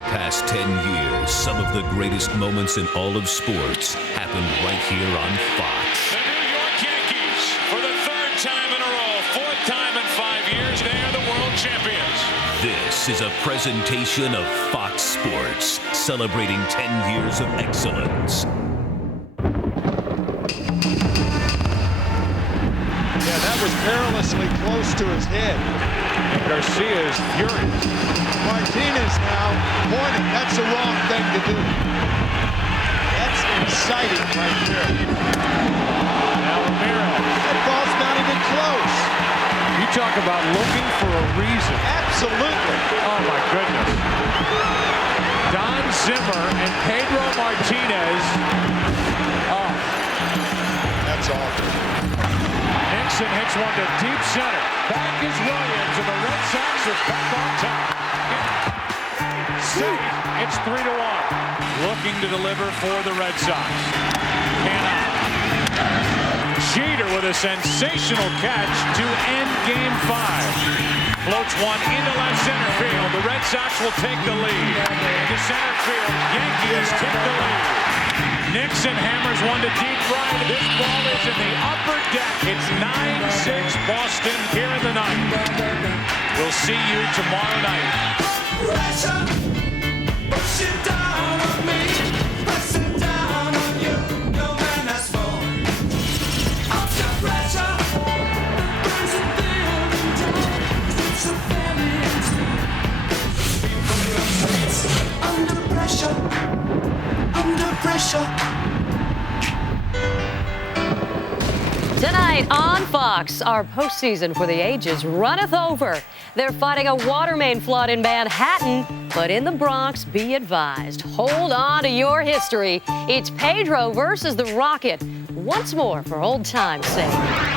Past 10 years, some of the greatest moments in all of sports happened right here on Fox. The New York Yankees, for the third time in a row, fourth time in 5 years, they are the world champions. This is a presentation of Fox Sports, celebrating 10 years of excellence. Yeah, that was perilously close to his head. And Garcia is furious. Martinez now pointing. That's the wrong thing to do. That's inciting right there. Now Ramirez. That ball's not even close. You talk about looking for a reason. Absolutely. Oh, my goodness. Don Zimmer and Pedro Martinez. Oh. That's awful. Nixon hits one to deep center. Back is Williams, and the Red Sox are back on top. Safe. It's 3-1. Looking to deliver for the Red Sox. Cannot. Jeter with a sensational catch to end Game 5. Floats one into left center field. The Red Sox will take the lead. Into center field. Yankees take the lead. Nixon hammers one to deep right. This ball is in the upper deck. It's 9-6 Boston here in the ninth. We'll see you tomorrow night. Pressure, pushing down on me, pressing down on you. No man has fallen. Under pressure, burns a building down. It's a family under pressure, under pressure. Tonight on Fox, our postseason for the ages runneth over. They're fighting a water main flood in Manhattan, but in the Bronx, be advised. Hold on to your history. It's Pedro versus the Rocket. Once more for old time's sake.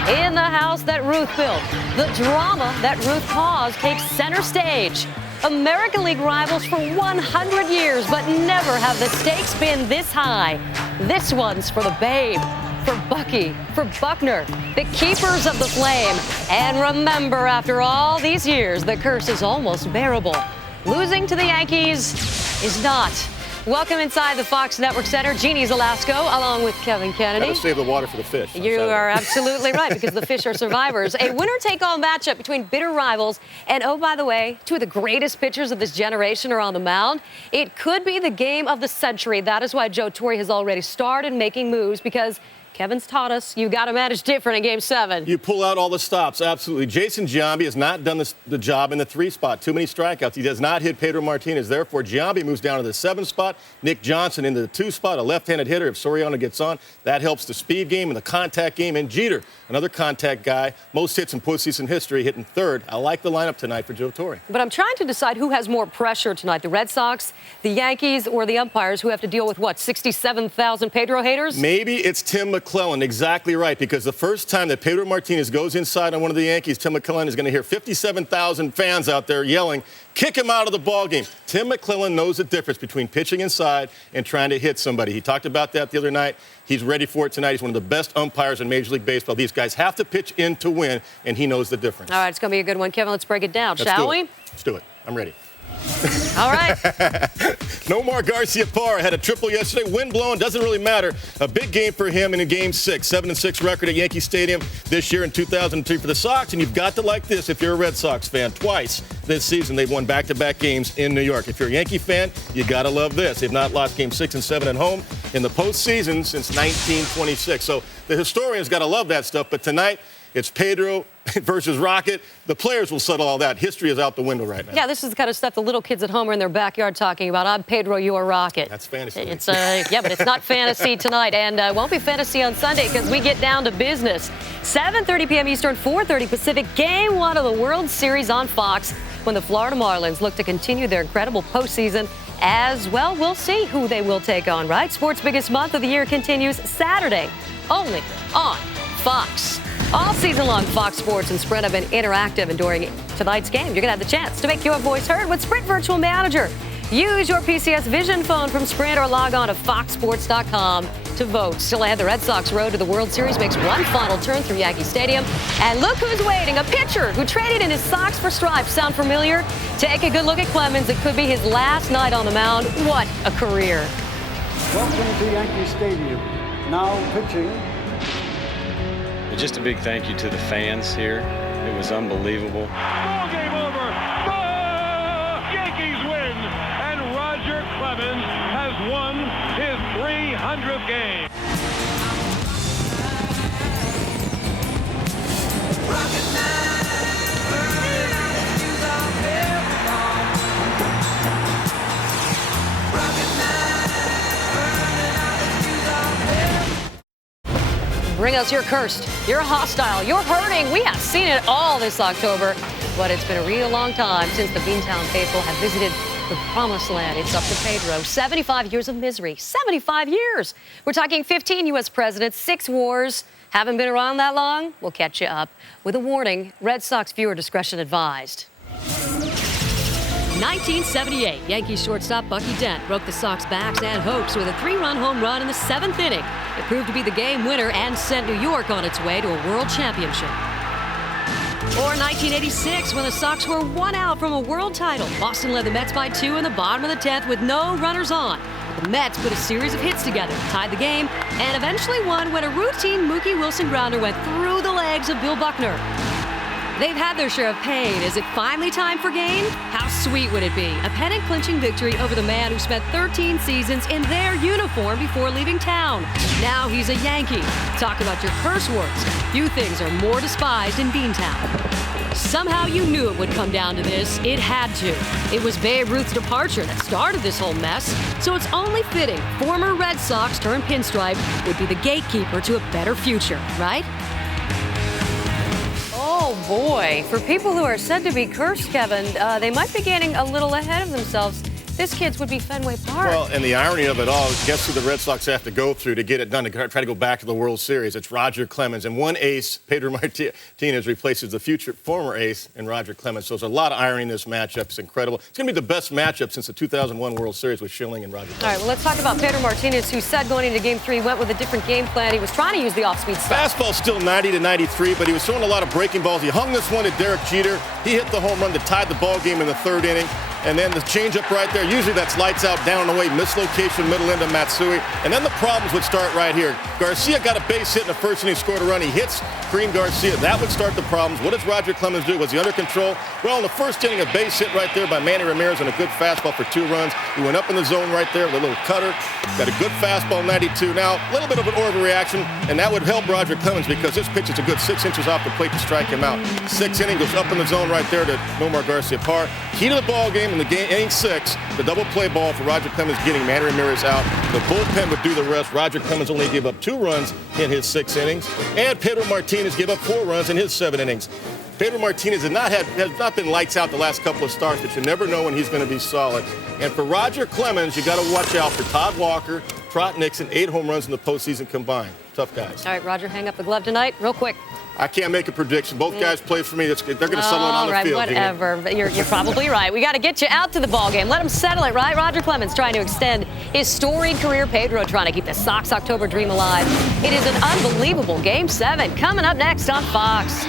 In the house that Ruth built, the drama that Ruth caused takes center stage. American League rivals for 100 years, but never have the stakes been this high. This one's for the Babe, for Bucky, for Buckner, the keepers of the flame. And remember, after all these years, the curse is almost bearable. Losing to the Yankees is not. Welcome inside the Fox Network Center. Jeannie Zelasco, along with Kevin Kennedy. Gotta save the water for the fish. You are absolutely right, because the fish are survivors. A winner-take-all matchup between bitter rivals. And, oh, by the way, two of the greatest pitchers of this generation are on the mound. It could be the game of the century. That is why Joe Torre has already started making moves, because Kevin's taught us you got to manage different in Game 7. You pull out all the stops, absolutely. Jason Giambi has not done the job in the 3 spot. Too many strikeouts. He does not hit Pedro Martinez. Therefore, Giambi moves down to the 7 spot. Nick Johnson into the 2 spot, a left-handed hitter. If Soriano gets on, that helps the speed game and the contact game. And Jeter, another contact guy, most hits in postseason history, hitting 3rd. I like the lineup tonight for Joe Torre. But I'm trying to decide who has more pressure tonight, the Red Sox, the Yankees, or the umpires who have to deal with, 67,000 Pedro haters? Maybe it's Tim McClellan. Exactly right, because the first time that Pedro Martinez goes inside on one of the Yankees, Tim McClellan is going to hear 57,000 fans out there yelling, kick him out of the ballgame. Tim McClellan knows the difference between pitching inside and trying to hit somebody. He talked about that the other night. He's ready for it tonight. He's one of the best umpires in Major League Baseball. These guys have to pitch in to win, and he knows the difference. All right, it's going to be a good one. Kevin, let's break it down, shall we? Let's do it. I'm ready. All right. Nomar Garciaparra had a triple yesterday. Wind blowing, doesn't really matter. A big game for him in Game 6. 7-6 record at Yankee Stadium this year in 2003 for the Sox. And you've got to like this if you're a Red Sox fan. Twice this season they've won back-to-back games in New York. If you're a Yankee fan, you got to love this. They've not lost Game 6 and 7 at home in the postseason since 1926. So the historians got to love that stuff. But tonight, it's Pedro versus Rocket. The players will settle all that. History is out the window right now. Yeah, this is the kind of stuff the little kids at home are in their backyard talking about. I'm Pedro, you're Rocket. That's fantasy. It's yeah, but it's not fantasy tonight, and won't be fantasy on Sunday because we get down to business. 7:30 p.m. Eastern, 4:30 Pacific. Game 1 of the World Series on Fox when the Florida Marlins look to continue their incredible postseason. As well, we'll see who they will take on, right? Sports' biggest month of the year continues Saturday, only on Fox. All season long, Fox Sports and Sprint have been interactive, and during tonight's game, you're going to have the chance to make your voice heard with Sprint Virtual Manager. Use your PCS Vision phone from Sprint or log on to foxsports.com to vote. Still ahead, the Red Sox road to the World Series makes one final turn through Yankee Stadium. And look who's waiting, a pitcher who traded in his socks for stripes. Sound familiar? Take a good look at Clemens. It could be his last night on the mound. What a career. Welcome to Yankee Stadium. Now pitching. Just a big thank you to the fans here. It was unbelievable. Ball game over. The Yankees win, and Roger Clemens has won his 300th game. Bring us your cursed, you're hostile, you're hurting. We have seen it all this October, but it's been a real long time since the Beantown faithful have visited the promised land. It's up to Pedro. 75 years of misery. 75 years. We're talking 15 U.S. presidents, 6 wars. Haven't been around that long? We'll catch you up with a warning. Red Sox viewer discretion advised. 1978, Yankees shortstop Bucky Dent broke the Sox backs and hopes with a 3-run home run in the 7th inning. It proved to be the game winner and sent New York on its way to a world championship. Or 1986, when the Sox were 1 out from a world title. Boston led the Mets by 2 in the bottom of the 10th with no runners on. But the Mets put a series of hits together, tied the game, and eventually won when a routine Mookie Wilson grounder went through the legs of Bill Buckner. They've had their share of pain. Is it finally time for gain? How sweet would it be? A pennant-clinching victory over the man who spent 13 seasons in their uniform before leaving town. Now he's a Yankee. Talk about your curse words. Few things are more despised in Beantown. Somehow you knew it would come down to this. It had to. It was Babe Ruth's departure that started this whole mess. So it's only fitting former Red Sox turned pinstripe would be the gatekeeper to a better future, right? Oh boy, for people who are said to be cursed, Kevin, they might be getting a little ahead of themselves. This kid's would be Fenway Park. Well, and the irony of it all, guess who the Red Sox have to go through to get it done, to try to go back to the World Series? It's Roger Clemens. And one ace, Pedro Martinez, replaces the former ace in Roger Clemens. So there's a lot of irony in this matchup. It's incredible. It's going to be the best matchup since the 2001 World Series with Schilling and Roger Clemens. All right, well, let's talk about Pedro Martinez, who said going into Game 3 went with a different game plan. He was trying to use the off-speed stuff. Fastball's still 90 to 93, but he was throwing a lot of breaking balls. He hung this one to Derek Jeter. He hit the home run that tied the ball game in the 3rd inning. And then the changeup right there. Usually that's lights out, down and away, mislocation, middle into Matsui. And then the problems would start right here. Garcia got a base hit in the 1st inning, scored a run. He hits Kareem Garcia. That would start the problems. What does Roger Clemens do? Was he under control? Well, in the 1st inning, a base hit right there by Manny Ramirez and a good fastball for 2 runs. He went up in the zone right there with a little cutter. Got a good fastball, 92. Now, a little bit of an overreaction, and that would help Roger Clemens because this pitch is a good 6 inches off the plate to strike him out. 6th inning, goes up in the zone right there to Nomar Garciaparra. Key to the ball game in the game, inning 6, the double play ball for Roger Clemens getting Manny Ramirez out. The bullpen would do the rest. Roger Clemens only gave up 2 runs in his 6 innings, and Pedro Martinez gave up 4 runs in his 7 innings. Pedro Martinez has not been lights out the last couple of starts, but you never know when he's going to be solid. And for Roger Clemens, you got to watch out for Todd Walker, Trot Nixon, 8 home runs in the postseason combined. Tough guys. All right, Roger, hang up the glove tonight, real quick. I can't make a prediction. Both guys play for me. They're going to settle it on the field. Whatever. But you're probably right. We got to get you out to the ball game. Let them settle it, right? Roger Clemens trying to extend his storied career. Pedro trying to keep the Sox October dream alive. It is an unbelievable Game 7 coming up next on Fox.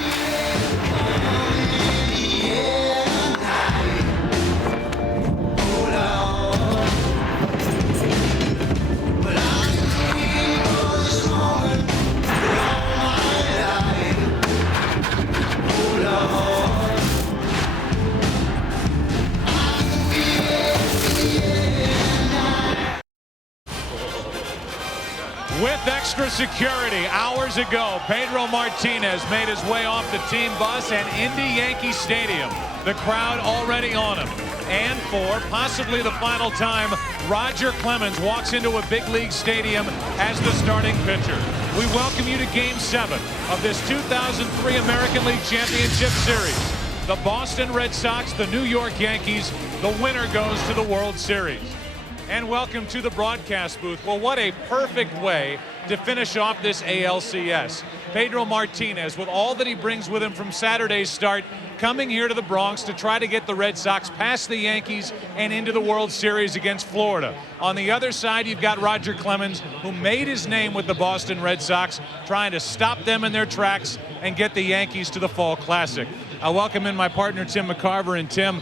With extra security, hours ago, Pedro Martinez made his way off the team bus and into Yankee Stadium. The crowd already on him. And for possibly the final time, Roger Clemens walks into a big league stadium as the starting pitcher. We welcome you to Game 7 of this 2003 American League Championship Series. The Boston Red Sox, the New York Yankees, the winner goes to the World Series. And welcome to the broadcast booth. Well, what a perfect way to finish off this ALCS. Pedro Martinez, with all that he brings with him from Saturday's start, coming here to the Bronx to try to get the Red Sox past the Yankees and into the World Series against Florida. On the other side, you've got Roger Clemens, who made his name with the Boston Red Sox, trying to stop them in their tracks and get the Yankees to the Fall Classic. I welcome in my partner, Tim McCarver. And Tim,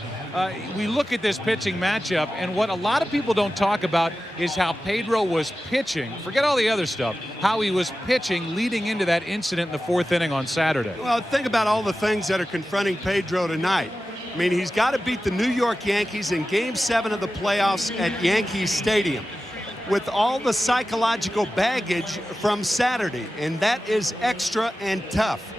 we look at this pitching matchup, and what a lot of people don't talk about is how Pedro was pitching. Forget all the other stuff. How he was pitching leading into that incident in the 4th inning on Saturday. Well, think about all the things that are confronting Pedro tonight. I mean, he's got to beat the New York Yankees in Game 7 of the playoffs at Yankee Stadium with all the psychological baggage from Saturday, and that is extra and tough.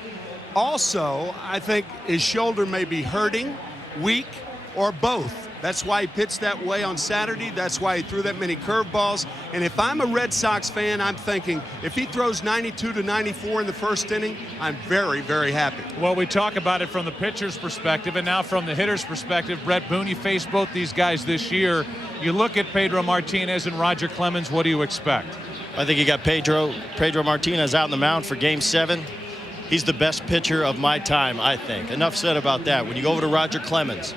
Also, I think his shoulder may be hurting, weak, or both. That's why he pitched that way on Saturday. That's why he threw that many curveballs. And if I'm a Red Sox fan, I'm thinking if he throws 92 to 94 in the 1st inning, I'm very, very happy. Well, we talk about it from the pitcher's perspective, and now from the hitter's perspective. Brett Boone, you faced both these guys this year. You look at Pedro Martinez and Roger Clemens. What do you expect? I think you got Pedro Martinez out in the mound for Game 7. He's the best pitcher of my time, I think. Enough said about that. When you go over to Roger Clemens,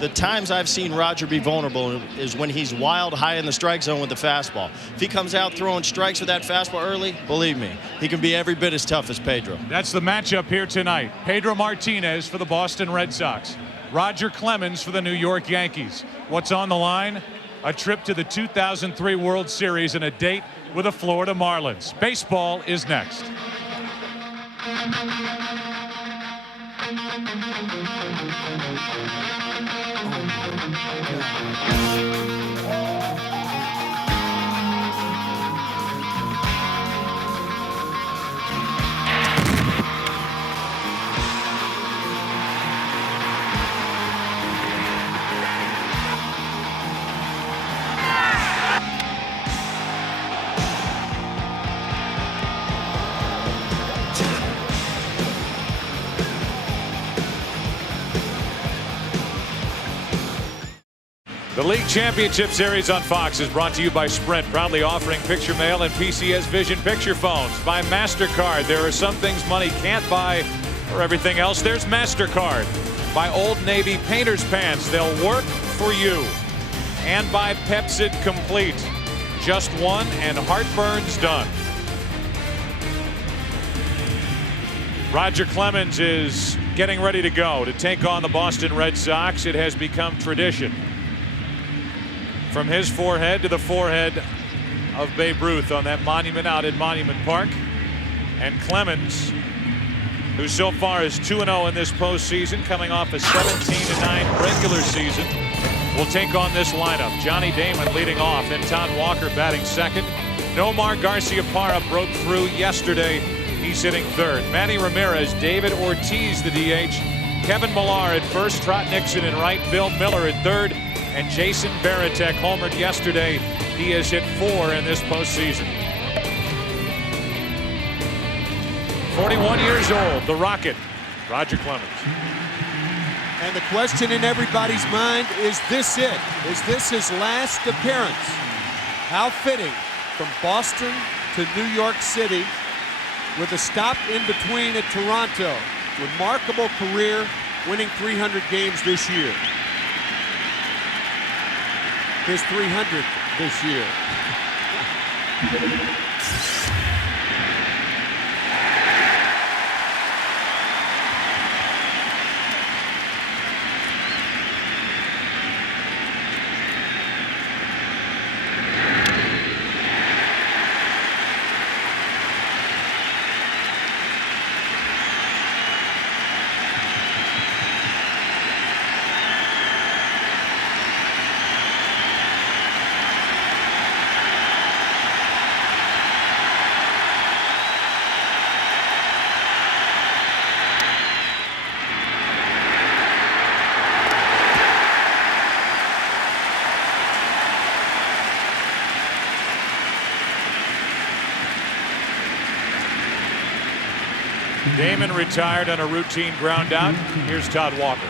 the times I've seen Roger be vulnerable is when he's wild high in the strike zone with the fastball. If he comes out throwing strikes with that fastball early, believe me, he can be every bit as tough as Pedro. That's the matchup here tonight. Pedro Martinez for the Boston Red Sox. Roger Clemens for the New York Yankees. What's on the line? A trip to the 2003 World Series and a date with the Florida Marlins. Baseball is next. The League Championship Series on Fox is brought to you by Sprint, proudly offering picture mail and PCS Vision picture phones. By MasterCard, there are some things money can't buy. For everything else, there's MasterCard. By Old Navy Painter's Pants, they'll work for you. And by Pepsid Complete. Just one and heartburn's done. Roger Clemens is getting ready to go to take on the Boston Red Sox. It has become tradition. From his forehead to the forehead of Babe Ruth on that monument out in Monument Park. And Clemens, who so far is 2-0 in this postseason, coming off a 17-9 regular season, will take on this lineup. Johnny Damon leading off, then Todd Walker batting second. Nomar Garciaparra broke through yesterday. He's hitting third. Manny Ramirez, David Ortiz, the DH. Kevin Millar at first, Trot Nixon in right, Bill Miller at third. And Jason Varitek homered yesterday. He has hit 4 in this postseason. 41 years old, the Rocket, Roger Clemens. And the question in everybody's mind, is this it? Is this his last appearance? How fitting from Boston to New York City with a stop in between at Toronto. Remarkable career, winning 300 games this year. His 300th this year. Damon retired on a routine ground out. Here's Todd Walker.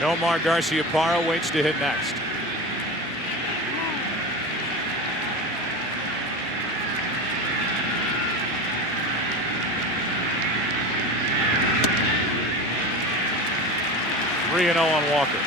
Nomar Garciaparra waits to hit next. (3-0) on Walker.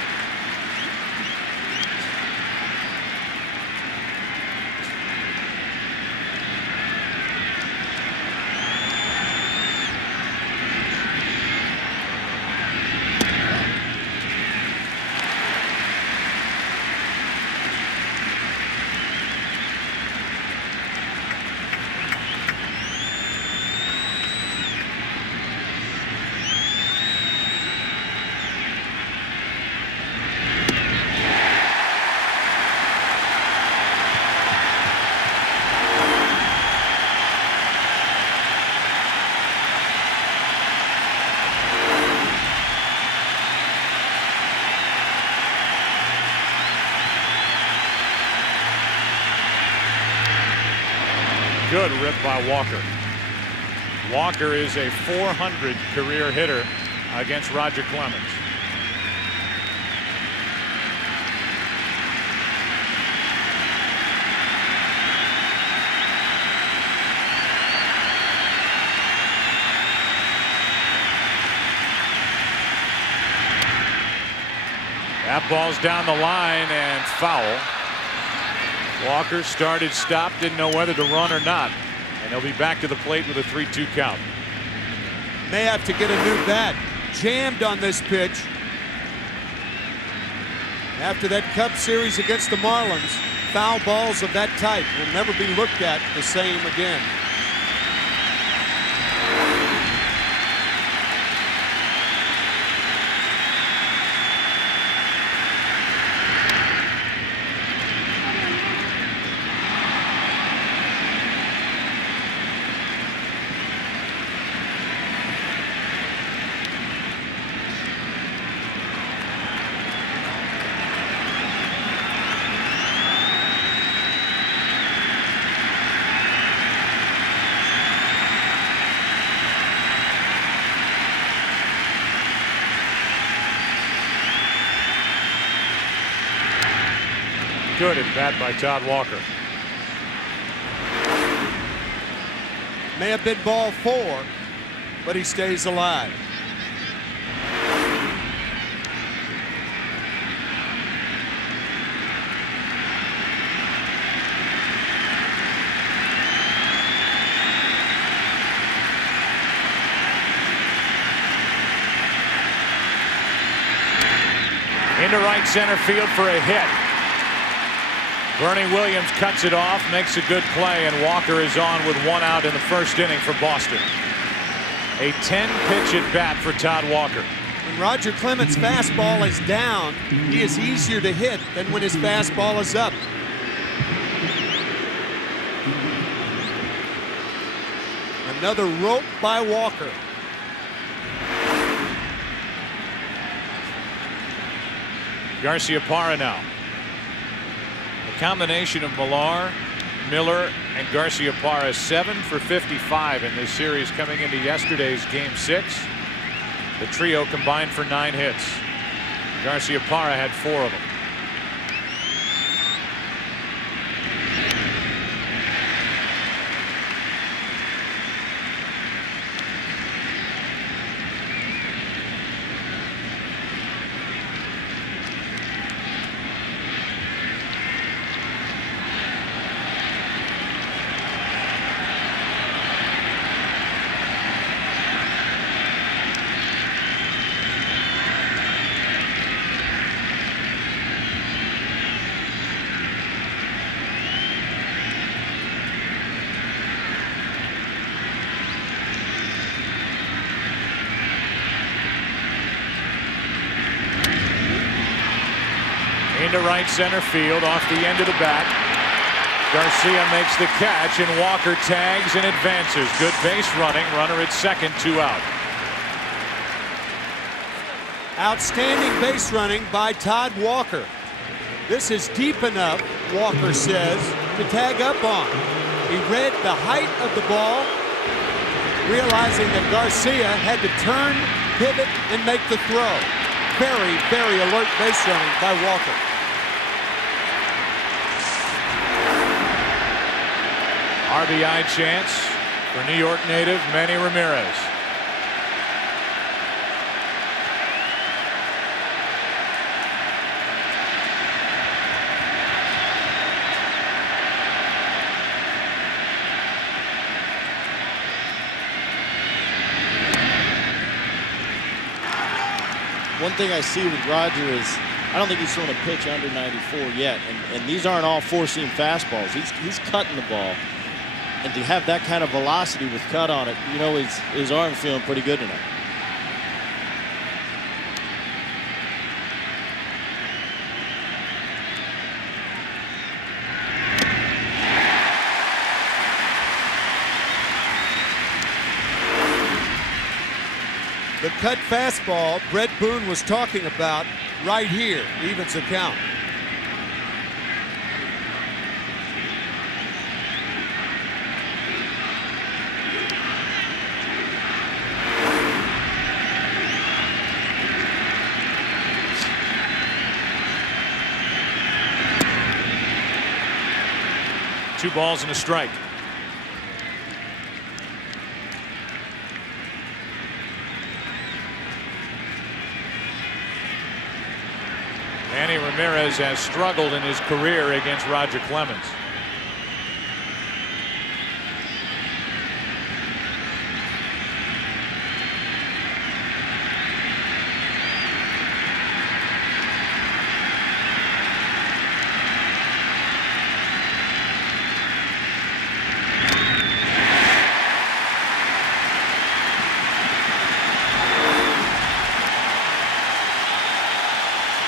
Good rip by Walker. Walker is a .400 career hitter against Roger Clemens. That ball's down the line and foul. Walker started, stopped, didn't know whether to run or not. And he'll be back to the plate with a 3-2 count. May have to get a new bat. Jammed on this pitch. After that Cup Series against the Marlins, foul balls of that type will never be looked at the same again. Good at bat by Todd Walker. May have been ball 4, but he stays alive. Into right center field for a hit. Bernie Williams cuts it off, makes a good play, and Walker is on with 1 out in the first inning for Boston. A 10-pitch at bat for Todd Walker. When Roger Clemens' fastball is down, he is easier to hit than when his fastball is up. Another rope by Walker. Garciaparra now. A combination of Millar, Miller, and Garciaparra 7 for 55 in this series coming into yesterday's Game 6. The trio combined for 9 hits. Garciaparra had 4 of them. Into right center field off the end of the bat. Garcia makes the catch and Walker tags and advances. Good base running. Runner at second, 2 out. Outstanding base running by Todd Walker. This is deep enough, Walker says, to tag up on. He read the height of the ball, realizing that Garcia had to turn, pivot, and make the throw. very, very alert base running by Walker. RBI chance for New York native Manny Ramirez. One thing I see with Roger is I don't think he's thrown a pitch under 94 yet, and these aren't all four-seam fastballs. He's cutting the ball, and to have that kind of velocity with cut on it, you know, his arm's feeling pretty good tonight. The cut fastball Brett Boone was talking about right here evens the count. Two balls and a strike. Manny Ramirez has struggled in his career against Roger Clemens.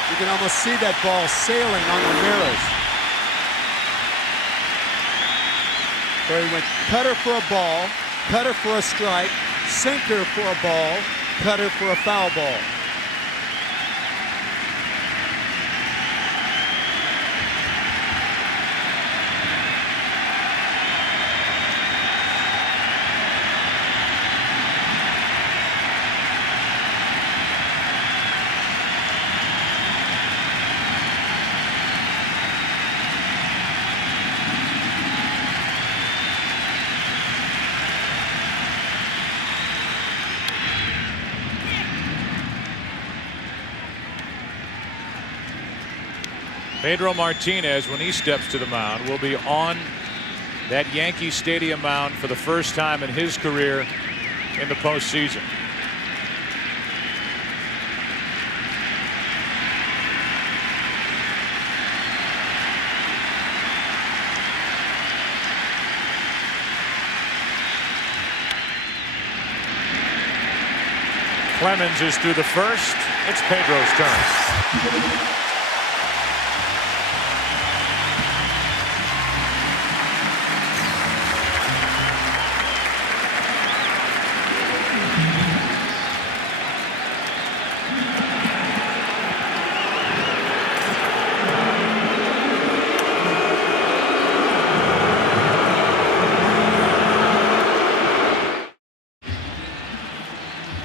You can almost see that ball sailing on Ramirez. So he went cutter for a ball, cutter for a strike, sinker for a ball, cutter for a foul ball. Pedro Martinez, when he steps to the mound, will be on that Yankee Stadium mound for the first time in his career in the postseason. Clemens is through the first. It's Pedro's turn.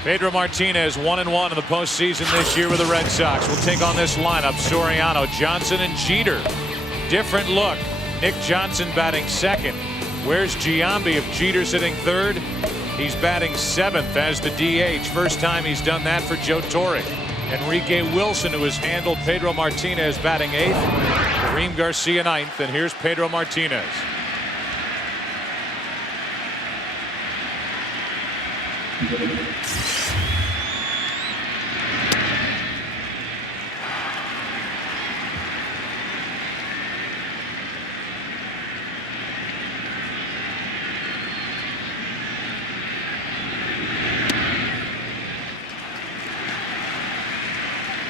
Pedro Martinez 1-1 in the postseason this year with the Red Sox. Will take on this lineup: Soriano, Johnson, and Jeter. Different look. Nick Johnson batting second. Where's Giambi if Jeter's hitting third? He's batting seventh as the DH. First time he's done that for Joe Torre. Enrique Wilson, who has handled Pedro Martinez, batting eighth. Kareem Garcia ninth. And here's Pedro Martinez.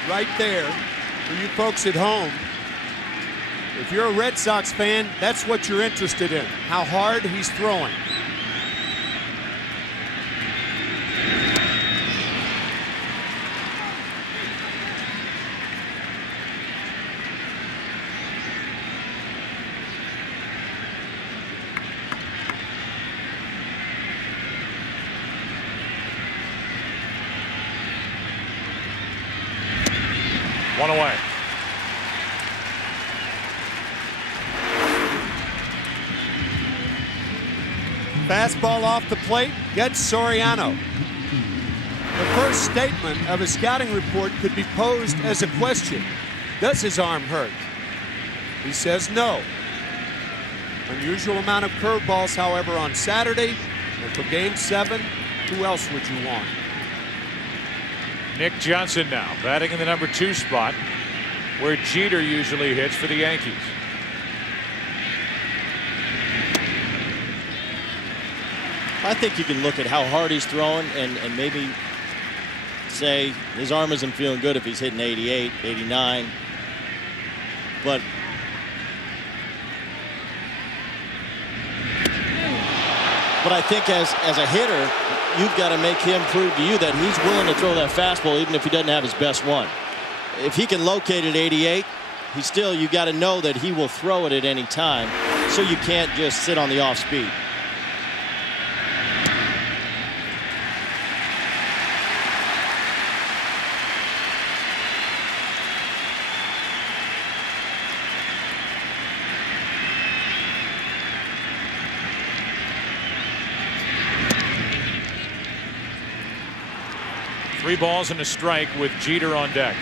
Right there for you folks at home. If you're a Red Sox fan, that's what you're interested in, how hard he's throwing. One away. Fastball off the plate, gets Soriano. The first statement of his scouting report could be posed as a question. Does his arm hurt? He says no. Unusual amount of curveballs, however, on Saturday. And for Game 7, who else would you want? Nick Johnson now batting in the number 2 spot, where Jeter usually hits for the Yankees. I think you can look at how hard he's throwing and maybe say his arm isn't feeling good if he's hitting 88, 89. But I think as a hitter, you've got to make him prove to you that he's willing to throw that fastball even if he doesn't have his best one. If he can locate at 88, you got to know that he will throw it at any time, so you can't just sit on the off speed. Three balls and a strike with Jeter on deck.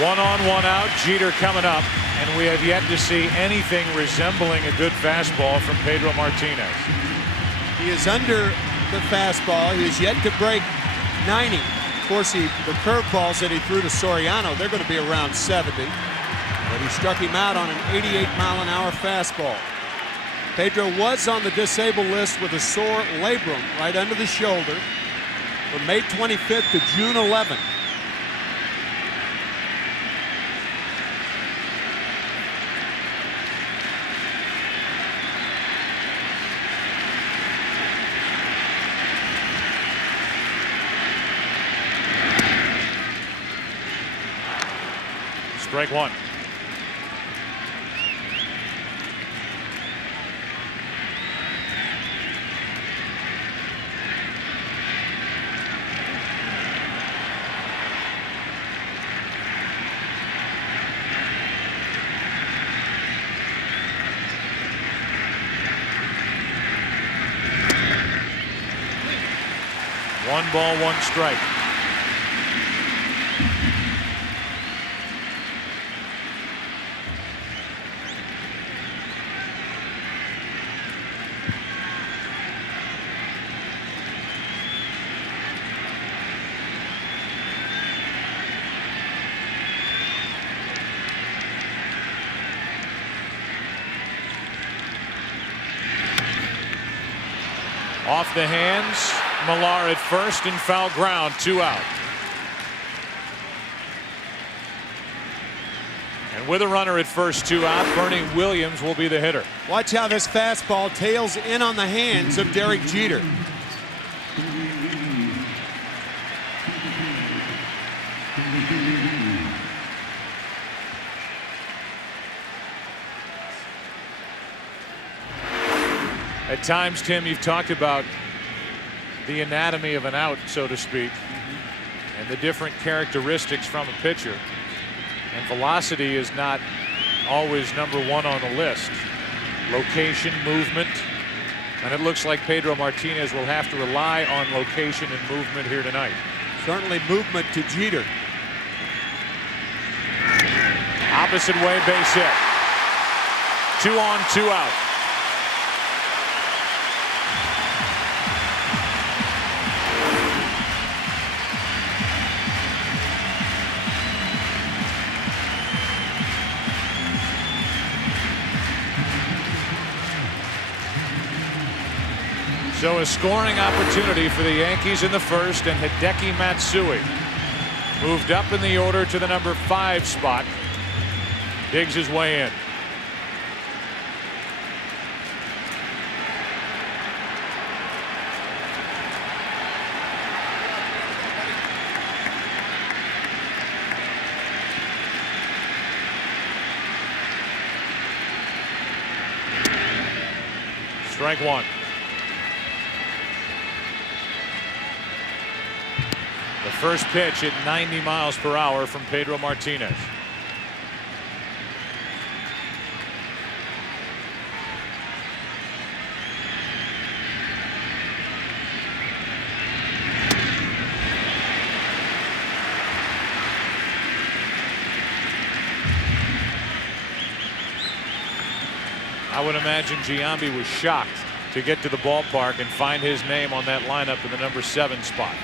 One on, one out. Jeter coming up, and we have yet to see anything resembling a good fastball from Pedro Martinez. He is under the fastball. He is yet to break 90. Of course, the curveballs that he threw to Soriano, they're going to be around 70. But he struck him out on an 88-mile-an-hour fastball. Pedro was on the disabled list with a sore labrum right under the shoulder from May 25th to June 11th. Strike one. One ball, one strike. Off the hands, Millar at first and foul ground, 2 out. And with a runner at first, 2 out, Bernie Williams will be the hitter. Watch how this fastball tails in on the hands of Derek Jeter. At times, Tim, you've talked about the anatomy of an out, so to speak, and the different characteristics from a pitcher. And velocity is not always #1 on the list. Location, movement, and it looks like Pedro Martinez will have to rely on location and movement here tonight. Certainly movement to Jeter. Opposite way, base hit. 2 on, 2 out. So a scoring opportunity for the Yankees in the first, and Hideki Matsui moved up in the order to the number 5 spot. Digs his way in. Strike one. The first pitch at 90 miles per hour from Pedro Martinez. I would imagine Giambi was shocked to get to the ballpark and find his name on that lineup in the number 7 spot.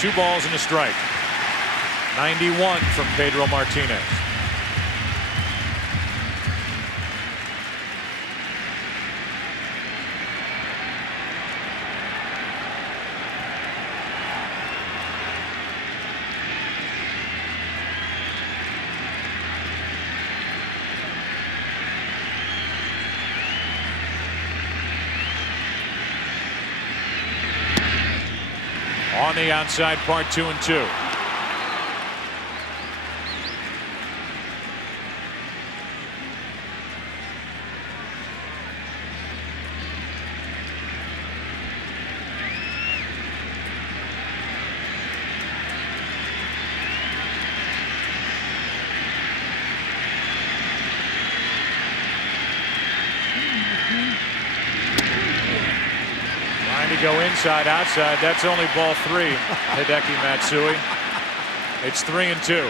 Two balls and a strike. 91 from Pedro Martinez. On the outside part, 2-2. Go inside, outside. That's only ball 3. Hideki Matsui. It's 3-2.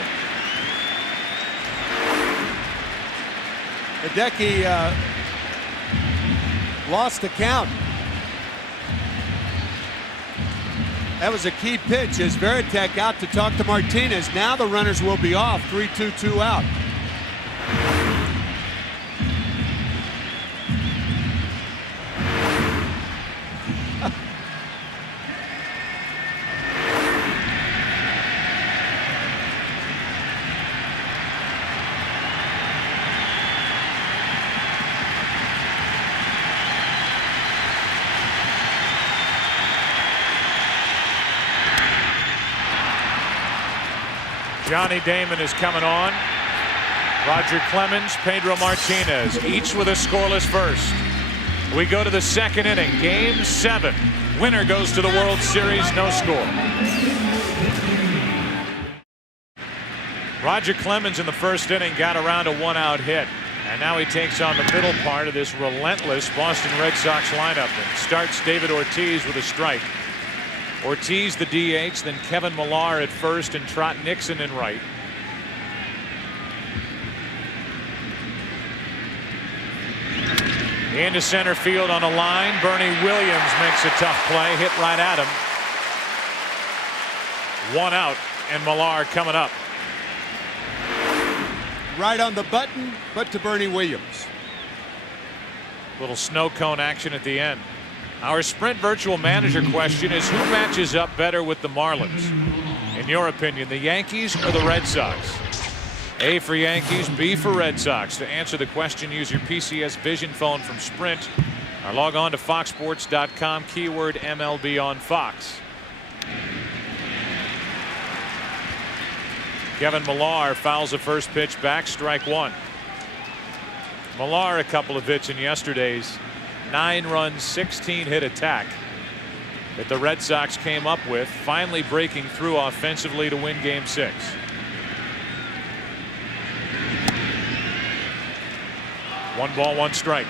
Hideki lost the count. That was a key pitch as Veritek out to talk to Martinez. Now the runners will be off. 3-2-2 out. Johnny Damon is coming on. Roger Clemens, Pedro Martinez, each with a scoreless first. We go to the second inning, game 7. Winner goes to the World Series, no score. Roger Clemens in the first inning got around a 1-out hit. And now he takes on the middle part of this relentless Boston Red Sox lineup and starts David Ortiz with a strike. Ortiz the DH, then Kevin Millar at first and Trot Nixon in right. Into center field on a line. Bernie Williams makes a tough play, hit right at him. 1 out, and Millar coming up. Right on the button, but to Bernie Williams. Little snow cone action at the end. Our Sprint Virtual Manager question is, who matches up better with the Marlins? In your opinion, the Yankees or the Red Sox? A for Yankees, B for Red Sox. To answer the question, use your PCS Vision phone from Sprint or log on to foxsports.com, keyword MLB on Fox. Kevin Millar fouls the first pitch back, strike 1. Millar a couple of hits in yesterday's 9-run, 16-hit attack that the Red Sox came up with, finally breaking through offensively to win Game 6. One ball, one strike.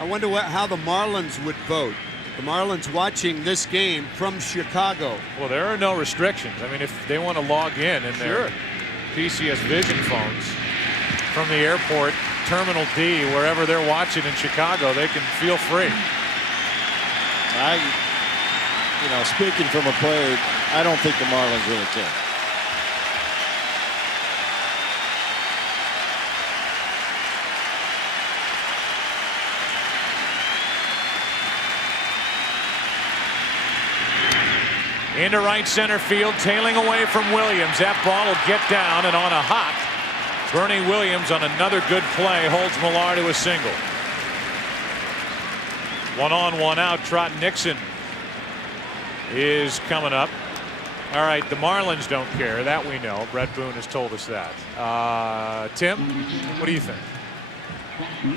I wonder how the Marlins would vote. The Marlins watching this game from Chicago. Well, there are no restrictions. I mean, if they want to log in their PCS Vision phones from the airport, Terminal D, wherever they're watching in Chicago, they can feel free. Speaking from a player, I don't think the Marlins really care. Into right center field, tailing away from Williams. That ball will get down, and on a hop, Bernie Williams on another good play holds Millar to a single. 1 on, 1 out. Trot Nixon is coming up. All right, the Marlins don't care. That we know. Brett Boone has told us that. Tim, what do you think?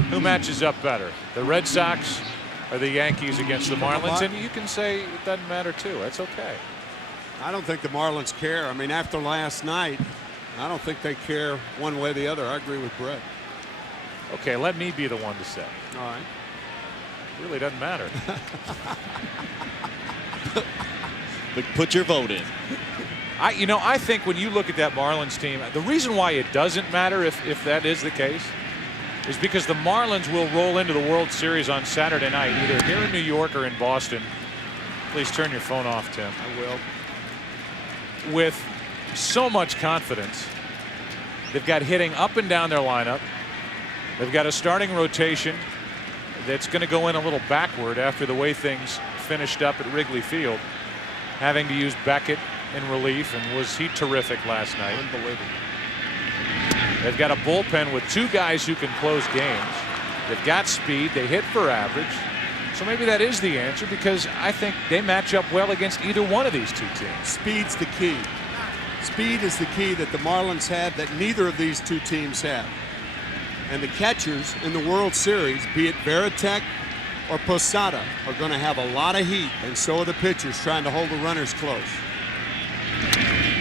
Who matches up better? The Red Sox or the Yankees against the Marlins? And you can say it doesn't matter too. That's okay. I don't think the Marlins care. I mean, after last night, I don't think they care one way or the other. I agree with Brett. Okay, let me be the one to say. All right. It really doesn't matter. But put your vote in. I think when you look at that Marlins team, the reason why it doesn't matter if that is the case is because the Marlins will roll into the World Series on Saturday night, either here in New York or in Boston. Please turn your phone off, Tim. I will. With so much confidence. They've got hitting up and down their lineup. They've got a starting rotation that's going to go in a little backward after the way things finished up at Wrigley Field, having to use Beckett in relief, and was he terrific last night. Unbelievable. They've got a bullpen with two guys who can close games. They've got speed. They hit for average. So maybe that is the answer, because I think they match up well against either one of these two teams. Speed's the key. Speed is the key that the Marlins have that neither of these two teams have. And the catchers in the World Series, be it Varitek or Posada, are going to have a lot of heat, and so are the pitchers trying to hold the runners close.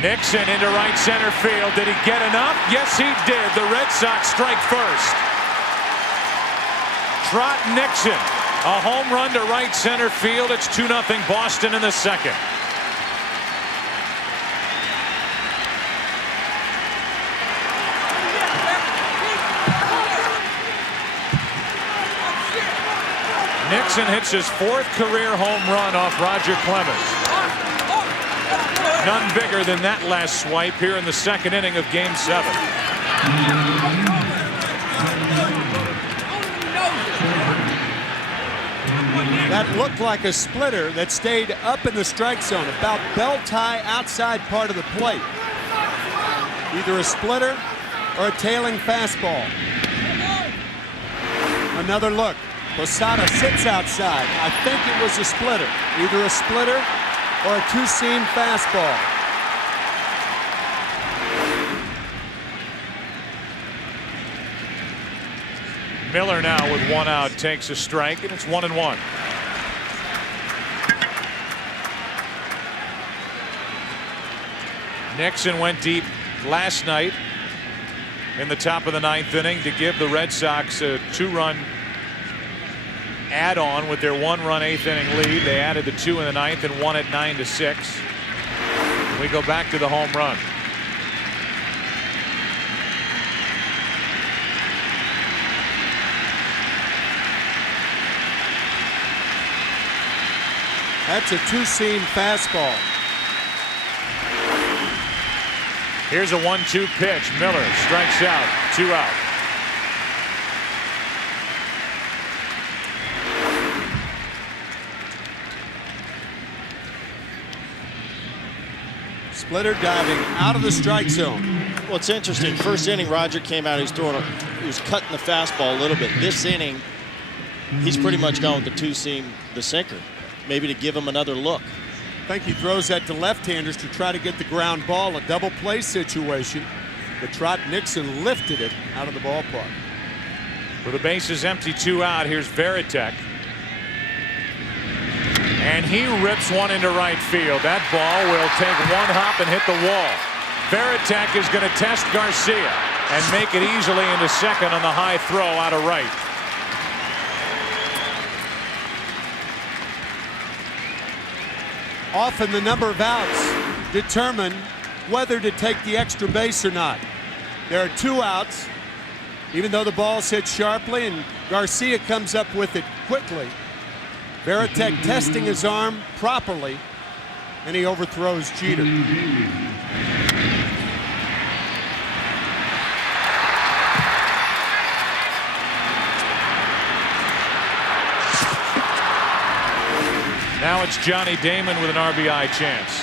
Nixon into right center field. Did he get enough? Yes, he did. The Red Sox strike first. Trot Nixon, a home run to right center field. It's 2-0 Boston in the second. Nixon hits his 4th career home run off Roger Clemens. None bigger than that last swipe here in the second inning of Game 7. That looked like a splitter that stayed up in the strike zone, about belt high outside part of the plate. Either a splitter or a tailing fastball. Another look. Posada sits outside. I think it was a splitter. Either a splitter or a two-seam fastball. Miller now with 1 out takes a strike, and it's 1-1. Nixon went deep last night in the top of the 9th inning to give the Red Sox a 2-run add-on with their 1-run 8th inning lead. They added the 2 in the 9th and won it 9-6. We go back to the home run. That's a two-seam fastball. Here's a 1-2 pitch. Miller strikes out. 2 out. Splitter diving out of the strike zone. Well, it's interesting. First inning, Roger came out. He was cutting the fastball a little bit. This inning, he's pretty much gone with the two-seam, the sinker, maybe to give him another look. I think he throws that to left-handers to try to get the ground ball, a double play situation. But Trot Nixon lifted it out of the ballpark. With the bases empty, 2 out, here's Varitek. And he rips one into right field. That ball will take 1 hop and hit the wall. Varitek is going to test Garcia and make it easily into second on the high throw out of right. Often the number of outs determine whether to take the extra base or not. There are 2 outs, even though the ball's hit sharply, and Garcia comes up with it quickly. Varitek testing his arm properly, and he overthrows Jeter. Now it's Johnny Damon with an RBI chance.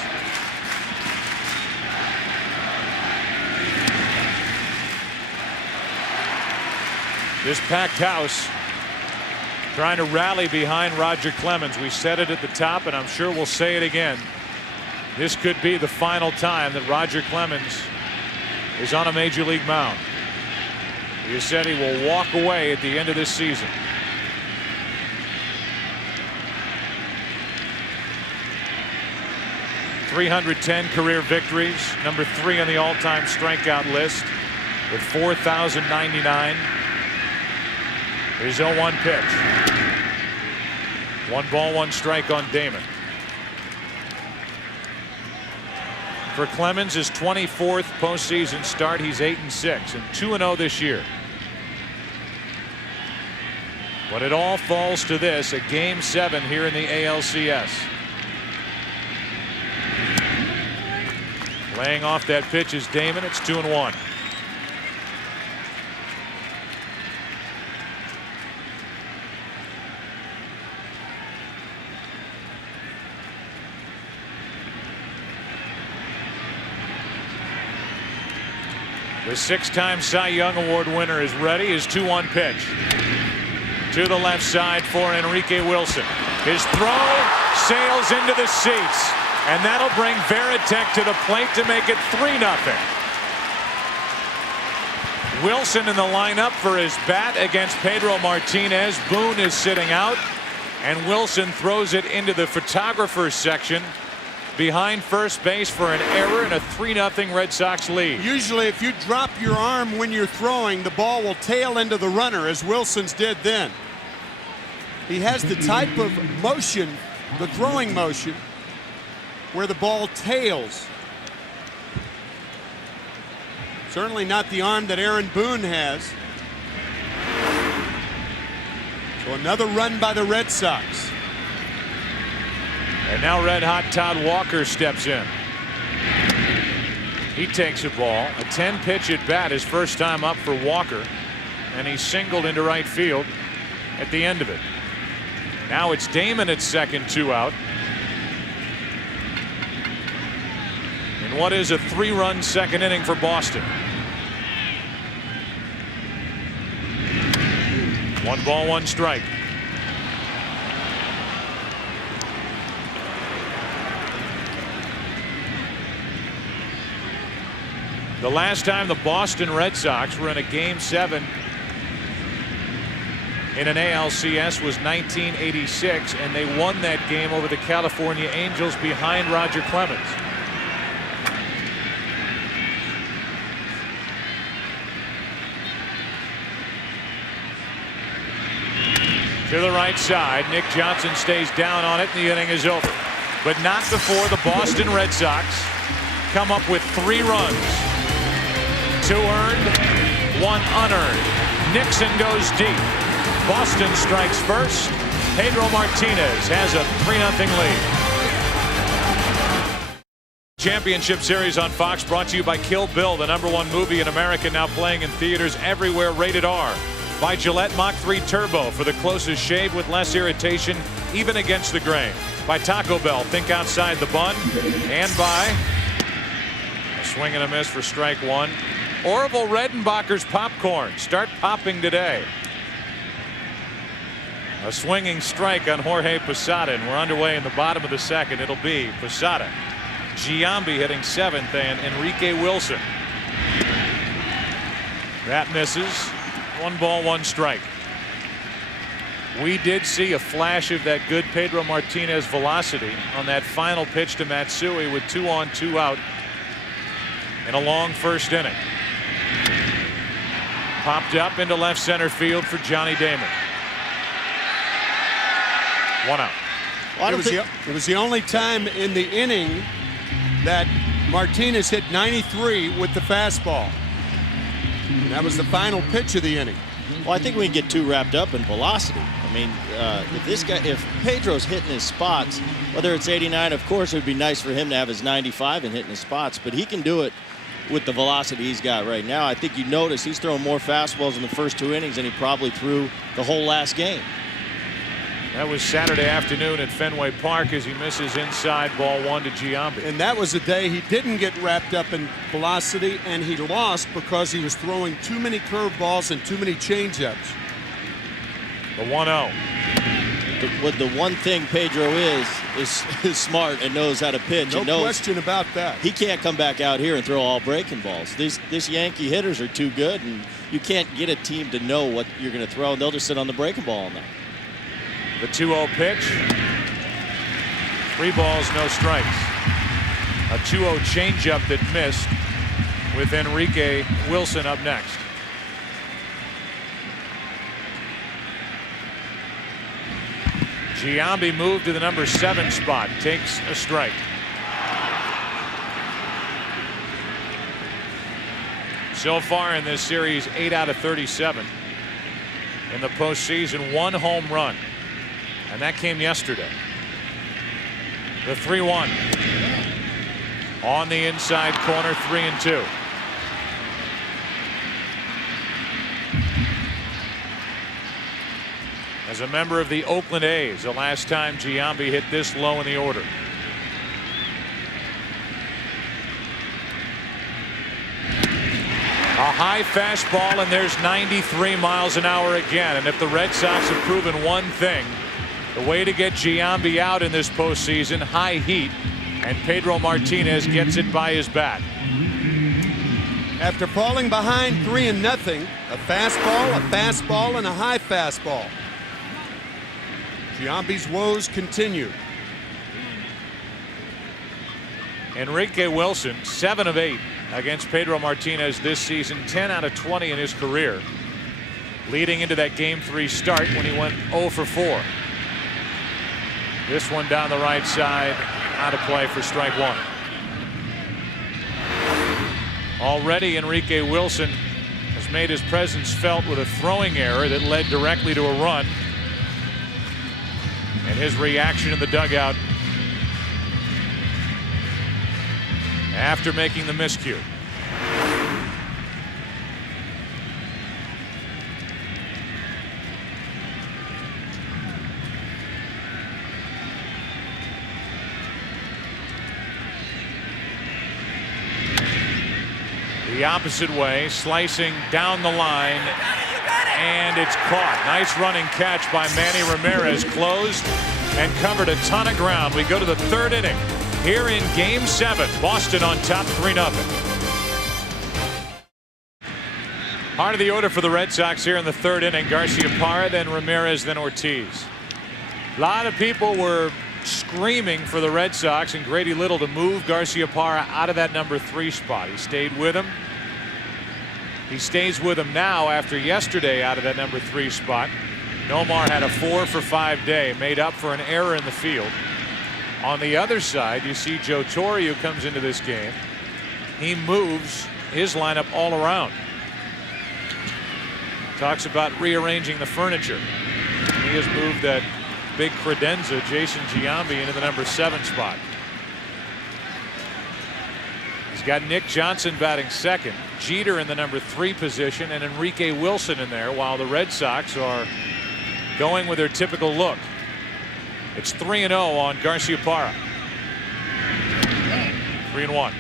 This packed house trying to rally behind Roger Clemens. We said it at the top, and I'm sure we'll say it again. This could be the final time that Roger Clemens is on a major league mound. He has said he will walk away at the end of this season. .310 career victories, number 3 on the all-time strikeout list with 4,099. His 0-1 pitch. 1 ball, 1 strike on Damon. For Clemens, his 24th postseason start. He's 8-6 and 2-0 this year. But it all falls to this, a Game 7 here in the ALCS. Laying off that pitch is Damon. It's 2-1. The 6-time Cy Young Award winner is ready. His 2-1 pitch to the left side for Enrique Wilson. His throw sails into the seats, and that'll bring Veritek to the plate to make it 3-0. Wilson in the lineup for his bat against Pedro Martinez. Boone is sitting out, and Wilson throws it into the photographer's section behind first base for an error and a 3-0 Red Sox lead. Usually if you drop your arm when you're throwing, the ball will tail into the runner, as Wilson's did then. He has the type of motion, the throwing motion, where the ball tails. Certainly not the arm that Aaron Boone has. So another run by the Red Sox. And now red hot Todd Walker steps in. He takes a ball, a 10-pitch at bat, his first time up for Walker, and he singled into right field at the end of it. Now it's Damon at second, 2 out. In what is a 3-run second inning for Boston. 1 ball, 1 strike. The last time the Boston Red Sox were in a Game 7 in an ALCS was 1986, and they won that game over the California Angels behind Roger Clemens. To the right side, Nick Johnson stays down on it, and the inning is over. But not before the Boston Red Sox come up with 3 runs. 2 earned, 1 unearned. Nixon goes deep. Boston strikes first. Pedro Martinez has a 3-0 lead. Championship Series on Fox brought to you by Kill Bill, the #1 movie in America, now playing in theaters everywhere, rated R. By Gillette Mach 3 Turbo for the closest shave with less irritation, even against the grain. By Taco Bell, think outside the bun. And by a swing and a miss for strike 1. Orville Redenbacher's popcorn. Start popping today. A swinging strike on Jorge Posada, and we're underway in the bottom of the second. It'll be Posada, Giambi hitting 7th, and Enrique Wilson. That misses. 1 ball, 1 strike. We did see a flash of that good Pedro Martinez velocity on that final pitch to Matsui with 2 on, 2 out in a long first inning. Popped up into left center field for Johnny Damon. 1 out. Well, it was the only time in the inning that Martinez hit 93 with the fastball. And that was the final pitch of the inning. Well, I think we can get too wrapped up in velocity. I mean, if Pedro's hitting his spots, whether it's 89, of course, it would be nice for him to have his 95 and hitting his spots, but he can do it with the velocity he's got right now. I think you notice he's throwing more fastballs in the first 2 innings than he probably threw the whole last game. That was Saturday afternoon at Fenway Park as he misses inside, ball 1 to Giambi. And that was a day he didn't get wrapped up in velocity, and he lost because he was throwing too many curveballs and too many changeups. The 1-0. the one thing Pedro is smart and knows how to pitch. No question about that. He can't come back out here and throw all breaking balls. This Yankee hitters are too good, and you can't get a team to know what you're going to throw, and they'll just sit on the breaking ball all night. The 2-0 pitch. 3 balls, no strikes. A 2-0 changeup that missed, with Enrique Wilson up next. Giambi moved to the number 7 spot, takes a strike. So far in this series, 8 out of 37. In the postseason, 1 home run, and that came yesterday. The 3-1 on the inside corner, 3-2. As a member of the Oakland A's, the last time Giambi hit this low in the order. A high fastball, and there's 93 miles an hour again. And if the Red Sox have proven one thing, the way to get Giambi out in this postseason, high heat, and Pedro Martinez gets it by his bat. After falling behind 3-0, a fastball, and a high fastball. Giambi's woes continue. Enrique Wilson, 7 of 8 against Pedro Martinez this season, 10 out of 20 in his career, leading into that Game 3 start when he went 0 for 4. This one down the right side, out of play for strike 1. Already Enrique Wilson has made his presence felt with a throwing error that led directly to a run. And his reaction in the dugout after making the miscue. The opposite way, slicing down the line, and it's caught. Nice running catch by Manny Ramirez. Closed and covered a ton of ground. We go to the 3rd inning here in Game 7. Boston on top, 3-0. Heart of the order for the Red Sox here in the 3rd inning. Garciaparra, then Ramirez, then Ortiz. A lot of people were screaming for the Red Sox and Grady Little to move Garciaparra out of that number 3 spot. He stayed with him. He stays with him now after yesterday out of that number 3 spot. Nomar had a 4 for 5 day, made up for an error in the field. On the other side, you see Joe Torre, who comes into this game. He moves his lineup all around. Talks about rearranging the furniture. He has moved that big credenza, Jason Giambi, into the number 7 spot. He's got Nick Johnson batting 2nd, Jeter in the number 3 position, and Enrique Wilson in there, while the Red Sox are going with their typical look. It's 3-0 on Garciaparra. 3-1.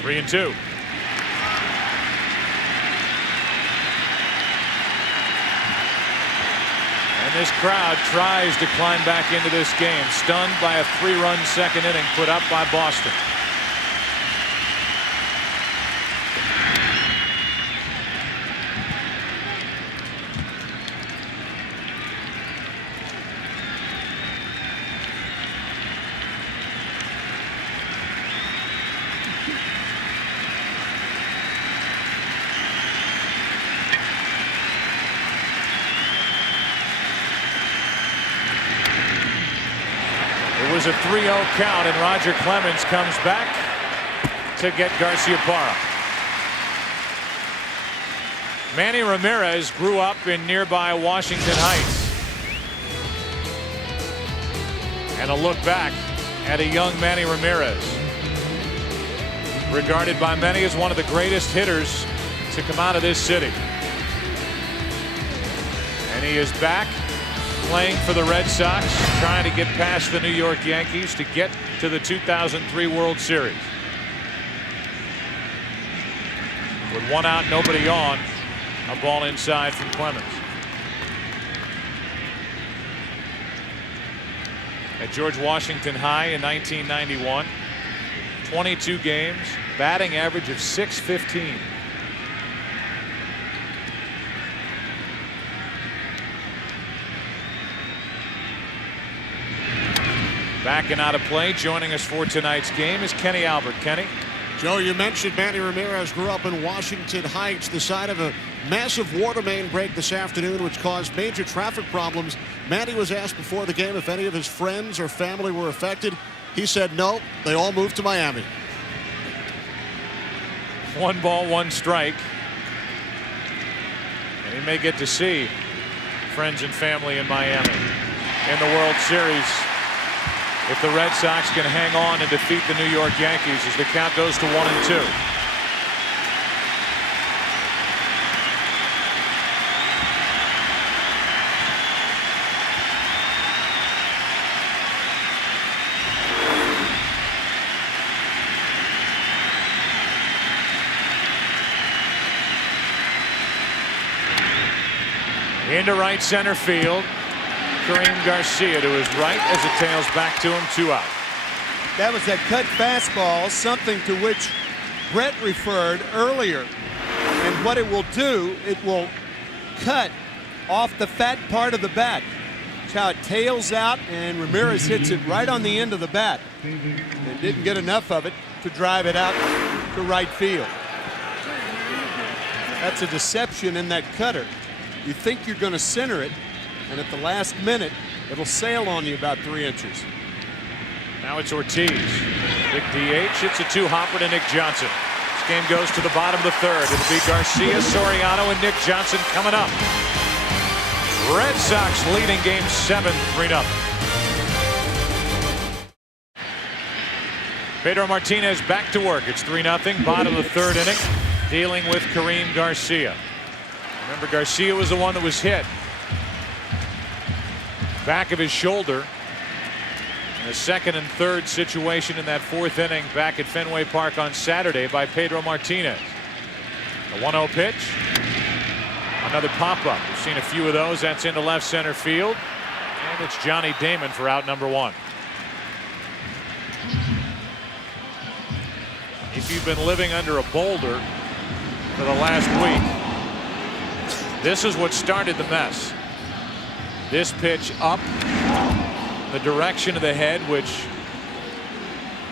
Three and 2. And this crowd tries to climb back into this game, stunned by a 3-run 2nd inning put up by Boston. It was a 3-0 count, and Roger Clemens comes back to get Garciaparra. Manny Ramirez grew up in nearby Washington Heights. And a look back at a young Manny Ramirez, regarded by many as one of the greatest hitters to come out of this city. And he is back playing for the Red Sox, trying to get past the New York Yankees to get to the 2003 World Series. With one out, nobody on, a ball inside from Clemens. At George Washington High in 1991, 22 games, batting average of .615. Backing out of play, joining us for tonight's game is Kenny Albert. Kenny? Joe, you mentioned Manny Ramirez grew up in Washington Heights, the site of a massive water main break this afternoon, which caused major traffic problems. Manny was asked before the game if any of his friends or family were affected. He said no, they all moved to Miami. 1 ball, 1 strike. And he may get to see friends and family in Miami in the World Series if the Red Sox can hang on and defeat the New York Yankees as the count goes to 1-2. Into right center field. Kareem Garcia to his right as it tails back to him, 2 out. That was that cut fastball, something to which Brett referred earlier. And what it will do, it will cut off the fat part of the bat. That's how it tails out, and Ramirez hits it right on the end of the bat and didn't get enough of it to drive it out to right field. That's a deception in that cutter. You think you're going to center it, and at the last minute, it'll sail on you about 3 inches. Now it's Ortiz. Big DH. It's a 2-hopper to Nick Johnson. This game goes to the bottom of the 3rd. It'll be Garcia, Soriano, and Nick Johnson coming up. Red Sox leading game 7, 3-0. Pedro Martinez back to work. It's 3-0. Bottom of the 3rd inning. Dealing with Kareem Garcia. Remember, Garcia was the one that was hit. Back of his shoulder. In the 2nd and 3rd situation in that 4th inning back at Fenway Park on Saturday by Pedro Martinez. A 1-0 pitch. Another pop-up. We've seen a few of those. That's into left center field. And it's Johnny Damon for out number 1. If you've been living under a boulder for the last week, this is what started the mess. This pitch up the direction of the head, which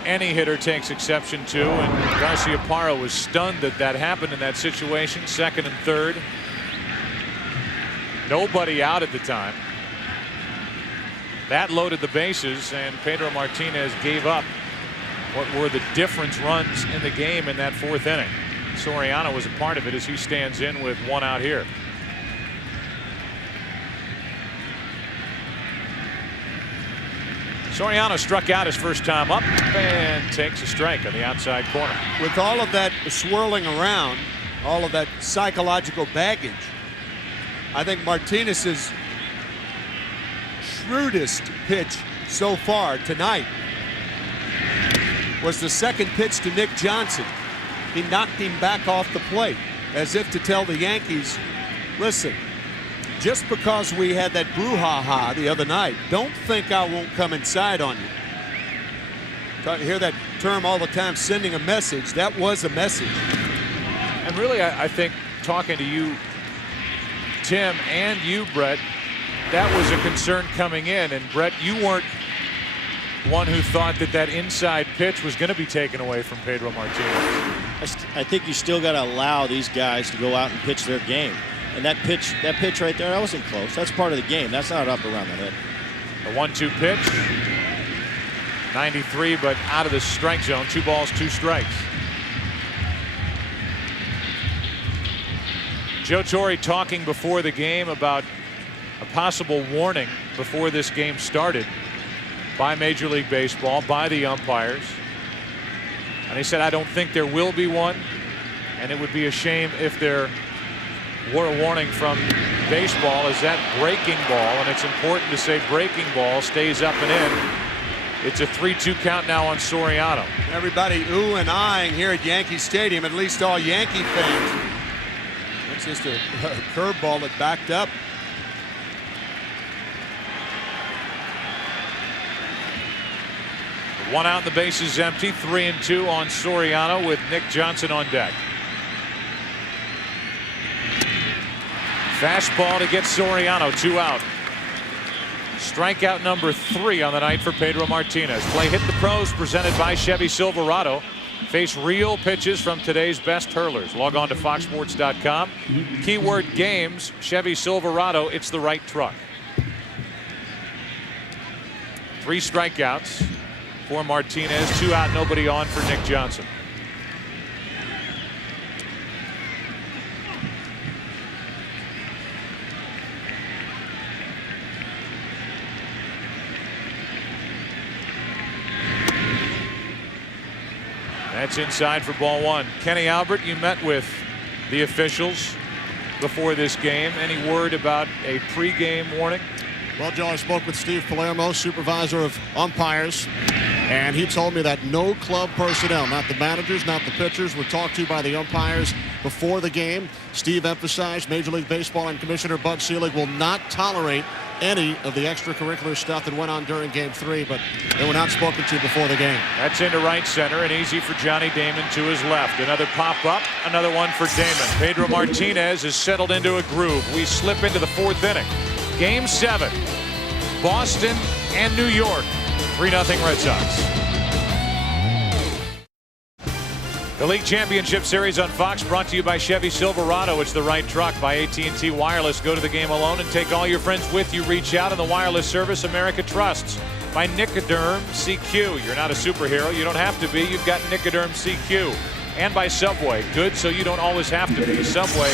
any hitter takes exception to, and Garciaparra was stunned that that happened in that situation. 2nd and 3rd. Nobody out at the time. That loaded the bases, and Pedro Martinez gave up what were the difference runs in the game in that 4th inning. Soriano was a part of it as he stands in with 1 out here. Soriano struck out his first time up and takes a strike on the outside corner. With all of that swirling around, all of that psychological baggage, I think Martinez's shrewdest pitch so far tonight was the 2nd pitch to Nick Johnson. He knocked him back off the plate as if to tell the Yankees, listen, just because we had that brouhaha the other night, don't think I won't come inside on you. Hear that term all the time, sending a message. That was a message. And really, I think talking to you, Tim, and you, Brett, that was a concern coming in. And Brett, you weren't one who thought that that inside pitch was going to be taken away from Pedro Martinez. I think you still got to allow these guys to go out and pitch their game. And that pitch right there, that wasn't close. That's part of the game. That's not up around the head. A 1-2 pitch. 93, but out of the strike zone. 2 balls, 2 strikes. Joe Torre talking before the game about a possible warning before this game started by Major League Baseball, by the umpires. And he said, I don't think there will be one, and it would be a shame if there word warning from baseball is that breaking ball, and it's important to say breaking ball stays up and in. It's a 3-2 count now on Soriano. Everybody ooh and eyeing here at Yankee Stadium, at least all Yankee fans. That's just a curveball that backed up. One out, the base is empty. 3-2 on Soriano with Nick Johnson on deck. Fastball to get Soriano, 2 out. Strikeout number 3 on the night for Pedro Martinez. Play Hit the Pros presented by Chevy Silverado. Face real pitches from today's best hurlers. Log on to foxsports.com. Keyword games, Chevy Silverado, it's the right truck. 3 strikeouts for Martinez, 2 out, nobody on for Nick Johnson. That's inside for ball 1. Kenny Albert, you met with the officials before this game. Any word about a pregame warning? Well, Joe, I spoke with Steve Palermo, supervisor of umpires, and he told me that no club personnel, not the managers, not the pitchers, were talked to by the umpires before the game. Steve emphasized Major League Baseball and Commissioner Bud Selig will not tolerate any of the extracurricular stuff that went on during Game 3, but they were not spoken to before the game. That's into right center and easy for Johnny Damon to his left. Another pop up, another one for Damon. Pedro Martinez is settled into a groove. We slip into the 4th inning. Game 7, Boston and New York, 3-0 Red Sox. The League Championship Series on Fox brought to you by Chevy Silverado. It's the right truck. By AT&T Wireless. Go to the game alone and take all your friends with you. Reach out on the wireless service America trusts. By Nicoderm CQ. You're not a superhero. You don't have to be. You've got Nicoderm CQ. And by Subway. Good so you don't always have to be. Subway,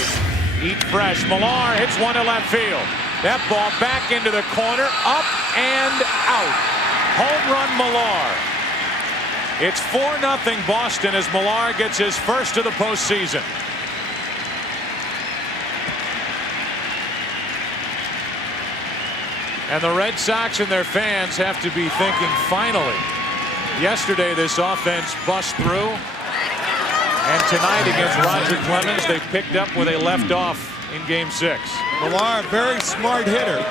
eat fresh. Millar hits one to left field. That ball back into the corner, up and out. Home run Millar. It's 4-0 Boston as Millar gets his first of the postseason. And the Red Sox and their fans have to be thinking, finally. Yesterday this offense bust through. And tonight against Roger Clemens, they picked up where they left off in Game 6. Millar, a very smart hitter.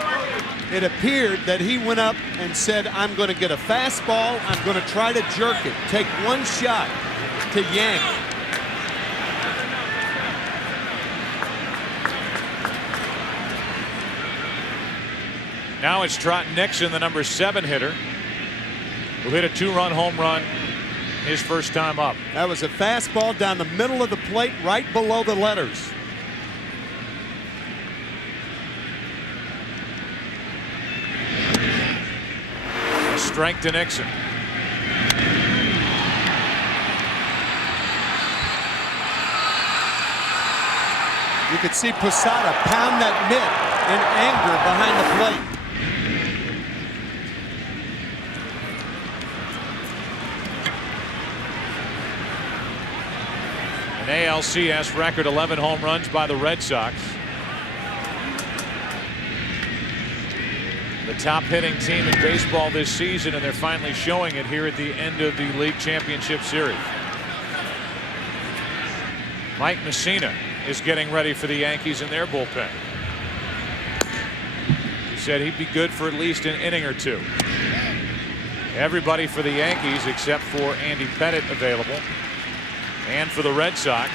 It appeared that he went up and said, I'm going to get a fastball. I'm going to try to jerk it. Take one shot to yank. Now it's Trot Nixon, the number 7 hitter, who hit a 2-run home run his first time up. That was a fastball down the middle of the plate, right below the letters. Strike to Nixon. You could see Posada pound that mitt in anger behind the plate. An ALCS record 11 home runs by the Red Sox. The top hitting team in baseball this season, and they're finally showing it here at the end of the League Championship Series. Mike Messina is getting ready for the Yankees in their bullpen. He said he'd be good for at least an inning or 2. Everybody for the Yankees except for Andy Pettitte available. And for the Red Sox,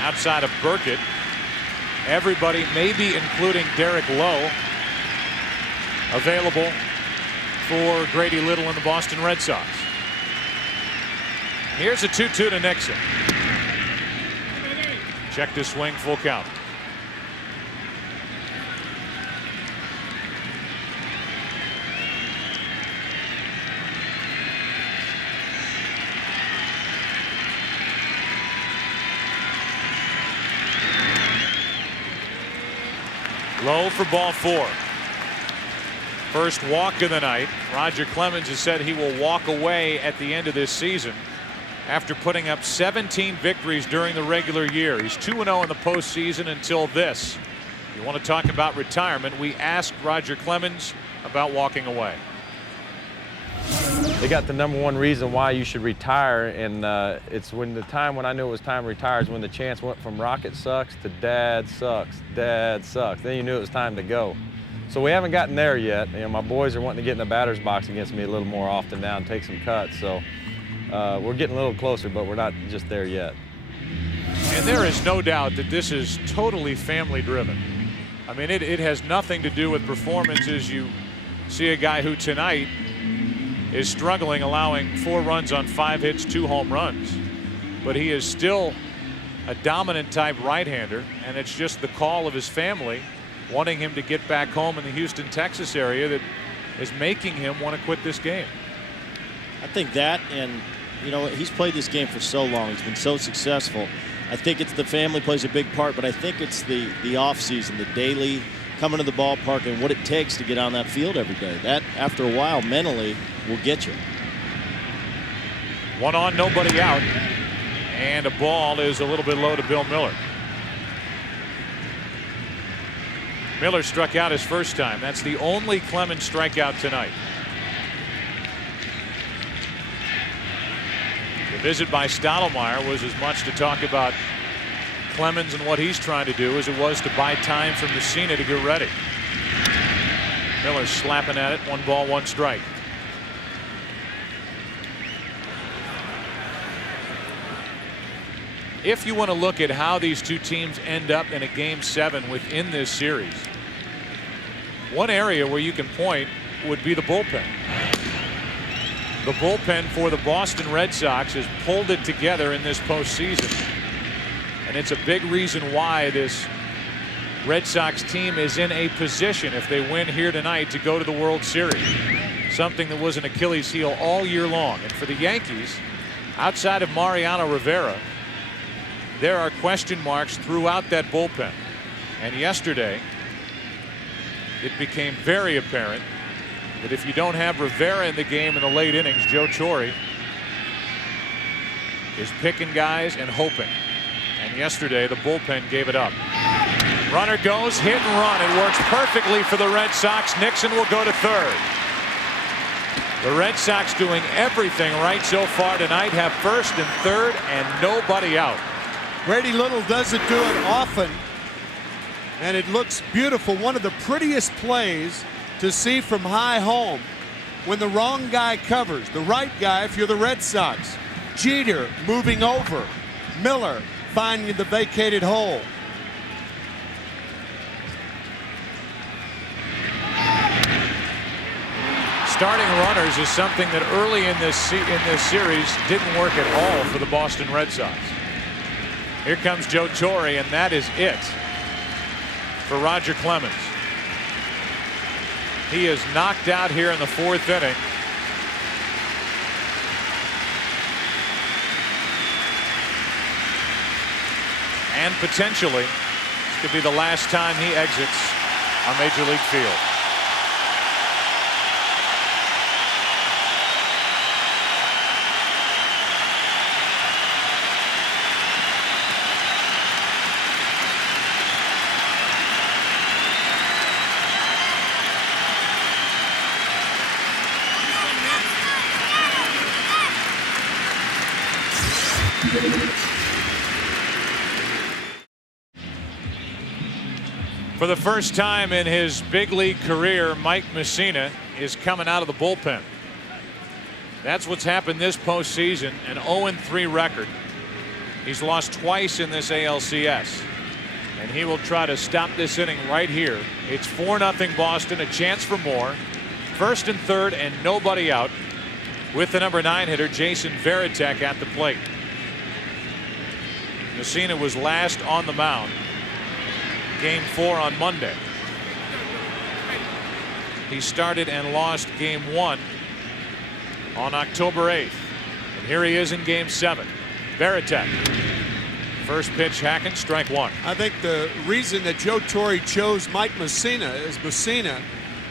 outside of Burkett, everybody, maybe including Derek Lowe, available for Grady Little and the Boston Red Sox. Here's a 2-2 to Nixon. Check to swing, full count. Low for ball 4. First walk of the night. Roger Clemens has said he will walk away at the end of this season. after putting up 17 victories during the regular year. He's 2-0 in the postseason until this. You want to talk about retirement? We asked Roger Clemens about walking away. They got the #1 reason why you should retire, and it's when the time when I knew it was time to retire is when the chance went from Rocket sucks to Dad sucks, Dad sucks. Then you knew it was time to go. So we haven't gotten there yet. You know, my boys are wanting to get in the batter's box against me a little more often now and take some cuts. So we're getting a little closer, but we're not just there yet. And there is no doubt that this is totally family driven. I mean, it has nothing to do with performances. You see a guy who tonight is struggling, allowing 4 runs on 5 hits, 2 home runs. But he is still a dominant type right-hander, and it's just the call of his family wanting him to get back home in the Houston, Texas area that is making him want to quit this game. I think that, and you know, he's played this game for so long. He's been so successful. I think it's the family plays a big part, but I think it's the off season, the daily coming to the ballpark and what it takes to get on that field every day. That, after a while, mentally will get you. 1 on, nobody out, and a ball is a little bit low to Bill Miller. Miller struck out his first time. That's the only Clemens strikeout tonight. The visit by Stottlemyre was as much to talk about Clemens and what he's trying to do as it was to buy time for Messina to get ready. Miller slapping at it. 1 ball, 1 strike. If you want to look at how these two teams end up in a Game 7 within this series, one area where you can point would be the bullpen. The bullpen for the Boston Red Sox has pulled it together in this postseason. And it's a big reason why this Red Sox team is in a position, if they win here tonight, to go to the World Series. Something that was an Achilles heel all year long. And for the Yankees, outside of Mariano Rivera, there are question marks throughout that bullpen. And yesterday, it became very apparent that if you don't have Rivera in the game in the late innings, Joe Torre is picking guys and hoping. And yesterday, the bullpen gave it up. Runner goes, hit and run. It works perfectly for the Red Sox. Nixon will go to third. The Red Sox doing everything right so far tonight, have first and third and nobody out. Grady Little doesn't do it often, and it looks beautiful. One of the prettiest plays to see from high home when the wrong guy covers, the right guy if you're the Red Sox. Jeter moving over, Miller finding the vacated hole. Starting runners is something that early in this series didn't work at all for the Boston Red Sox. Here comes Joe Torre, and that is it for Roger Clemens. He is knocked out here in the 4th inning. And potentially, this could be the last time he exits a major league field. For the first time in his big league career, Mike Messina is coming out of the bullpen. That's what's happened this postseason, an 0-3 record. He's lost twice in this ALCS, and he will try to stop this inning right here. It's 4-0 Boston, a chance for more. First and third and nobody out, with the number 9 hitter Jason Varitek at the plate. Messina was last on the mound Game 4 on Monday. He started and lost Game 1 on October 8th. And here he is in Game 7. Varitek. First pitch, hacking, strike 1. I think the reason that Joe Torre chose Mike Messina is Messina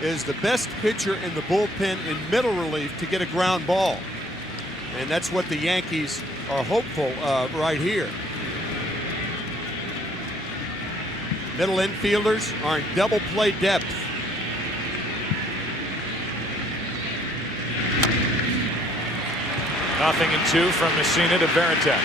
is the best pitcher in the bullpen in middle relief to get a ground ball. And that's what the Yankees are hopeful of right here. Middle infielders are in double play depth. Nothing in 2 from Messina to Veritek.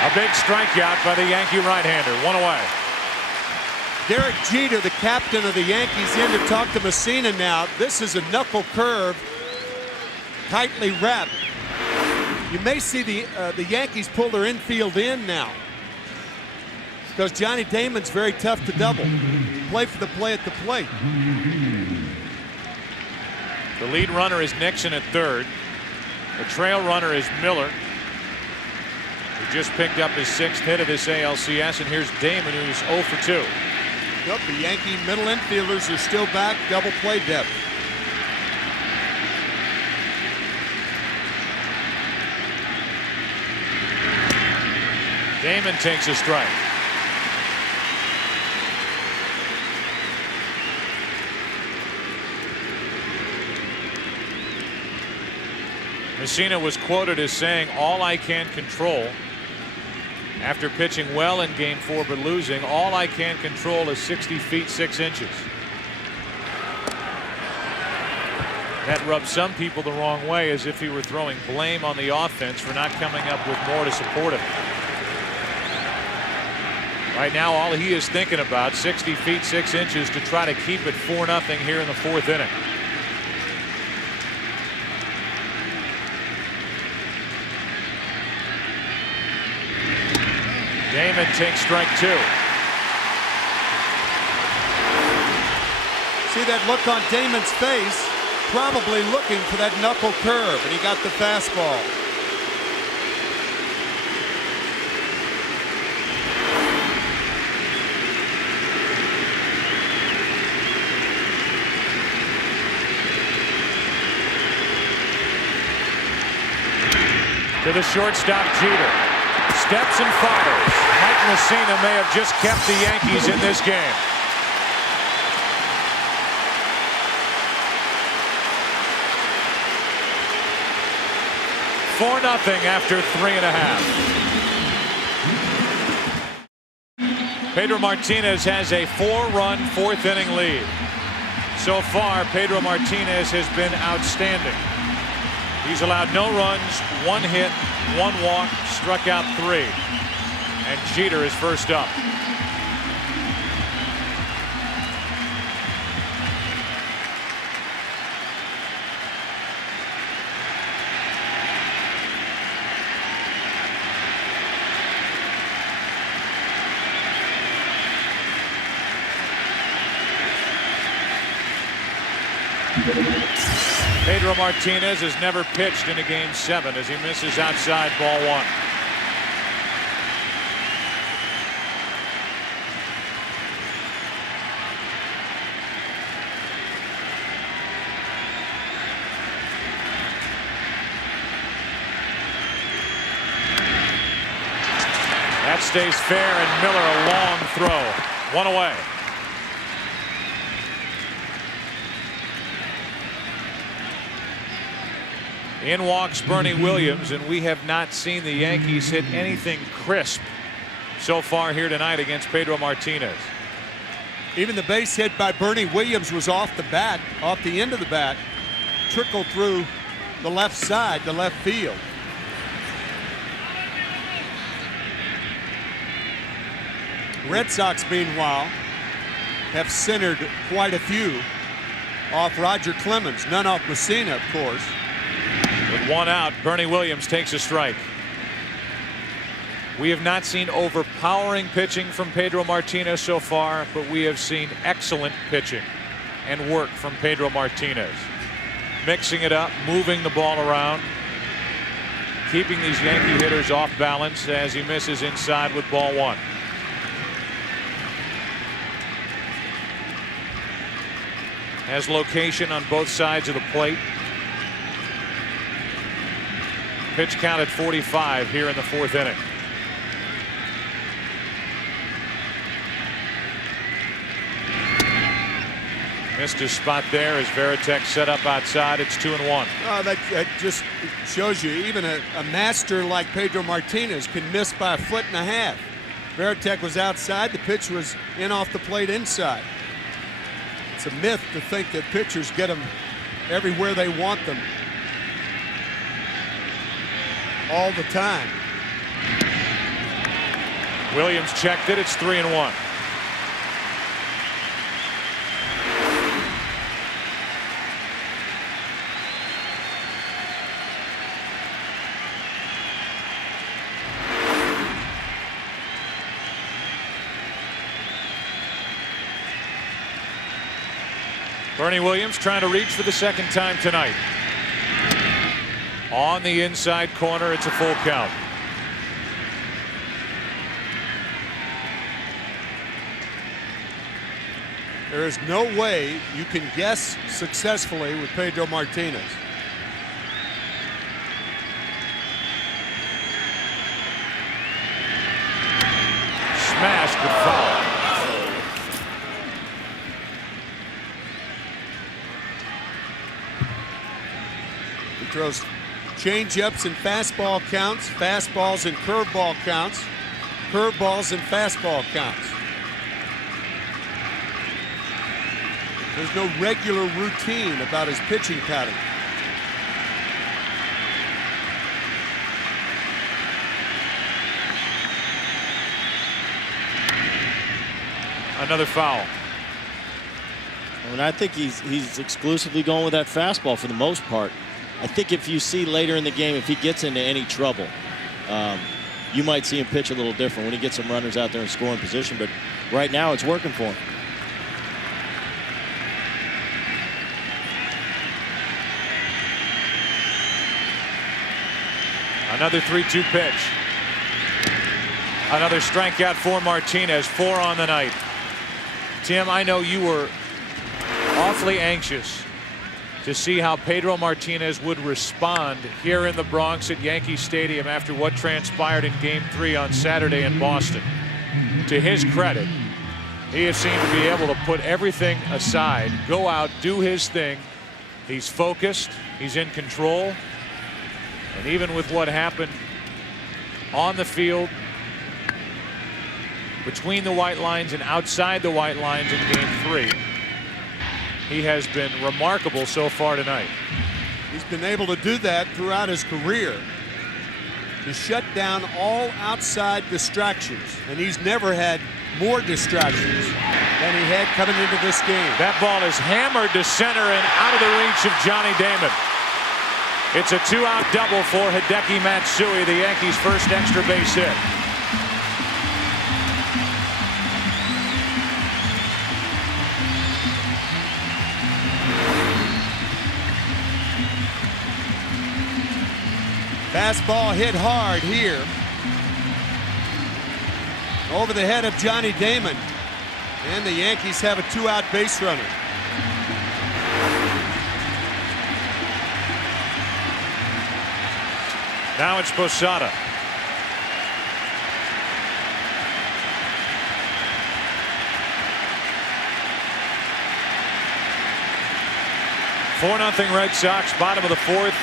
A big strikeout by the Yankee right-hander. 1 away. Derek Jeter, the captain of the Yankees, in to talk to Messina now. This is a knuckle curve, tightly wrapped. You may see the Yankees pull their infield in now, because Johnny Damon's very tough to double. Play for the play at the plate. The lead runner is Nixon at third. The trail runner is Miller, who just picked up his 6th hit of this ALCS, and here's Damon, who's 0 for 2. Yep, the Yankee middle infielders are still back, double play depth. Damon takes a strike. Messina was quoted as saying, "All I can control," after pitching well in Game 4 but losing, "all I can control is 60 feet 6 inches." That rubbed some people the wrong way, as if he were throwing blame on the offense for not coming up with more to support him. Right now, all he is thinking about, 60 feet 6 inches to try to keep it 4-0 here in the 4th inning. Damon takes strike 2. See that look on Damon's face? Probably looking for that knuckle curve, and he got the fastball. To the shortstop, Jeter. Steps and fires. Mike Messina may have just kept the Yankees in this game. For 4-0 after 3.5. Pedro Martinez has a 4-run 4th inning lead. So far, Pedro Martinez has been outstanding. He's allowed no runs, 1 hit, 1 walk, struck out 3. And Jeter is first up. Pedro Martinez has never pitched in a Game 7 as he misses outside ball 1. That stays fair, and Miller a long throw. 1 away. In walks Bernie Williams, and we have not seen the Yankees hit anything crisp so far here tonight against Pedro Martinez. Even the base hit by Bernie Williams was off the bat, off the end of the bat, trickled through the left side, the left field. Red Sox, meanwhile, have centered quite a few off Roger Clemens, none off Messina, of course. With 1 out, Bernie Williams takes a strike. We have not seen overpowering pitching from Pedro Martinez so far, but we have seen excellent pitching and work from Pedro Martinez. Mixing it up, moving the ball around. keeping these Yankee hitters off balance as he misses inside with ball one. Has location on both sides of the plate. Pitch count at 45 here in the fourth inning. Missed his spot there as Varitek set up outside. It's 2-1. That just shows you even a master like Pedro Martinez can miss by 1.5 feet. Varitek was outside. The pitch was in off the plate inside. It's a myth to think that pitchers get them everywhere they want them all the time. Williams checked it. It's 3-1. Bernie Williams trying to reach for the second time tonight. On the inside corner, it's a full count. There is no way you can guess successfully with Pedro Martinez. Smashed but foul. He throws change-ups and fastball counts, fastballs and curveball counts, curveballs and fastball counts. There's no regular routine about his pitching pattern. Another foul. And I think he's exclusively going with that fastball for the most part. I think if you see later in the game, if he gets into any trouble, you might see him pitch a little different when he gets some runners out there in scoring position. But right now, it's working for him. Another 3-2 pitch. Another strikeout for Martinez. 4 on the night. Tim, I know you were awfully anxious to see how Pedro Martinez would respond here in the Bronx at Yankee Stadium after what transpired in Game 3 on Saturday in Boston. To his credit, he has seemed to be able to put everything aside, go out, do his thing. He's focused. He's in control. And even with what happened on the field, between the white lines and outside the white lines in Game 3, he has been remarkable so far tonight. He's been able to do that throughout his career, to shut down all outside distractions, and he's never had more distractions than he had coming into this game. That ball is hammered to center and out of the reach of Johnny Damon. It's a 2-out double for Hideki Matsui, the Yankees' first extra base hit. Fastball hit hard here. Over the head of Johnny Damon. And the Yankees have a 2-out base runner. Now it's Posada. Four 0 Red Sox, bottom of the fourth,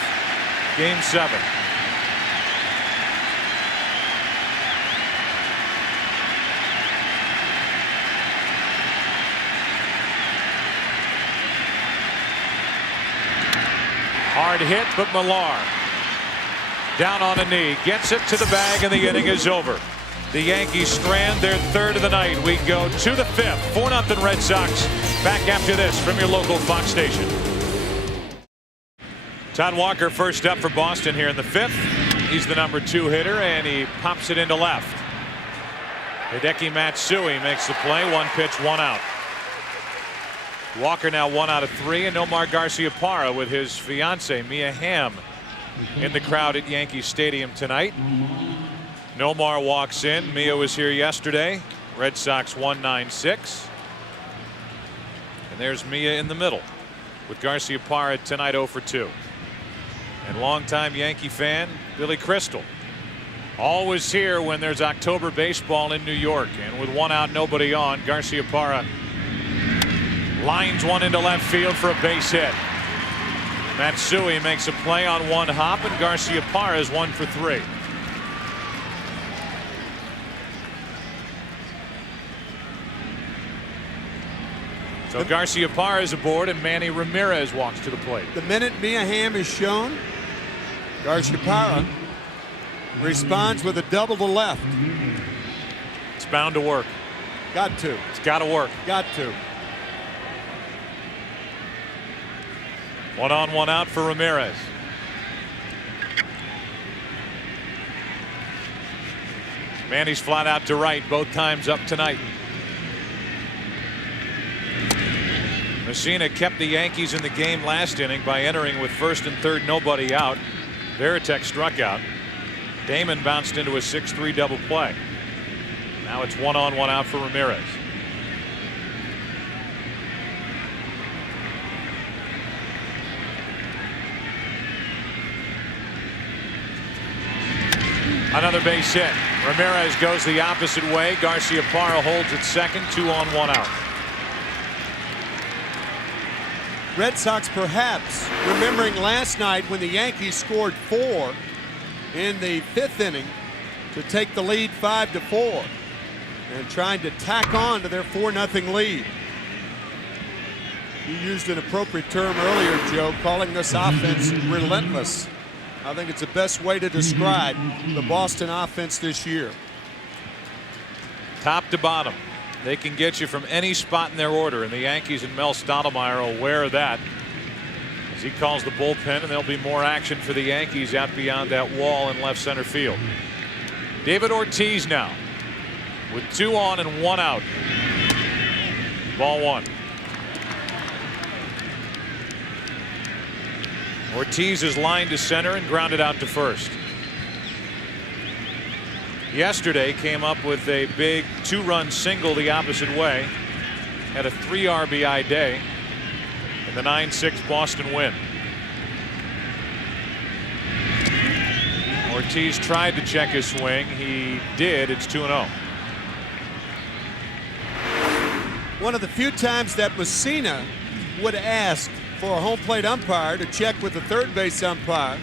Game 7. Hard hit, but Millar down on a knee, gets it to the bag, and the inning is over. The Yankees strand their third of the night. We go to the fifth. 4-0 Red Sox. Back after this from your local Fox station. Todd Walker first up for Boston here in the fifth. He's the number 2 hitter, and he pops it into left. Hideki Matsui makes the play. 1 pitch, 1 out. Walker now 1 out of 3, and Nomar Garciaparra with his fiancee Mia Hamm in the crowd at Yankee Stadium tonight. Nomar walks in. Mia was here yesterday. Red Sox won 9-6. And there's Mia in the middle with Garciaparra tonight 0 for 2. And longtime Yankee fan Billy Crystal, always here when there's October baseball in New York. And with 1 out, nobody on, Garciaparra lines one into left field for a base hit. Matsui makes a play on 1 hop, and Garciaparra is 1 for 3. So Garciaparra is aboard, and Manny Ramirez walks to the plate. The minute Mia Hamm is shown, Garciaparra responds with a double to left. It's bound to work. Got to. It's got to work. Got to. 1 on, 1 out for Ramirez. Manny's flat out to right both times up tonight. Messina kept the Yankees in the game last inning by entering with 1st and 3rd, nobody out. Varitek struck out. Damon bounced into a 6-3 double play. Now it's 1 on, 1 out for Ramirez. Another base hit. Ramirez goes the opposite way. Garciaparra holds at second. 2 on, 1 out. Red Sox perhaps remembering last night when the Yankees scored 4 in the 5th inning to take the lead 5-4 and trying to tack on to their 4-0 lead. You used an appropriate term earlier, Joe, calling this offense relentless. I think it's the best way to describe the Boston offense this year. Top to bottom, they can get you from any spot in their order, and the Yankees and Mel Stottlemyre are aware of that as he calls the bullpen, and there'll be more action for the Yankees out beyond that wall in left center field. David Ortiz now with 2 on and 1 out. Ball 1. Ortiz is lined to center and grounded out to first. Yesterday came up with a big 2-run single the opposite way. Had a 3 RBI day in the 9-6 Boston win. Ortiz tried to check his swing. He did. It's 2-0. One of the few times that Messina would ask for a home plate umpire to check with the third base umpire,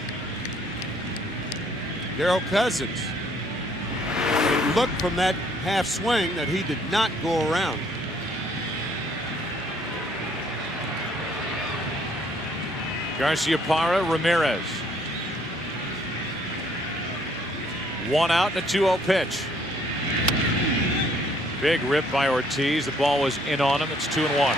Darryl Cousins. It looked from that half swing that he did not go around. Garciaparra, Ramirez. 1 out and a 2-0 pitch. Big rip by Ortiz. The ball was in on him. It's 2-1.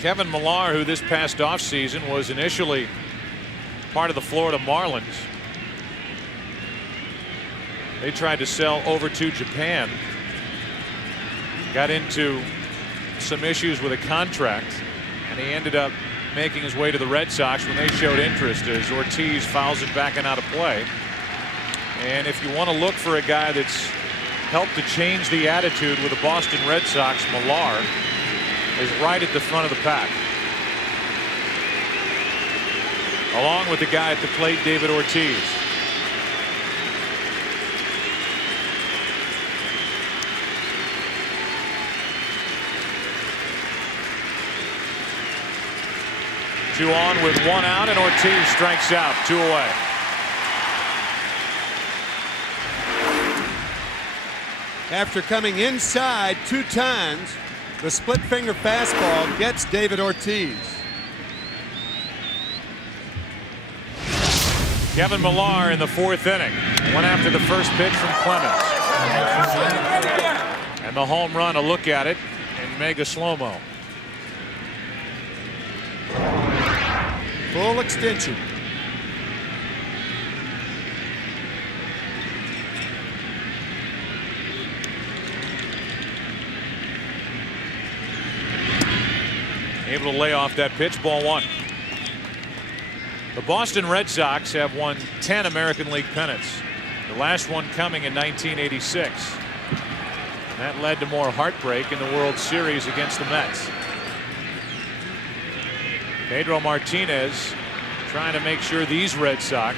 Kevin Millar, who this past offseason was initially part of the Florida Marlins. They tried to sell over to Japan. Got into some issues with a contract, and he ended up making his way to the Red Sox when they showed interest as Ortiz fouls it back and out of play. And if you want to look for a guy that's helped to change the attitude with the Boston Red Sox, Millar is right at the front of the pack. Along with the guy at the plate, David Ortiz. Two on with 1 out, and Ortiz strikes out. 2 away. After coming inside 2 times, the split finger fastball gets David Ortiz. Kevin Millar in the 4th inning. Went after the first pitch from Clemens. And the home run, a look at it in mega slow-mo. Full extension. able to lay off that pitch. Ball one. The Boston Red Sox have won 10 American League pennants. The last one coming in 1986. And that led to more heartbreak in the World Series against the Mets. Pedro Martinez trying to make sure these Red Sox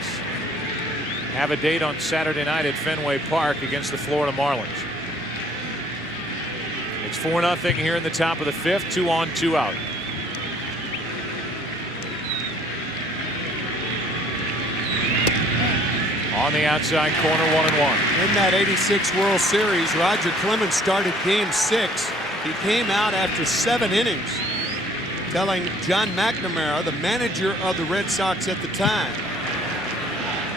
have a date on Saturday night at Fenway Park against the Florida Marlins. It's 4-0 here in the top of the fifth. 2 on, 2 out. On the outside corner, 1-1. In that '86 World Series, Roger Clemens started Game 6. He came out after 7 innings, telling John McNamara, the manager of the Red Sox at the time,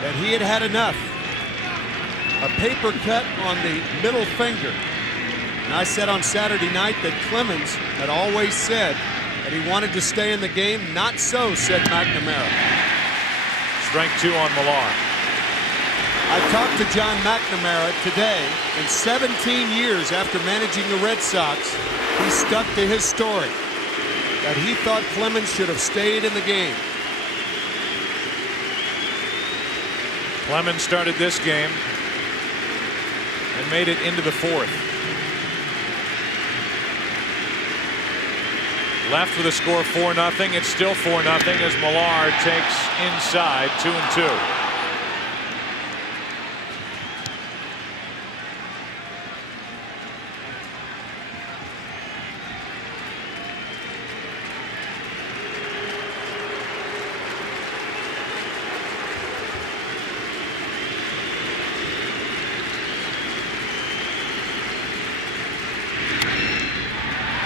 that he had had enough. A paper cut on the middle finger. And I said on Saturday night that Clemens had always said that he wanted to stay in the game. Not so, said McNamara. Strike 2 on Millar. I talked to John McNamara today. In 17 years after managing the Red Sox, he stuck to his story that he thought Clemens should have stayed in the game. Clemens started this game and made it into the fourth. Left with a score of 4-0. It's still 4-0 as Millar takes inside 2-2.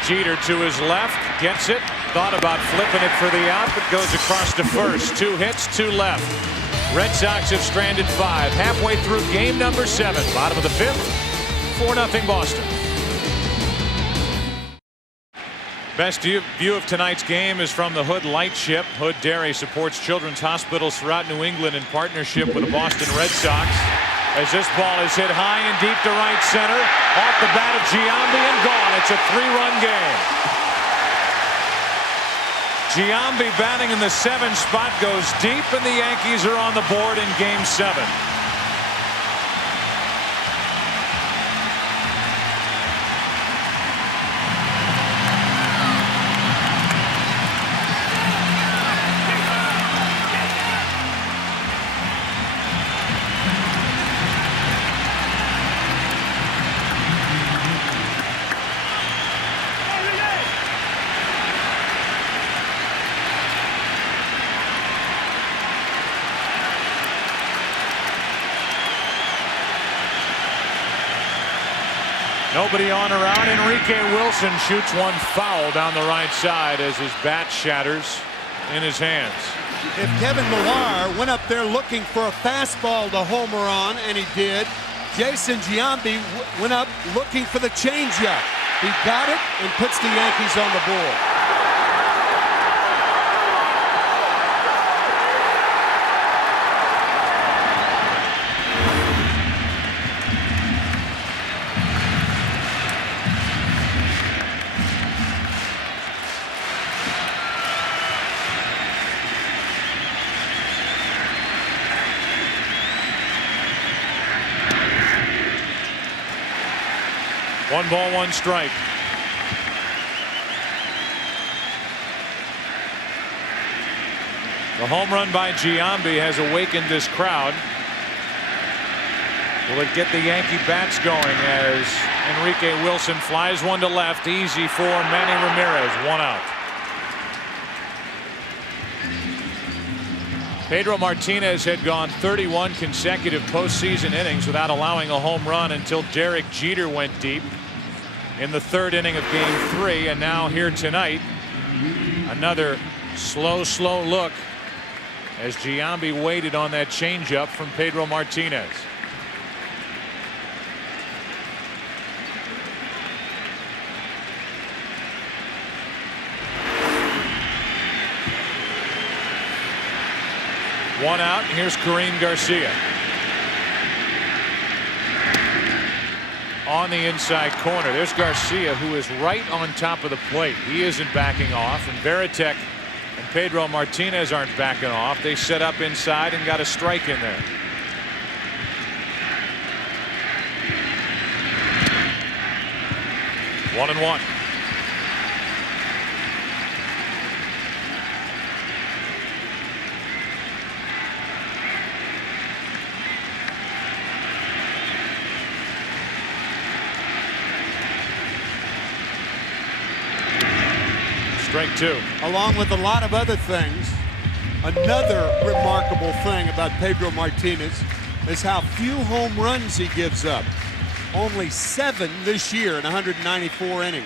Jeter to his left, gets it, thought about flipping it for the out, but goes across to first. 2 hits, 2 left. Red Sox have stranded 5, halfway through game number 7. Bottom of the fifth, 4-0 Boston. Best view of tonight's game is from the Hood Lightship. Hood Dairy supports children's hospitals throughout New England in partnership with the Boston Red Sox. As this ball is hit high and deep to right center, off the bat of Giambi and gone. It's a 3-run game. Giambi batting in the 7 spot goes deep, and the Yankees are on the board in game 7. Nobody on or out. Enrique Wilson shoots one foul down the right side as his bat shatters in his hands. If Kevin Millar went up there looking for a fastball to homer on, and he did, Jason Giambi went up looking for the changeup. He got it and puts the Yankees on the board. One ball, one strike. The home run by Giambi has awakened this crowd. Will it get the Yankee bats going as Enrique Wilson flies one to left, easy for Manny Ramirez, 1 out. Pedro Martinez had gone 31 consecutive postseason innings without allowing a home run until Derek Jeter went deep in the 3rd inning of game 3, and now here tonight another slow look as Giambi waited on that changeup from Pedro Martinez. One out. Here's Kareem Garcia. on the inside corner. There's Garcia, who is right on top of the plate. He isn't backing off, and Varitek and Pedro Martinez aren't backing off. They set up inside and got a strike in there. One and one. Strike two. Along with a lot of other things, another remarkable thing about Pedro Martinez is how few home runs he gives up. Only 7 this year in 194 innings.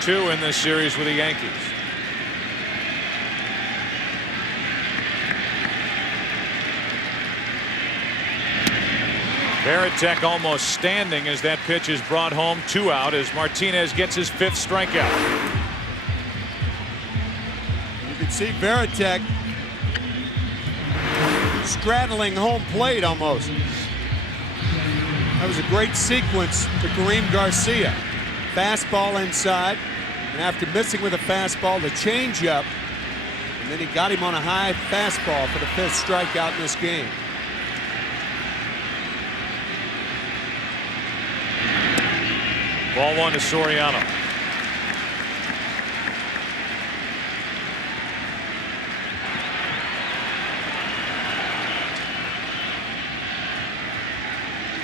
2 in this series with the Yankees. Varitek almost standing as that pitch is brought home. 2 out as Martinez gets his 5th strikeout. You can see Varitek straddling home plate almost. That was a great sequence to Kareem Garcia. Fastball inside, and after missing with a fastball, the changeup, and then he got him on a high fastball for the 5th strikeout in this game. Ball 1 to Soriano.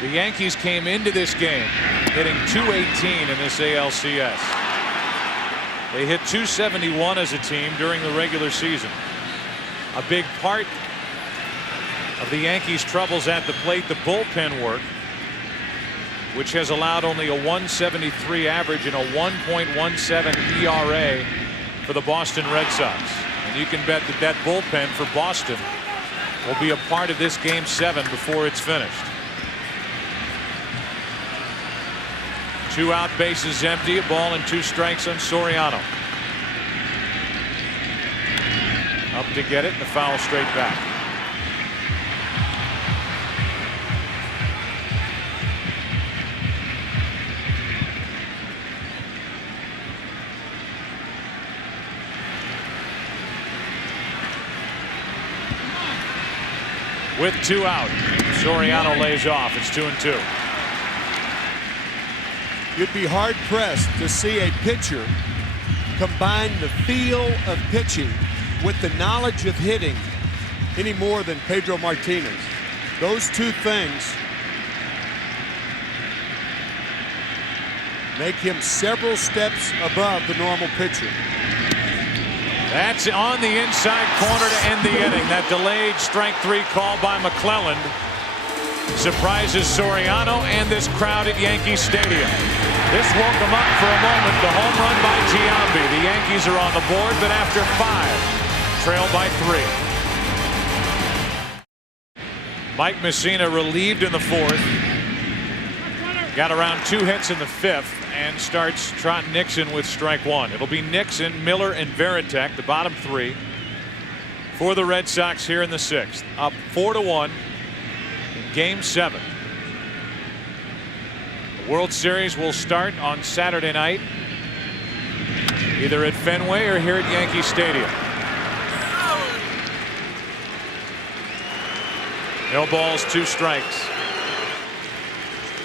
The Yankees came into this game hitting .218 in this ALCS. They hit .271 as a team during the regular season. A big part of the Yankees' troubles at the plate, the bullpen work, which has allowed only a 173 average and a 1.17 ERA for the Boston Red Sox. And you can bet that that bullpen for Boston will be a part of this Game 7 before it's finished. 2 out, bases empty, a ball and 2 strikes on Soriano. Up to get it, and the foul straight back. With 2 out, Soriano lays off. It's 2-2. You'd be hard-pressed to see a pitcher combine the feel of pitching with the knowledge of hitting any more than Pedro Martinez. Those 2 things make him several steps above the normal pitcher. That's on the inside corner to end the inning. That delayed strike 3 call by McClelland surprises Soriano and this crowd at Yankee Stadium. This woke them up for a moment. The home run by Giambi. The Yankees are on the board, but after 5, trail by 3. Mike Messina relieved in the 4th. Got around 2 hits in the 5th and starts Trot Nixon with strike 1. It'll be Nixon, Miller, and Varitek, the bottom 3 for the Red Sox here in the 6th. Up 4-1 in Game 7. The World Series will start on Saturday night, either at Fenway or here at Yankee Stadium. No balls, 2 strikes.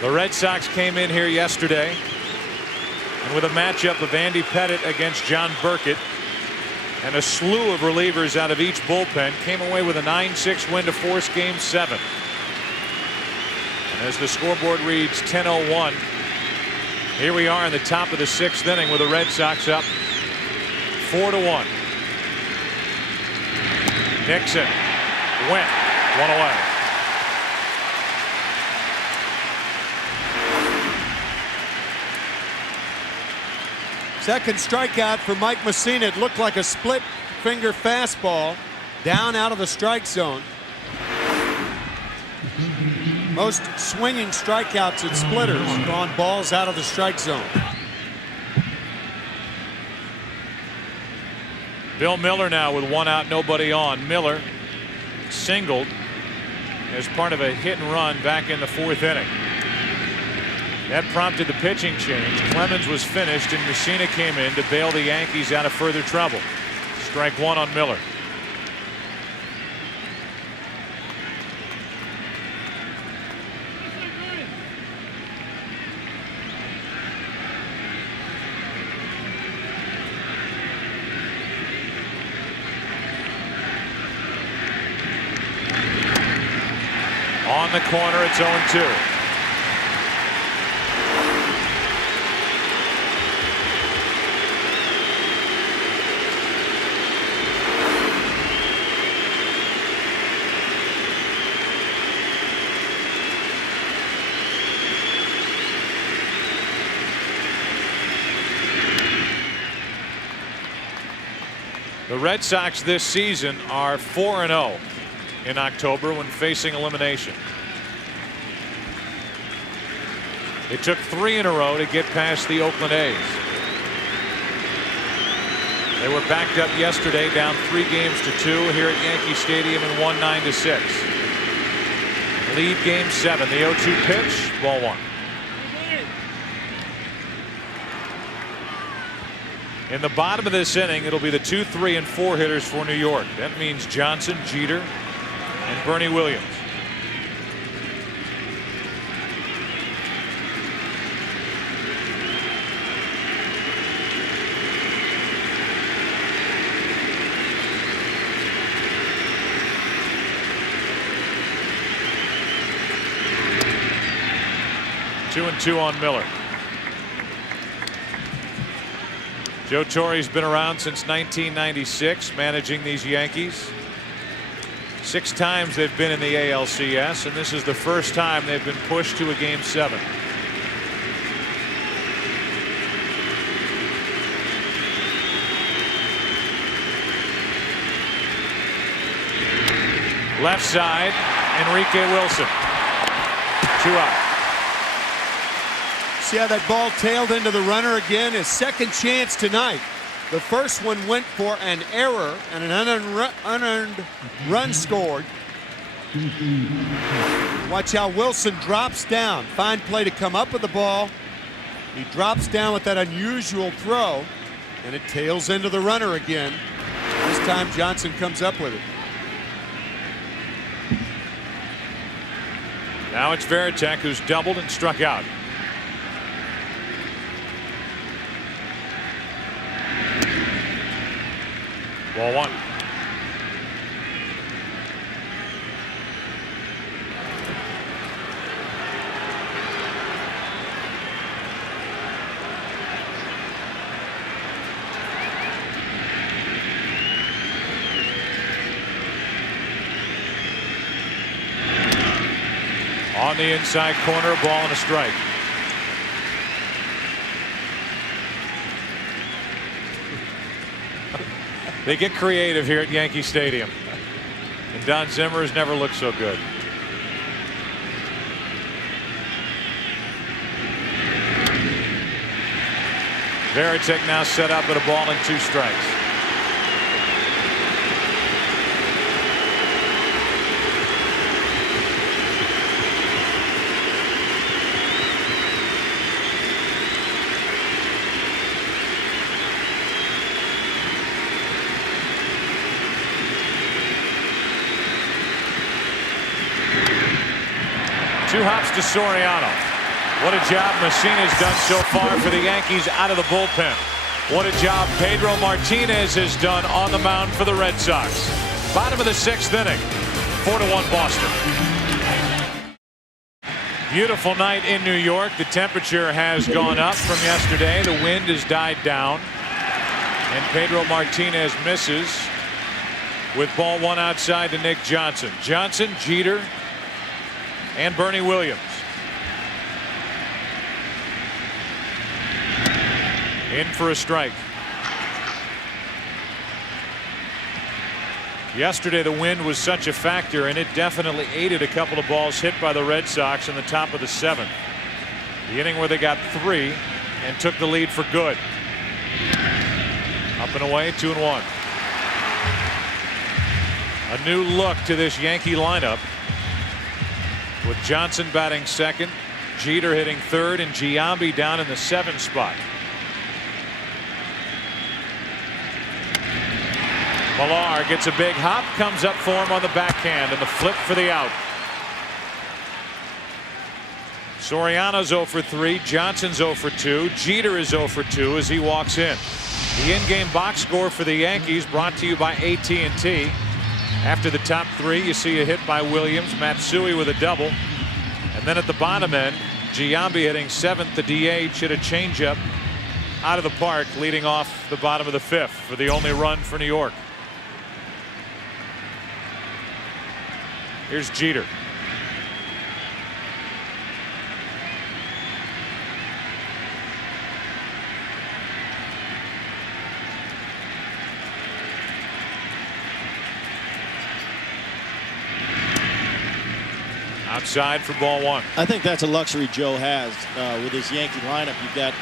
The Red Sox came in here yesterday, and with a matchup of Andy Pettitte against John Burkett and a slew of relievers out of each bullpen, came away with a 9-6 win to force Game 7. And as the scoreboard reads 10:01, here we are in the top of the 6th inning with the Red Sox up 4-1. Nixon went 1 away. Second strikeout for Mike Messina. It looked like a split finger fastball down out of the strike zone. Most swinging strikeouts at splitters on balls out of the strike zone. Bill Miller now with 1 out, nobody on. Miller singled as part of a hit and run back in the 4th inning. That prompted the pitching change. Clemens was finished and Messina came in to bail the Yankees out of further trouble. Strike 1 on Miller. On the corner, it's 0-2. The Red Sox this season are 4-0 in October when facing elimination. It took 3 in a row to get past the Oakland A's. They were backed up yesterday, down 3 games to 2 here at Yankee Stadium and won 9-6. Lead game 7. The 0-2 pitch, ball 1. In the bottom of this inning, it'll be the 2, 3, and 4 hitters for New York. That means Johnson, Jeter, and Bernie Williams. Two and 2 on Miller. Joe Torre's been around since 1996, managing these Yankees. 6 times they've been in the ALCS, and this is the first time they've been pushed to a Game 7. Left side, Enrique Wilson. 2 out. See how that ball tailed into the runner again? His second chance tonight. The first one went for an error and an unearned run scored. Watch how Wilson drops down. Fine play to come up with the ball. He drops down with that unusual throw, and it tails into the runner again. This time Johnson comes up with it. Now it's Varitek who's doubled and struck out. Ball 1. On the inside corner, ball and a strike. They get creative here at Yankee Stadium. And Don Zimmer has never looked so good. Varitek now set up at a ball and 2 strikes. Two hops to Soriano. What a job Messina's done so far for the Yankees out of the bullpen. What a job Pedro Martinez has done on the mound for the Red Sox. Bottom of the 6th inning. 4-1 Boston. Beautiful night in New York. The temperature has gone up from yesterday. The wind has died down. And Pedro Martinez misses with ball 1 outside to Nick Johnson. Johnson, Jeter, and Bernie Williams. In for a strike. Yesterday the wind was such a factor, and it definitely aided a couple of balls hit by the Red Sox in the top of the 7th. The inning where they got 3 and took the lead for good. Up and away, 2-1. A new look to this Yankee lineup. with Johnson batting second, Jeter hitting third, and Giambi down in the 7 spot. Millar gets a big hop, comes up for him on the backhand, and the flip for the out. Soriano's 0 for 3, Johnson's 0 for 2, Jeter is 0 for 2 as he walks in. The in-game box score for the Yankees brought to you by AT&T. After the top 3, you see a hit by Williams, Matsui with a double. And then at the bottom end, Giambi hitting 7th, the DH hit a changeup out of the park, leading off the bottom of the 5th for the only run for New York. Here's Jeter. Outside for ball 1. I think that's a luxury Joe has with his Yankee lineup. You've got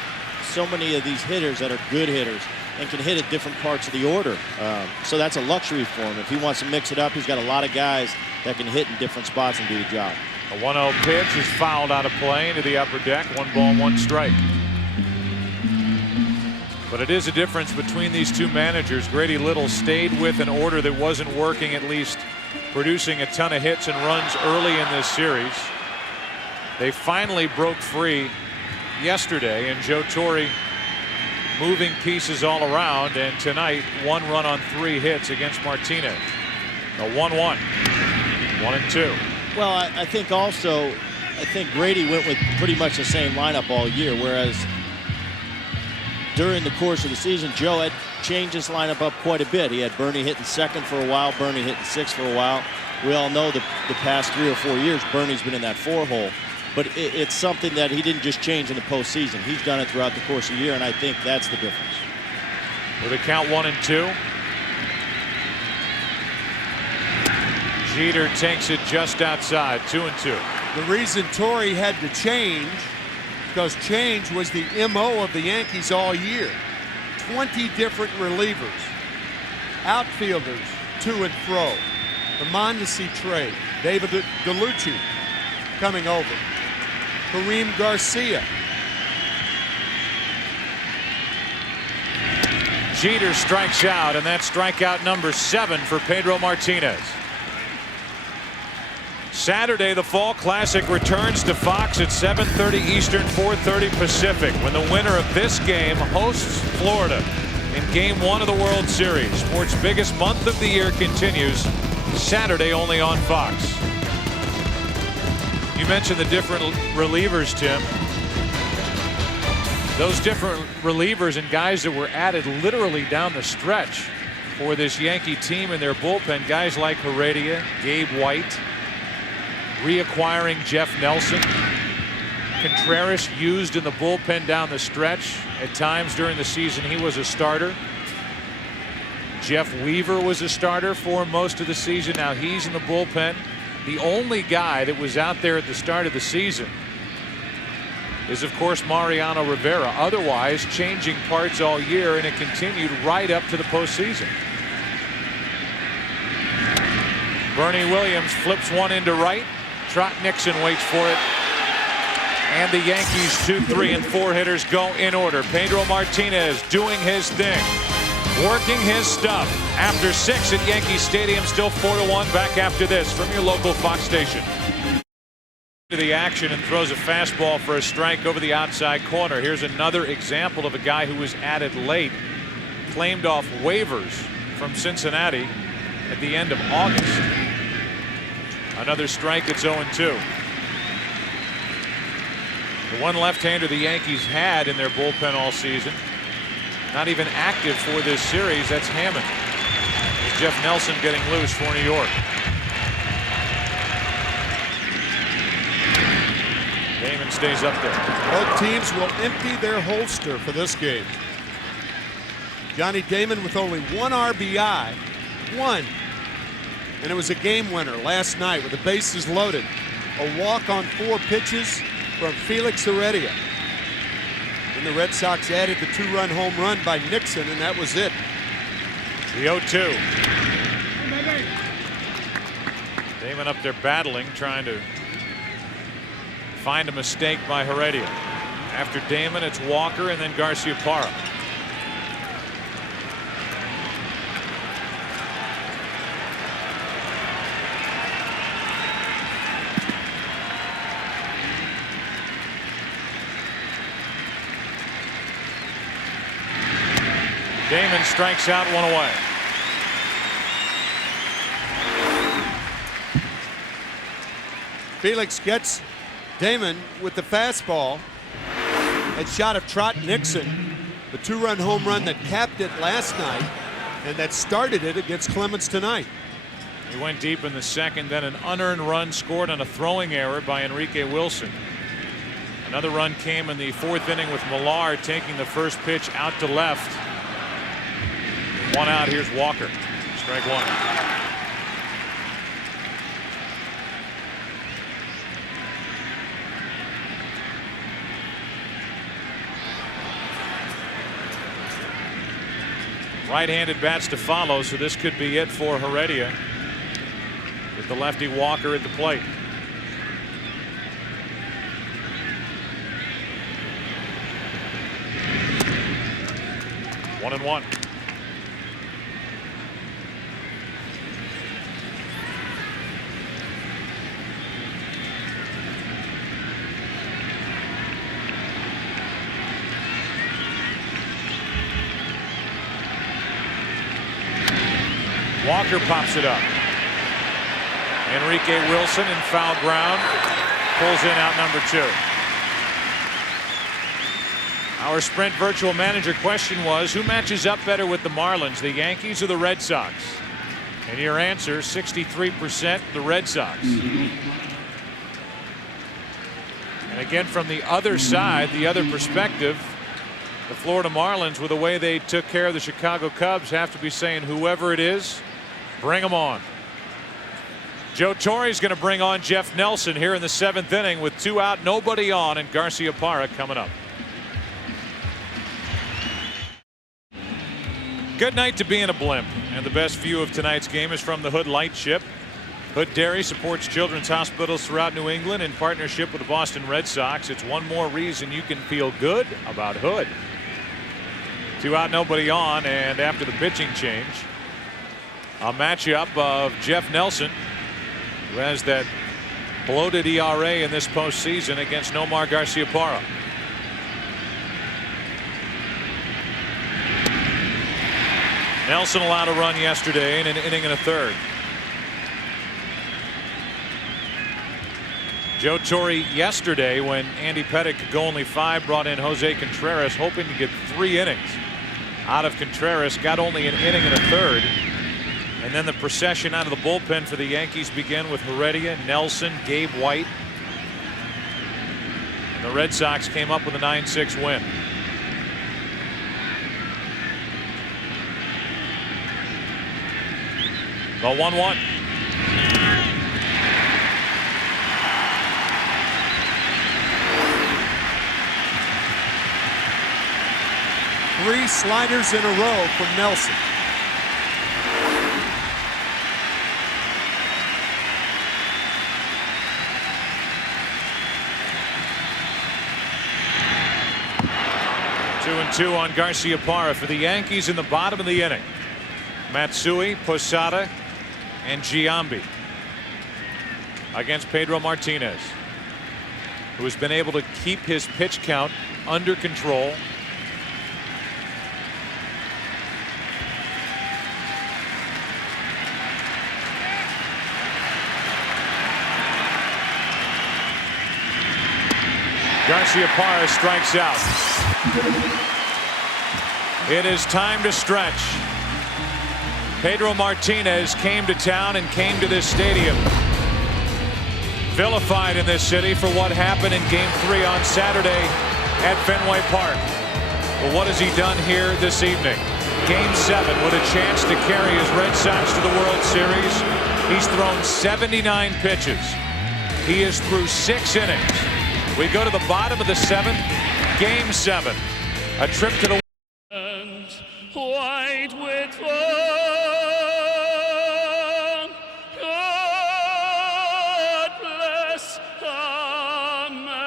so many of these hitters that are good hitters and can hit at different parts of the order. So that's a luxury for him. If he wants to mix it up, he's got a lot of guys that can hit in different spots and do the job. A 1-0 pitch is fouled out of play into the upper deck. 1 ball, 1 strike. But it is a difference between these two managers. Grady Little stayed with an order that wasn't working, at least producing a ton of hits and runs early in this series. They finally broke free yesterday, and Joe Torre moving pieces all around, and tonight 1 run on 3 hits against Martinez. A 1-1. 1-2. Well, I think also, Grady went with pretty much the same lineup all year, whereas during the course of the season, Joe had changed his lineup up quite a bit. He had Bernie hitting second for a while, Bernie hitting 6th for a while. We all know the past 3 or 4 years, Bernie's been in that 4 hole. But it's something that he didn't just change in the postseason. He's done it throughout the course of the year, and I think that's the difference. With a count 1-2. Jeter takes it just outside, 2-2. The reason Torre had to change, because change was the MO of the Yankees all year. 20 different relievers, outfielders to and fro. The Mondesi trade, David DeLucci coming over, Kareem Garcia. Jeter strikes out, and that's strikeout number 7 for Pedro Martinez. Saturday, the Fall Classic returns to Fox at 7:30 Eastern, 4:30 Pacific, when the winner of this game hosts Florida in Game 1 of the World Series. Sports' biggest month of the year continues Saturday only on Fox. You mentioned the different relievers, Tim. Those different relievers and guys that were added literally down the stretch for this Yankee team in their bullpen. Guys like Heredia, Gabe White, reacquiring Jeff Nelson. Contreras used in the bullpen down the stretch. At times during the season, he was a starter. Jeff Weaver was a starter for most of the season. Now he's in the bullpen. The only guy that was out there at the start of the season is, of course, Mariano Rivera. Otherwise, changing parts all year, and it continued right up to the postseason. Bernie Williams flips one into right. Trot Nixon waits for it. And the Yankees 2, 3, and 4 hitters go in order. Pedro Martinez doing his thing, working his stuff. After 6 at Yankee Stadium, still 4-1. Back after this from your local Fox station. To the action and throws a fastball for a strike over the outside corner. Here's another example of a guy who was added late, claimed off waivers from Cincinnati at the end of August. Another strike. It's 0-2. The one left-hander the Yankees had in their bullpen all season, not even active for this series, that's Hammond. There's Jeff Nelson getting loose for New York. Damon stays up there. Both teams will empty their holster for this game. Johnny Damon with only 1 RBI. 1. And it was a game winner last night with the bases loaded. A walk on 4 pitches from Felix Heredia. And the Red Sox added the 2-run home run by Nixon, and that was it. The 0-2. Damon up there battling, trying to find a mistake by Heredia. After Damon, it's Walker and then Garciaparra. Damon strikes out, one away. Felix gets Damon with the fastball. And shot of Trot Nixon, the 2-run home run that capped it last night and that started it against Clemens tonight. He went deep in the second, then an unearned run scored on a throwing error by Enrique Wilson. Another run came in the 4th inning with Millar taking the first pitch out to left. One out. Here's Walker. Strike one. Right-handed bats to follow, so this could be it for Heredia with the lefty Walker at the plate. One and one. Walker pops it up. Enrique Wilson in foul ground. Pulls in out number 2. Our Sprint Virtual Manager question was, who matches up better with the Marlins, the Yankees or the Red Sox? And your answer, 63% the Red Sox. And again, from the other side, the other perspective, the Florida Marlins, with the way they took care of the Chicago Cubs, have to be saying, whoever it is, bring them on. Joe Torre's going to bring on Jeff Nelson here in the 7th inning with 2 out, nobody on, and Garciaparra coming up. Good night to be in a blimp, and the best view of tonight's game is from the Hood Lightship. Hood Dairy supports children's hospitals throughout New England in partnership with the Boston Red Sox. It's one more reason you can feel good about Hood. 2 out, nobody on, and after the pitching change, a matchup of Jeff Nelson, who has that bloated ERA in this postseason, against Nomar Garciaparra. Nelson allowed a run yesterday in an inning and a third. Joe Torre yesterday, when Andy Pettitte could go only 5, brought in Jose Contreras, hoping to get 3 innings out of Contreras. Got only an inning and a third. And then the procession out of the bullpen for the Yankees began with Heredia, Nelson, Gabe White. And the Red Sox came up with a 9-6 win. The 1-1. Three sliders in a row from Nelson. Two on Garciaparra for the Yankees in the bottom of the inning. Matsui, Posada, and Giambi against Pedro Martinez, who has been able to keep his pitch count under control. Garciaparra strikes out. It is time to stretch. Pedro Martinez came to town and came to this stadium, vilified in this city for what happened in Game 3 on Saturday at Fenway Park. But what has he done here this evening? Game 7 with a chance to carry his Red Sox to the World Series. He's thrown 79 pitches. He is through 6 innings. We go to the bottom of the 7th, Game 7. A trip to the white with fun. God bless America.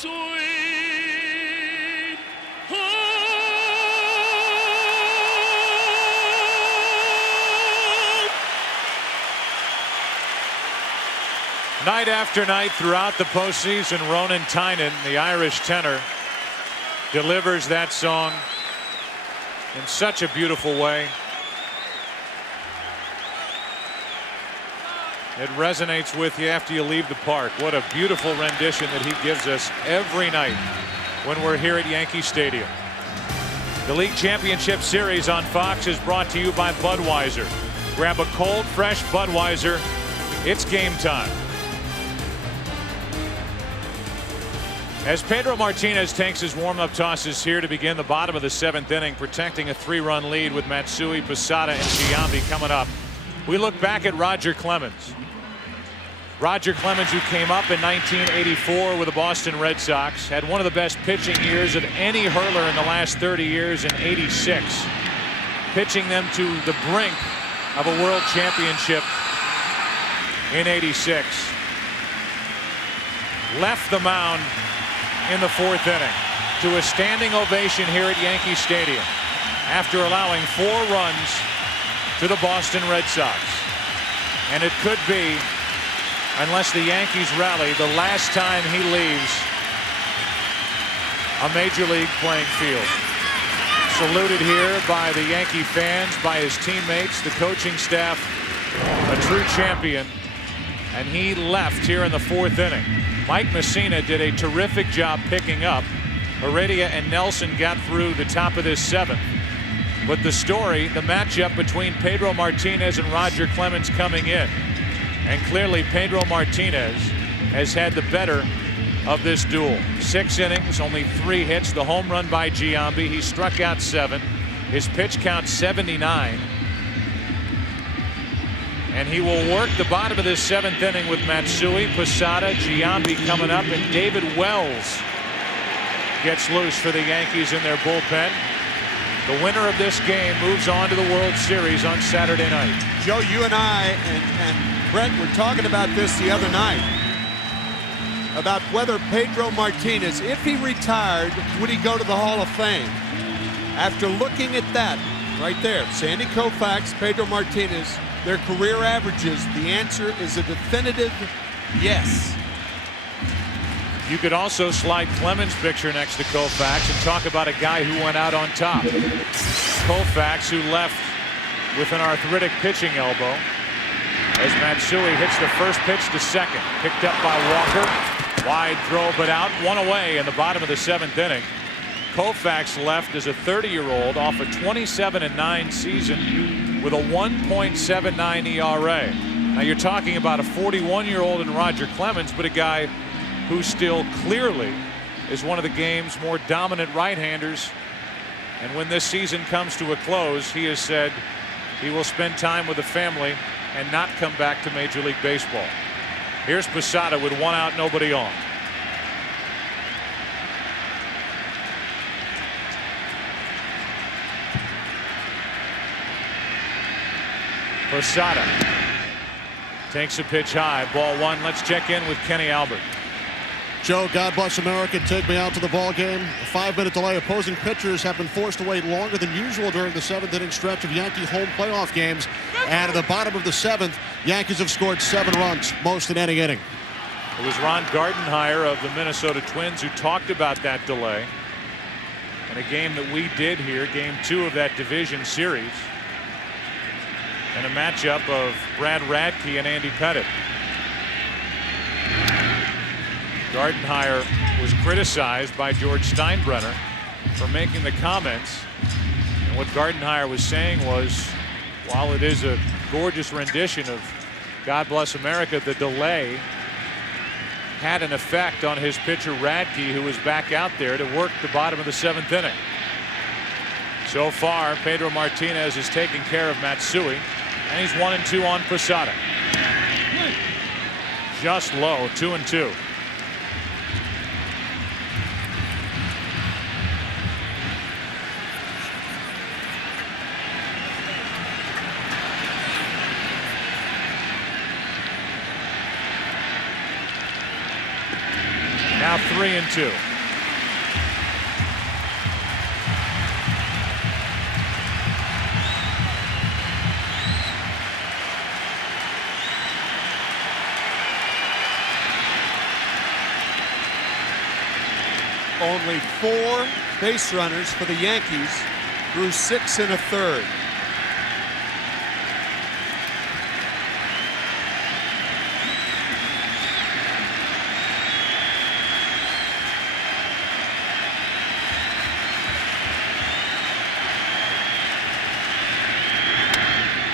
sweet home. Night after night throughout the postseason, Ronan Tynan, the Irish tenor, delivers that song in such a beautiful way. It resonates with you after you leave the park. What a beautiful rendition that he gives us every night when we're here at Yankee Stadium. The League Championship Series on Fox is brought to you by Budweiser. Grab a cold, fresh Budweiser. It's game time. As Pedro Martinez takes his warm-up tosses here to begin the bottom of the 7th inning, protecting a 3-run lead with Matsui, Posada, and Giambi coming up, we look back at Roger Clemens. Roger Clemens, who came up in 1984 with the Boston Red Sox, had one of the best pitching years of any hurler in the last 30 years in '86, pitching them to the brink of a world championship in '86. Left the mound in the 4th inning to a standing ovation here at Yankee Stadium after allowing 4 runs to the Boston Red Sox. And it could be, unless the Yankees rally, the last time he leaves a major league playing field. Saluted here by the Yankee fans, by his teammates, the coaching staff, a true champion. And he left here in the 4th inning. Mike Messina did a terrific job picking up. Heredia and Nelson got through the top of this 7th. But the story, the matchup between Pedro Martinez and Roger Clemens coming in. And clearly Pedro Martinez has had the better of this duel. 6 innings, only 3 hits, the home run by Giambi. He struck out 7. His pitch count 79. And he will work the bottom of this 7th inning with Matsui, Posada, Giambi coming up, and David Wells gets loose for the Yankees in their bullpen. The winner of this game moves on to the World Series on Saturday night. Joe, you and I and Brett were talking about this the other night, about whether Pedro Martinez, if he retired, would he go to the Hall of Fame? After looking at that right there, Sandy Koufax, Pedro Martinez, their career averages, the answer is a definitive yes. You could also slide Clemens' picture next to Koufax and talk about a guy who went out on top. Koufax, who left with an arthritic pitching elbow, as Matsui hits the first pitch to second. Picked up by Walker. Wide throw, but out. 1 away in the bottom of the 7th inning. Koufax left as a 30-year-old off a 27-9 season with a 1.79 ERA. Now you're talking about a 41-year-old in Roger Clemens, but a guy who still clearly is one of the game's more dominant right-handers. And when this season comes to a close, he has said he will spend time with the family and not come back to Major League Baseball. Here's Posada with 1 out, nobody on. Posada takes a pitch high, ball 1. Let's check in with Kenny Albert. Joe, God bless America, take me out to the ball game. A 5-minute delay. Opposing pitchers have been forced to wait longer than usual during the 7th inning stretch of Yankee home playoff games. And at the bottom of the 7th, Yankees have scored 7 runs, most in any inning. It was Ron Gardenhire of the Minnesota Twins who talked about that delay in a game that we did here, game 2 of that division series, and a matchup of Brad Radke and Andy Pettitte. Gardenhire was criticized by George Steinbrenner for making the comments, and what Gardenhire was saying was, while it is a gorgeous rendition of God Bless America, the delay had an effect on his pitcher Radke, who was back out there to work the bottom of the 7th inning. So far, Pedro Martinez is taking care of Matsui, and he's 1-2 on Posada. Just low, 2-2. Now 3-2. Only 4 base runners for the Yankees through 6 1/3.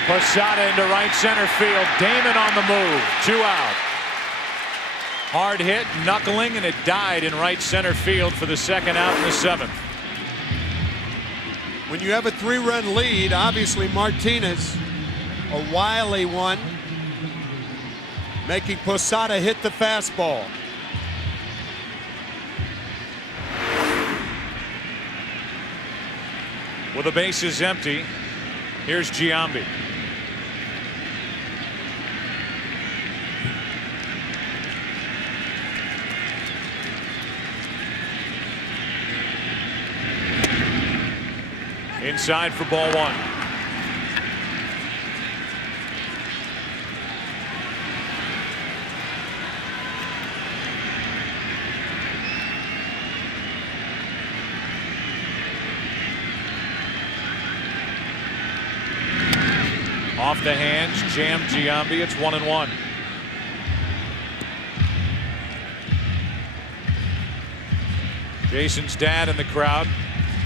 Posada into right center field. Damon on the move. 2 out. Hard hit, knuckling, and it died in right center field for the second out in the 7th. When you have a 3-run lead, obviously Martinez, a wily one, making Posada hit the fastball. With the bases empty, here's Giambi. Inside for ball 1. Off the hands, jammed Giambi. It's 1-1. Jason's dad in the crowd,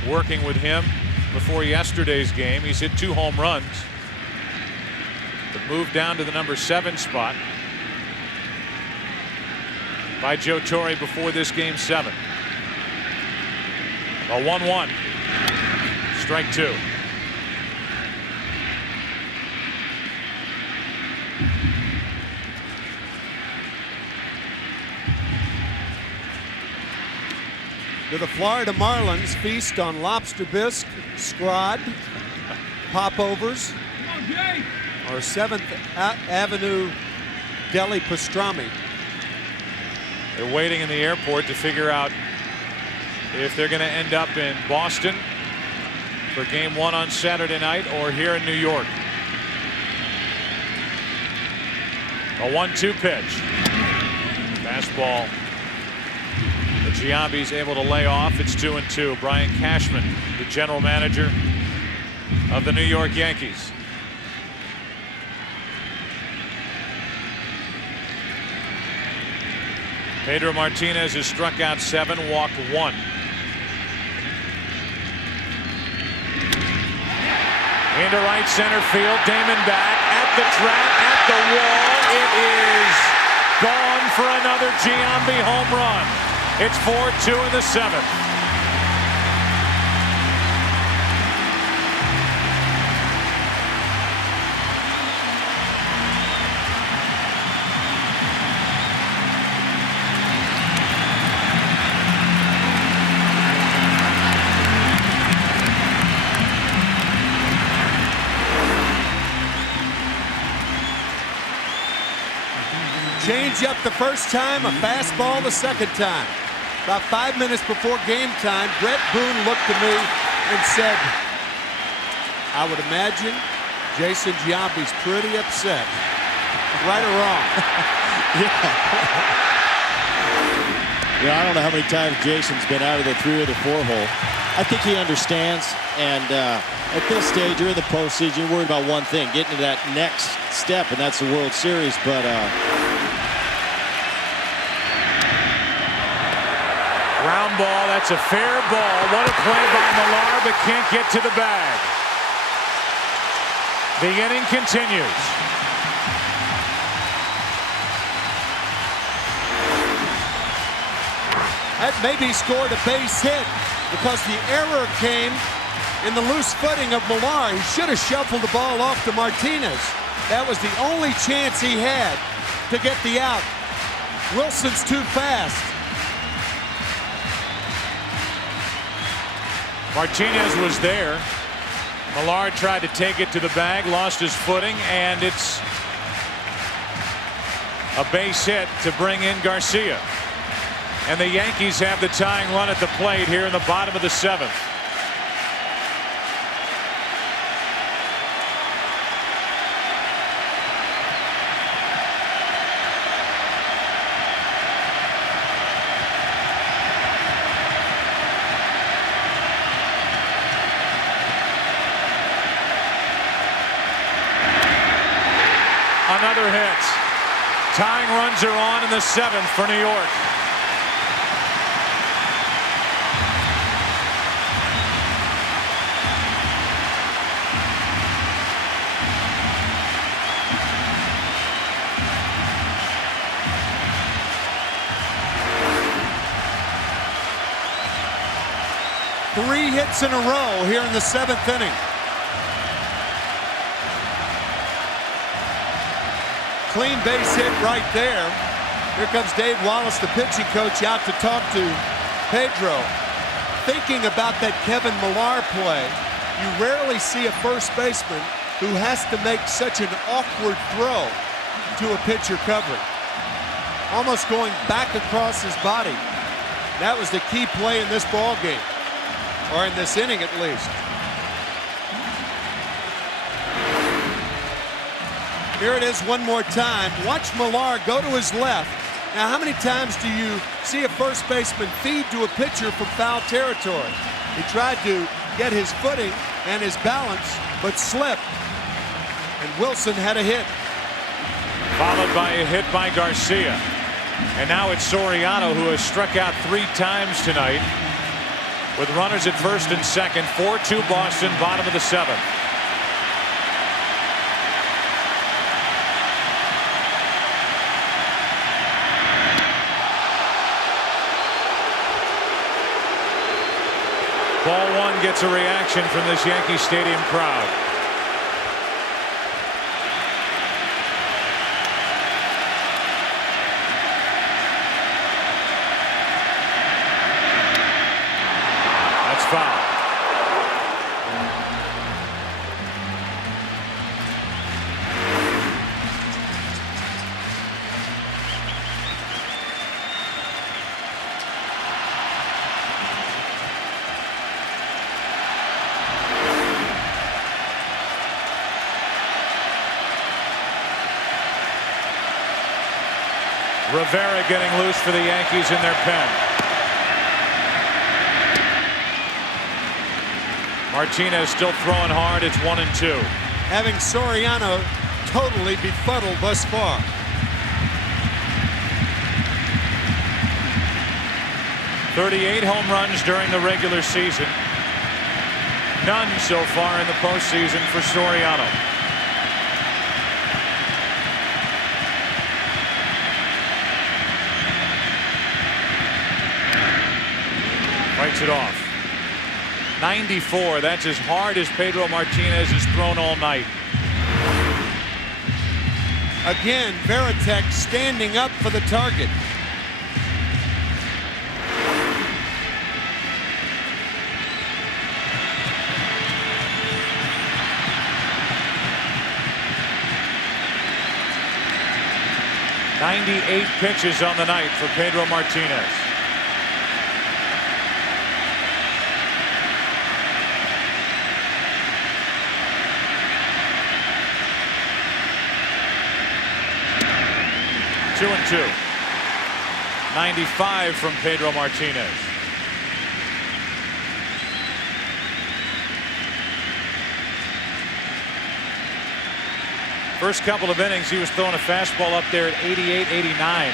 working with him before yesterday's game. He's hit 2 home runs, but moved down to the number 7 spot by Joe Torre before this game 7. A 1-1. Strike 2. Do the Florida Marlins feast on lobster bisque, scrod, popovers, or 7th Avenue deli pastrami? They're waiting in the airport to figure out if they're going to end up in Boston for game 1 on Saturday night or here in New York. A 1-2 pitch. Fastball. Giambi's able to lay off. It's 2-2. Brian Cashman, the general manager of the New York Yankees. Pedro Martinez has struck out 7, walked 1. Into right center field. Damon back at the track, at the wall. It is gone for another Giambi home run. It's 4-2 in the 7th. Change up the first time, a fastball the second time. About 5 minutes before game time, Brett Boone looked at me and said, I would imagine Jason Giambi's pretty upset. Right or wrong? Yeah, I don't know how many times Jason's been out of the 3 or the 4 hole. I think he understands, and at this stage, you're in the postseason, you're worried about one thing, getting to that next step, and that's the World Series, but ground ball, that's a fair ball. What a play by Millar, but can't get to the bag. The inning continues. That maybe scored a base hit because the error came in the loose footing of Millar. He should have shuffled the ball off to Martinez. That was the only chance he had to get the out. Wilson's too fast. Martinez was there. Millar tried to take it to the bag, lost his footing, and it's a base hit to bring in Garcia. And the Yankees have the tying run at the plate here in the bottom of the 7th. Another hit. Tying runs are on in the 7th for New York. Three hits in a row here in the 7th inning. Clean base hit right there. Here comes Dave Wallace, the pitching coach, out to talk to Pedro. Thinking about that Kevin Millar play, you rarely see a first baseman who has to make such an awkward throw to a pitcher covering. Almost going back across his body. That was the key play in this ball game, or in this inning at least. Here it is one more time. Watch Millar go to his left. Now, how many times do you see a first baseman feed to a pitcher from foul territory? He tried to get his footing and his balance, but slipped. And Wilson had a hit. Followed by a hit by Garcia. And now it's Soriano, who has struck out 3 times tonight. With runners at first and second, 4-2 Boston, bottom of the 7th. Ball 1 gets a reaction from this Yankee Stadium crowd. That's foul. Rivera getting loose for the Yankees in their pen. Martinez still throwing hard. It's 1-2. Having Soriano totally befuddled thus far. .38 home runs during the regular season. None so far in the postseason for Soriano. Fights it off. 94. That's as hard as Pedro Martinez has thrown all night. Again, Veritek standing up for the target. .98 pitches on the night for Pedro Martinez. Two and 2. 95 from Pedro Martinez. First couple of innings, he was throwing a fastball up there at 88, 89.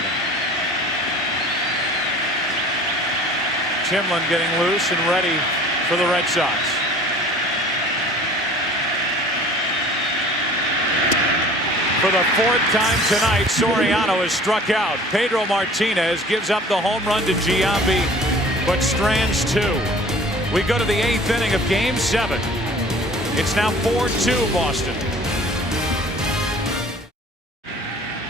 Timlin getting loose and ready for the Red Sox. For the 4th time tonight, Soriano has struck out. Pedro Martinez gives up the home run to Giambi, but strands 2. We go to the 8th inning of Game 7. It's now 4-2 Boston.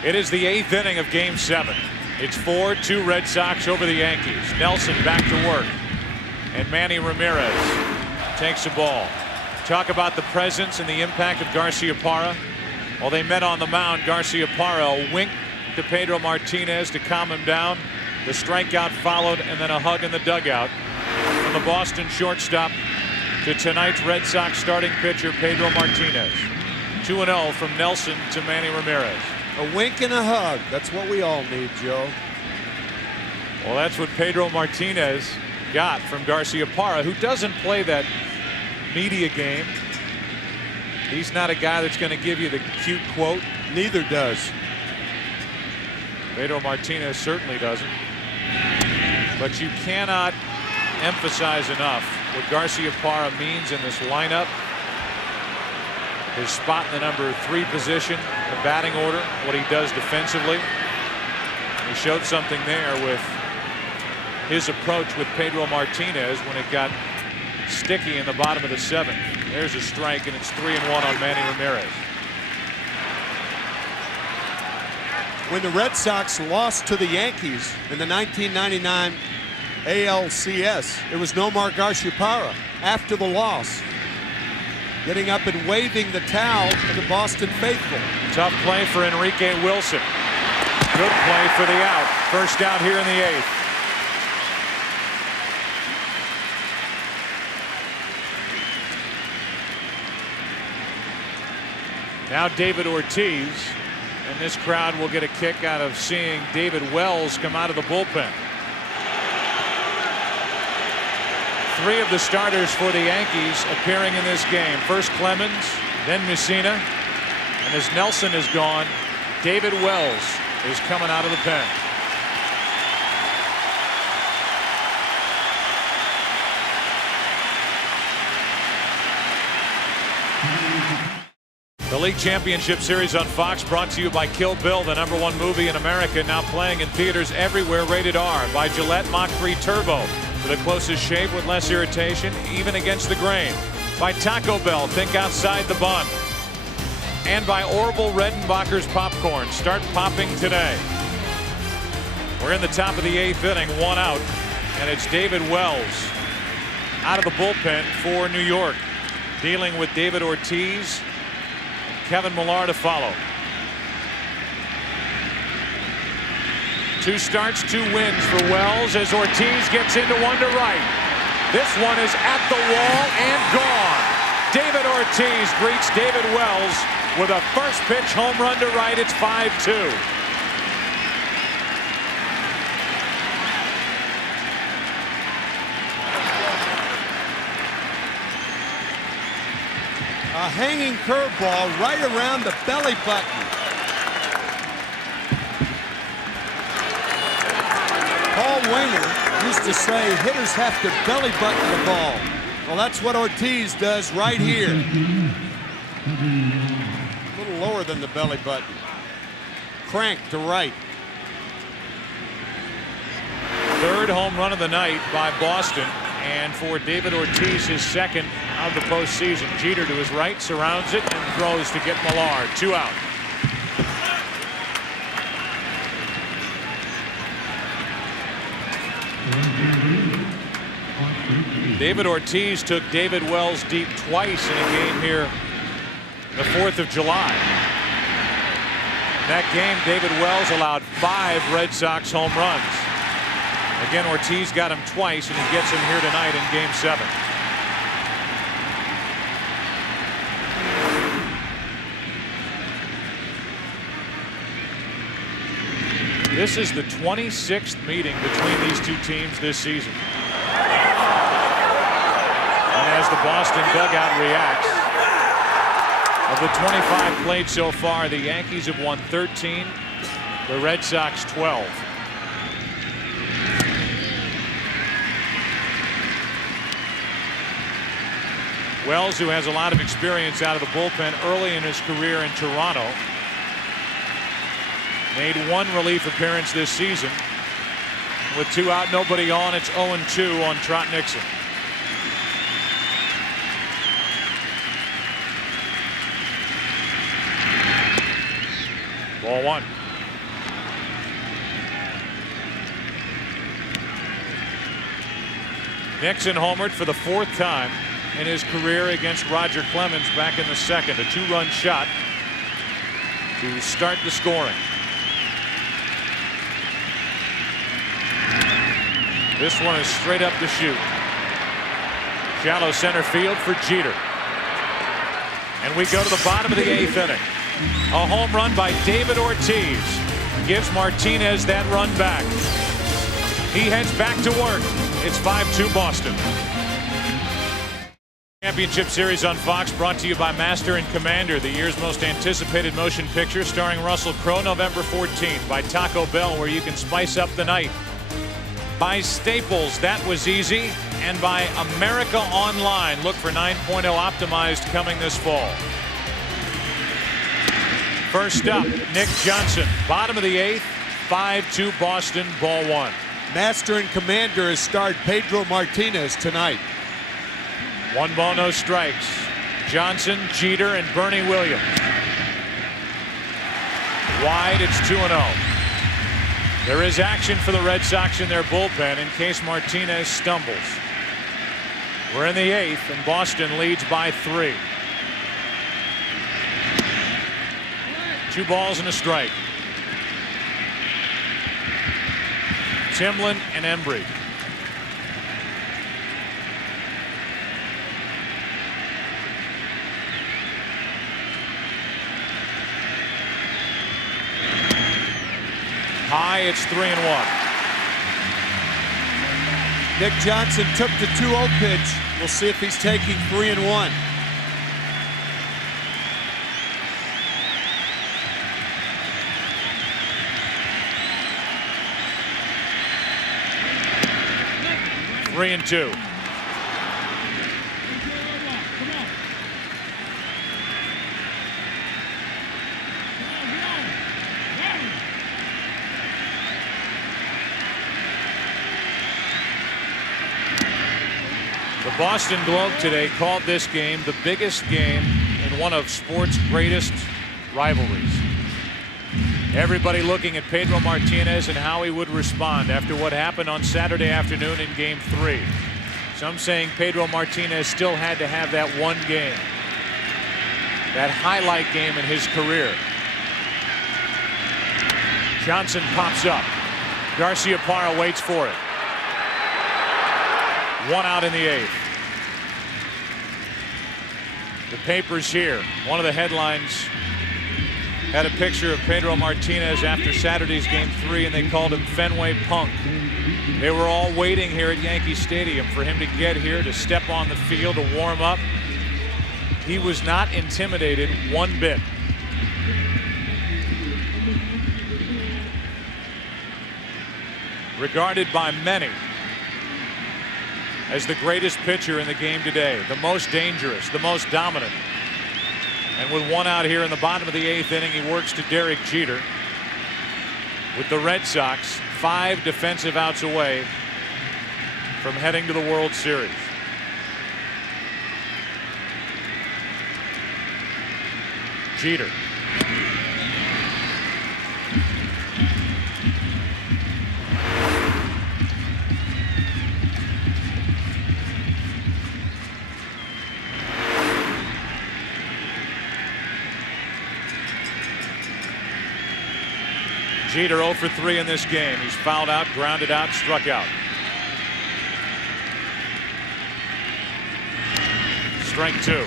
It is the 8th inning of Game 7. It's 4-2 Red Sox over the Yankees. Nelson back to work. And Manny Ramirez takes the ball. Talk about the presence and the impact of Garciaparra. While they met on the mound, Garciaparra winked to Pedro Martinez to calm him down. The strikeout followed, and then a hug in the dugout from the Boston shortstop to tonight's Red Sox starting pitcher Pedro Martinez. 2-0 from Nelson to Manny Ramirez. A wink and a hug. That's what we all need, Joe. Well, that's what Pedro Martinez got from Garciaparra, who doesn't play that media game. He's not a guy that's going to give you the cute quote. Neither does. Pedro Martinez certainly doesn't. But you cannot emphasize enough what Garciaparra means in this lineup. His spot in the number 3 position, the batting order, what he does defensively. He showed something there with his approach with Pedro Martinez when it got sticky in the bottom of the 7th. There's a strike, and it's 3-1 on Manny Ramirez. When the Red Sox lost to the Yankees in the 1999 ALCS, it was Nomar Garciaparra after the loss, getting up and waving the towel to the Boston faithful. Tough play for Enrique Wilson. Good play for the out. First out here in the 8th. Now David Ortiz, and this crowd will get a kick out of seeing David Wells come out of the bullpen. 3 of the starters for the Yankees appearing in this game. First Clemens, then Messina, and as Nelson is gone, David Wells is coming out of the pen. The League Championship Series on Fox, brought to you by Kill Bill, the #1 movie in America, now playing in theaters everywhere, rated R. By Gillette Mach 3 Turbo, for the closest shave with less irritation, even against the grain. By Taco Bell, think outside the bun. And by Orville Redenbacher's Popcorn. Start popping today. We're in the top of the 8th inning, 1 out, and it's David Wells out of the bullpen for New York, dealing with David Ortiz. Kevin Millar to follow. 2 starts, 2 wins for Wells as Ortiz gets into one to right. This one is at the wall and gone. David Ortiz greets David Wells with a first pitch home run to right. It's 5-2. A hanging curveball right around the belly button. Paul Wanger used to say hitters have to belly button the ball. Well, that's what Ortiz does right here. A little lower than the belly button. Crank to right. 3rd home run of the night by Boston, and for David Ortiz, his 2nd of the postseason. Jeter to his right, surrounds it, and throws to get Millar. 2 out. David Ortiz took David Wells deep twice in a game here the 4th of July. In that game, David Wells allowed 5 Red Sox home runs. Again, Ortiz got him twice, and he gets him here tonight in Game 7. This is the 26th meeting between these 2 teams this season. And as the Boston dugout reacts, of the 25 played so far, the Yankees have won 13, the Red Sox 12. Wells, who has a lot of experience out of the bullpen early in his career in Toronto, made 1 relief appearance this season. With 2 out, nobody on, it's 0-2 on Trot Nixon. Ball 1. Nixon homered for the 4th time in his career against Roger Clemens back in the 2nd. A 2-run shot to start the scoring. This one is straight up the chute. Shallow center field for Jeter. And we go to the bottom of the 8th inning. A home run by David Ortiz gives Martinez that run back. He heads back to work. It's 5-2 Boston. Championship Series on Fox brought to you by Master and Commander, the year's most anticipated motion picture starring Russell Crowe, November 14th. By Taco Bell, where you can spice up the night. By Staples, that was easy. And by America Online, look for 9.0 optimized coming this fall. First up, Nick Johnson, bottom of the 8th, 5-2 Boston, ball 1. Master and Commander has starred Pedro Martinez tonight. 1 ball, no strikes. Johnson, Jeter, and Bernie Williams. Wide, it's 2-0. There is action for the Red Sox in their bullpen in case Martinez stumbles. We're in the 8th, and Boston leads by 3. 2 balls and a strike. Timlin and Embry. High, it's 3-1. Nick Johnson took the 2-0 pitch. We'll see if he's taking 3-1. Three and 2. The Boston Globe today called this game the biggest game in one of sports' greatest rivalries. Everybody looking at Pedro Martinez and how he would respond after what happened on Saturday afternoon in Game 3. Some saying Pedro Martinez still had to have that one game, that highlight game in his career. Johnson pops up. Garciaparra waits for it. 1 out in the 8th. The papers here. One of the headlines had a picture of Pedro Martinez after Saturday's Game 3, and they called him Fenway Punk. They were all waiting here at Yankee Stadium for him to get here, to step on the field, to warm up. He was not intimidated one bit. Regarded by many as the greatest pitcher in the game today, the most dangerous, the most dominant. And with 1 out here in the bottom of the 8th inning, he works to Derek Jeter. With the Red Sox 5 defensive outs away from heading to the World Series. Jeter. Jeter 0 for 3 in this game. He's fouled out, grounded out, struck out. Strike 2.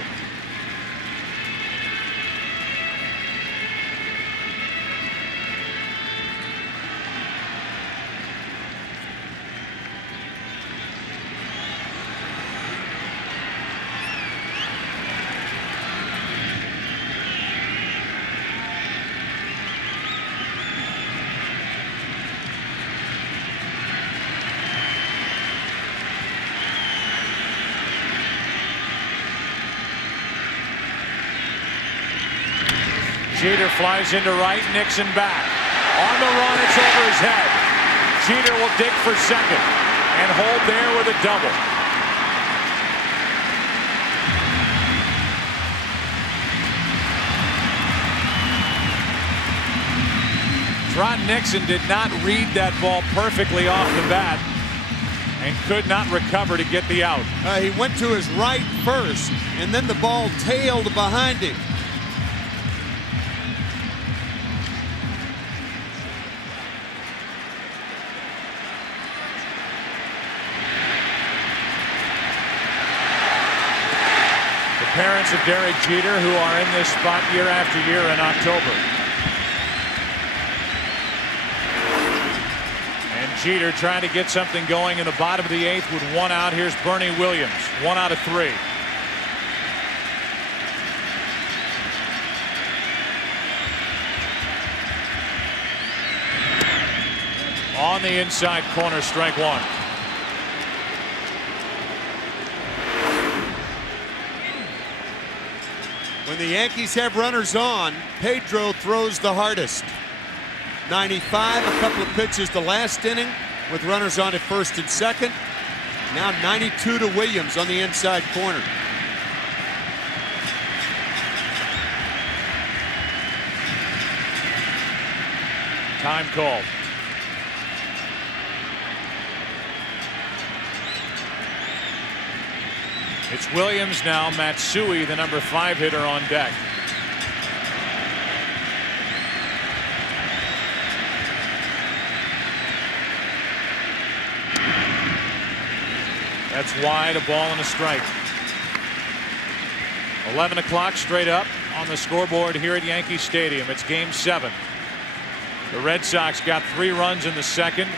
Jeter flies into right, Nixon back. On the run, it's over his head. Jeter will dig for second and hold there with a double. Trot Nixon did not read that ball perfectly off the bat and could not recover to get the out. He went to his right first, and then the ball tailed behind him. parents of Derek Jeter, who are in this spot year after year in October. And Jeter trying to get something going in the bottom of the 8th with 1 out. Here's Bernie Williams, 1 out of 3. On the inside corner, strike 1. When the Yankees have runners on, Pedro throws the hardest. 95, a couple of pitches the last inning with runners on at first and second. Now 92 to Williams on the inside corner. Time called. It's Williams now, Matsui, the number 5 hitter, on deck. That's wide, a ball and a strike. 11 o'clock straight up on the scoreboard here at Yankee Stadium. It's game 7. The Red Sox got 3 runs in the second.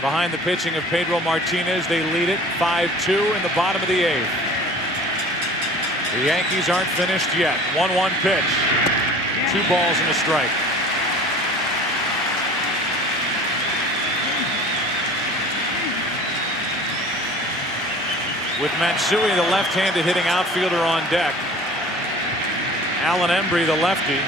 Behind the pitching of Pedro Martinez, they lead it 5-2 in the bottom of the 8th. The Yankees aren't finished yet. 1-1 pitch. 2 balls and a strike. With Matsui, the left-handed hitting outfielder, on deck. Alan Embry, the lefty,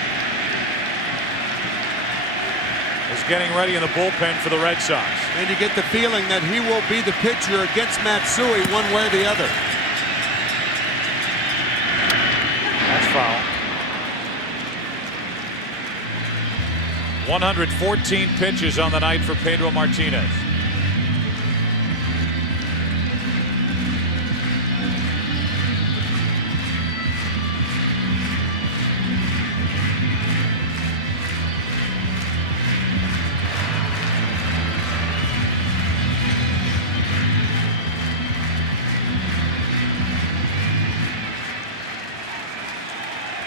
is getting ready in the bullpen for the Red Sox. And you get the feeling that he will be the pitcher against Matsui one way or the other. That's foul. 114 pitches on the night for Pedro Martinez.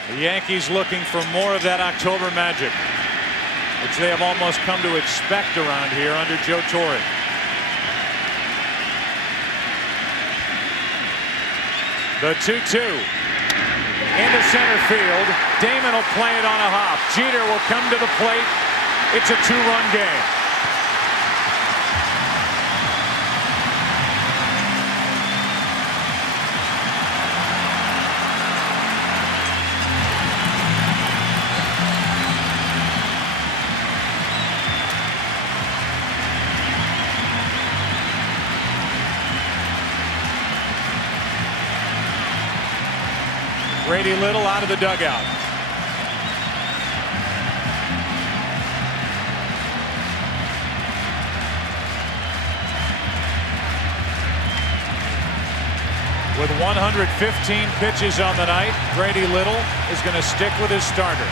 The Yankees looking for more of that October magic, which they have almost come to expect around here under Joe Torre. The 2-2 into center field. Damon will play it on a hop. Jeter will come to the plate. It's a 2-run game. Grady Little out of the dugout. With 115 pitches on the night, Grady Little is going to stick with his starter.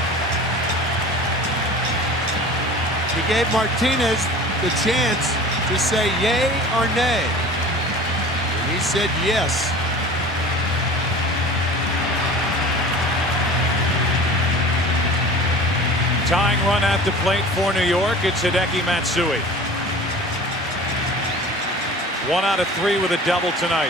He gave Martinez the chance to say yay or nay. And he said yes. Tying run at the plate for New York. It's Hideki Matsui. 1 out of 3 with a double tonight.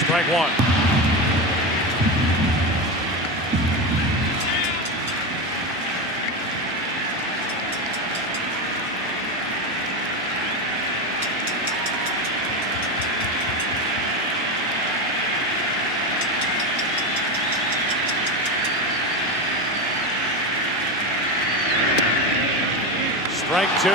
Strike 1. Strike 2.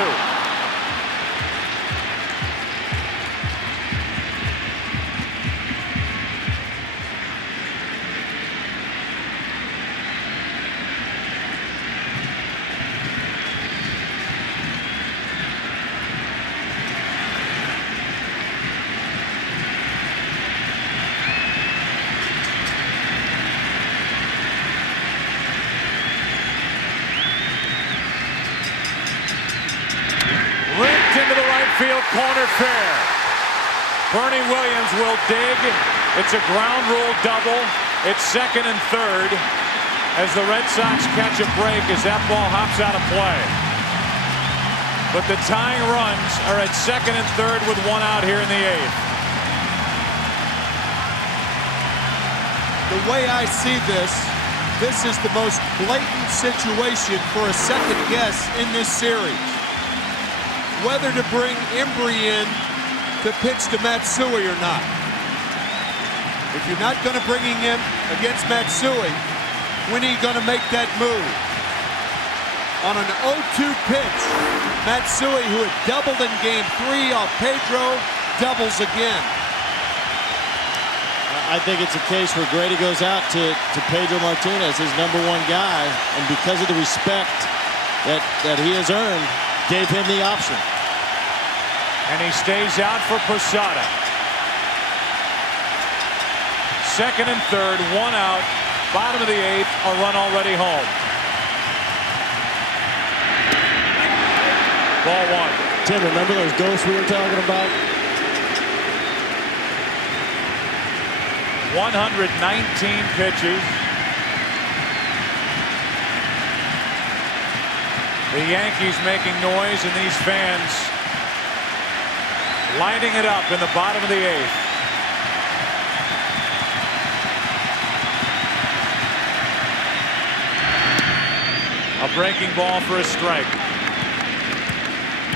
Tony Williams will dig. It's a ground rule double. It's second and third as the Red Sox catch a break as that ball hops out of play. But the tying runs are at second and third with one out here in the eighth. The way I see this is the most blatant situation for a second guess in this series. Whether to bring Embry in to pitch to Matsui or not. If you're not going to bring him against Matsui, when are you going to make that move? On an 0-2 pitch, Matsui, who had doubled in game 3 off Pedro, doubles again. I think it's a case where Grady goes out to Pedro Martinez, his #1 guy, and because of the respect that he has earned, gave him the option. And he stays out for Posada. Second and third, one out, bottom of the eighth, a run already home. Ball one. Tim, remember those ghosts we were talking about? 119 pitches. The Yankees making noise, and these fans lighting it up in the bottom of the eighth. A breaking ball for a strike.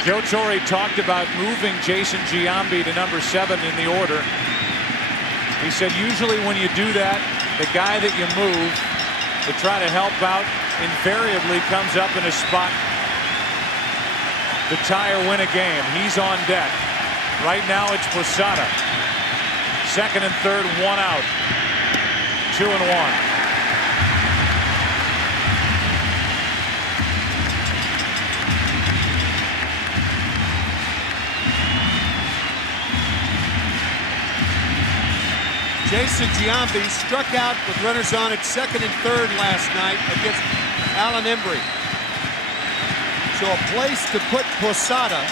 Joe Torre talked about moving Jason Giambi to #7 in the order. He said usually when you do that, the guy that you move to try to help out invariably comes up in a spot to tie or win a game. He's on deck. Right now it's Posada. Second and third, one out. 2-1. Jason Giambi struck out with runners on at second and third last night against Alan Embry. So a place to put Posada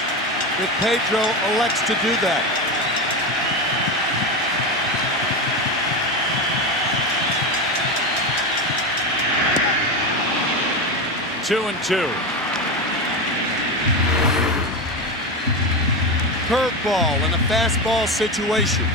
if Pedro elects to do that. Two and two. Curveball in a fastball situation.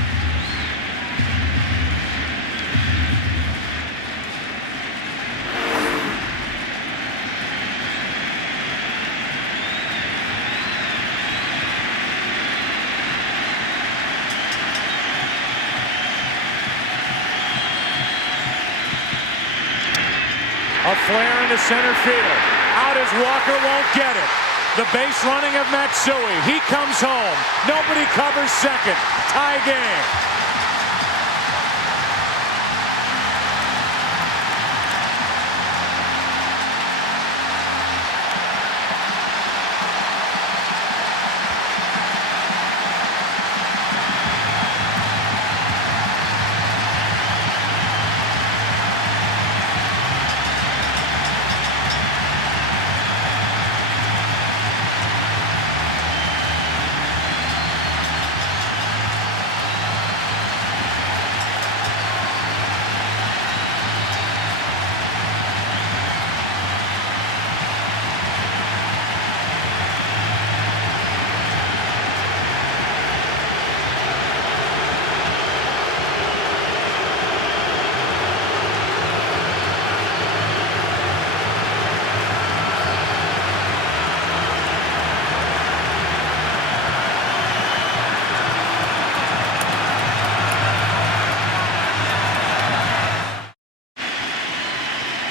A flare into center field. Out as Walker won't get it. The base running of Matsui. He comes home. Nobody covers second. Tie game.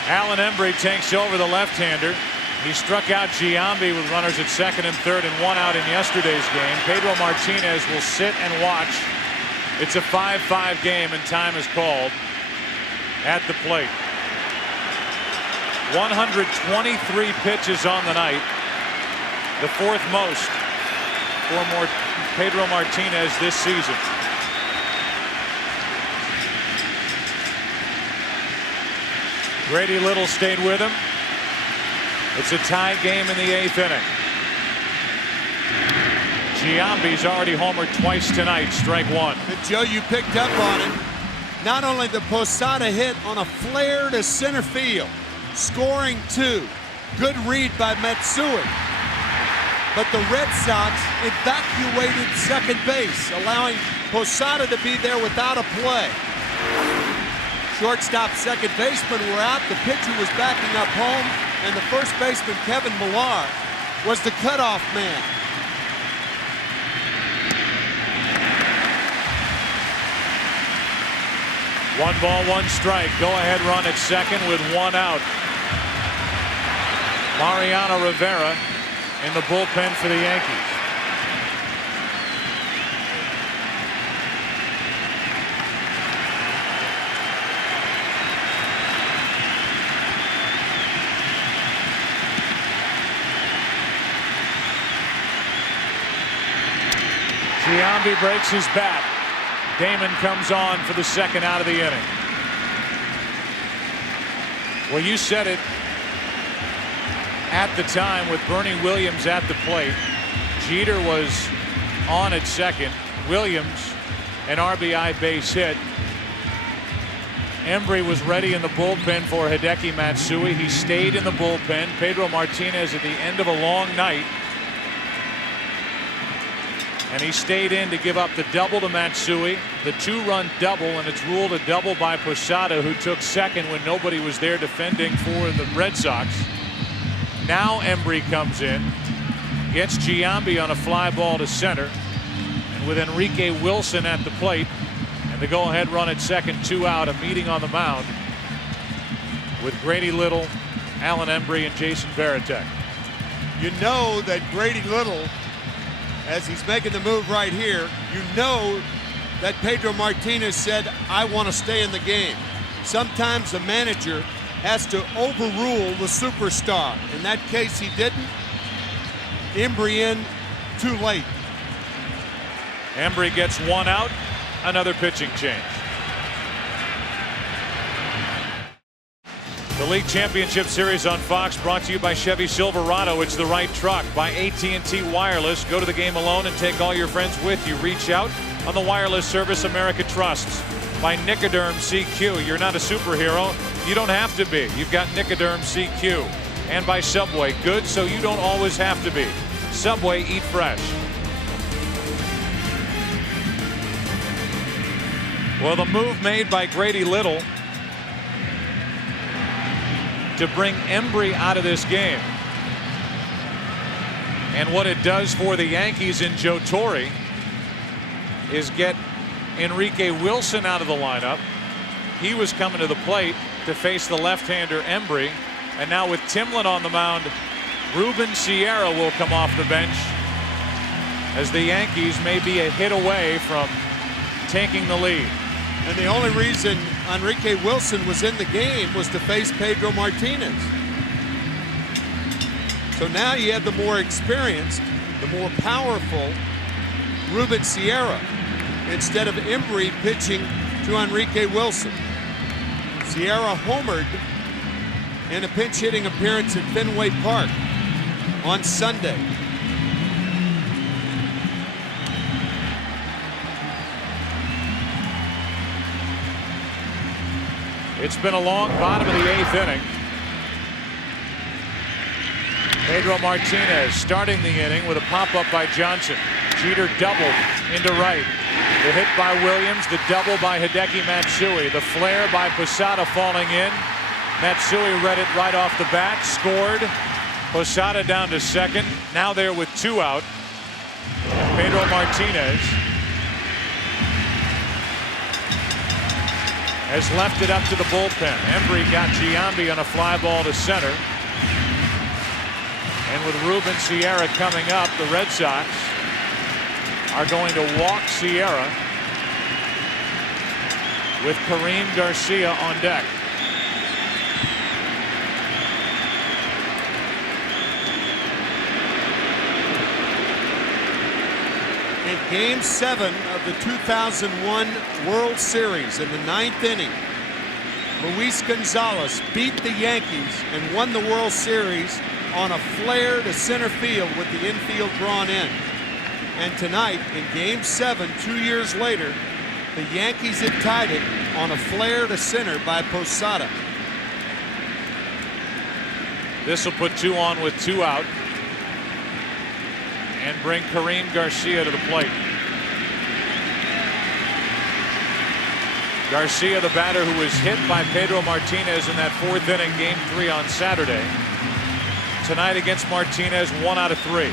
Alan Embry takes over the left-hander. He struck out Giambi with runners at second and third and one out in yesterday's game. Pedro Martinez will sit and watch. It's a 5-5 game and time is called at the plate. 123 pitches on the night. The fourth most for Pedro Martinez this season. Grady Little stayed with him. It's a tie game in the eighth inning. Giambi's already homered twice tonight, strike one. And Joe, you picked up on it. Not only the Posada hit on a flare to center field, scoring two. Good read by Matsui. But the Red Sox evacuated second base, allowing Posada to be there without a play. Shortstop, second baseman were out. The pitcher was backing up home, and the first baseman, Kevin Millar, was the cutoff man. One ball, one strike. Go-ahead run at second with one out. Mariano Rivera in the bullpen for the Yankees. Giambi breaks his bat. Damon comes on for the second out of the inning. Well, you said it at the time with Bernie Williams at the plate. Jeter was on at second. Williams, an RBI base hit. Embry was ready in the bullpen for Hideki Matsui. He stayed in the bullpen. Pedro Martinez at the end of a long night. And he stayed in to give up the double to Matsui, the two-run double, and it's ruled a double by Posada, who took second when nobody was there defending for the Red Sox. Now Embry comes in, gets Giambi on a fly ball to center, and with Enrique Wilson at the plate and the go-ahead run at second, two out, a meeting on the mound with Grady Little, Alan Embry, and Jason Varitek. You know that Grady Little, as he's making the move right here, you know that Pedro Martinez said, I want to stay in the game. Sometimes the manager has to overrule the superstar. In that case, he didn't. Embry in too late. Embry gets one out, another pitching change. The League Championship Series on Fox brought to you by Chevy Silverado. It's the right truck. By AT&T Wireless. Go to the game alone and take all your friends with you. Reach out on the wireless service America trusts. By Nicoderm CQ. You're not a superhero. You don't have to be. You've got Nicoderm CQ. And by Subway. Good so you don't always have to be. Subway, eat fresh. Well, the move made by Grady Little to bring Embry out of this game, and what it does for the Yankees in Joe Torre is get Enrique Wilson out of the lineup. He was coming to the plate to face the left-hander Embry, and now with Timlin on the mound, Ruben Sierra will come off the bench as the Yankees may be a hit away from taking the lead. And the only reason Enrique Wilson was in the game was to face Pedro Martinez. So now you have the more experienced, the more powerful Ruben Sierra instead of Embry pitching to Enrique Wilson. Sierra homered in a pinch hitting appearance at Fenway Park on Sunday. It's been a long bottom of the eighth inning. Pedro Martinez starting the inning with a pop-up by Johnson. Jeter doubled into right. The hit by Williams, the double by Hideki Matsui. The flare by Posada falling in. Matsui read it right off the bat, scored. Posada down to second. Now there with two out. Pedro Martinez has left it up to the bullpen. Embry got Giambi on a fly ball to center. And with Ruben Sierra coming up, the Red Sox are going to walk Sierra with Kareem Garcia on deck. In Game 7 of the 2001 World Series, in the ninth inning, Luis Gonzalez beat the Yankees and won the World Series on a flare to center field with the infield drawn in. And tonight, in Game 7, 2 years later, the Yankees had tied it on a flare to center by Posada. This will put 2 on with 2 out and bring Kareem Garcia to the plate. Garcia, the batter who was hit by Pedro Martinez in that 4th inning, Game 3 on Saturday. Tonight against Martinez, 1 out of 3.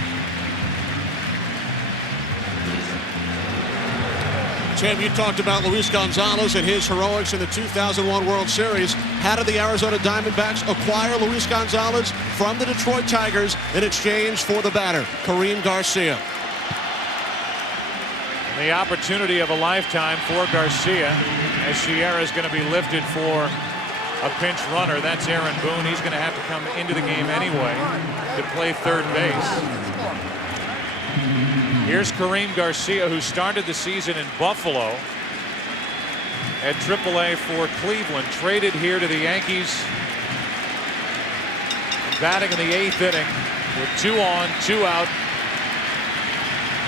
Tim, you talked about Luis Gonzalez and his heroics in the 2001 World Series. How did the Arizona Diamondbacks acquire Luis Gonzalez from the Detroit Tigers in exchange for the batter, Kareem Garcia? The opportunity of a lifetime for Garcia, as Sierra is going to be lifted for a pinch runner. That's Aaron Boone. He's going to have to come into the game anyway to play third base. Here's Kareem Garcia, who started the season in Buffalo at AAA for Cleveland, traded here to the Yankees, batting in the 8th inning with 2 on, 2 out.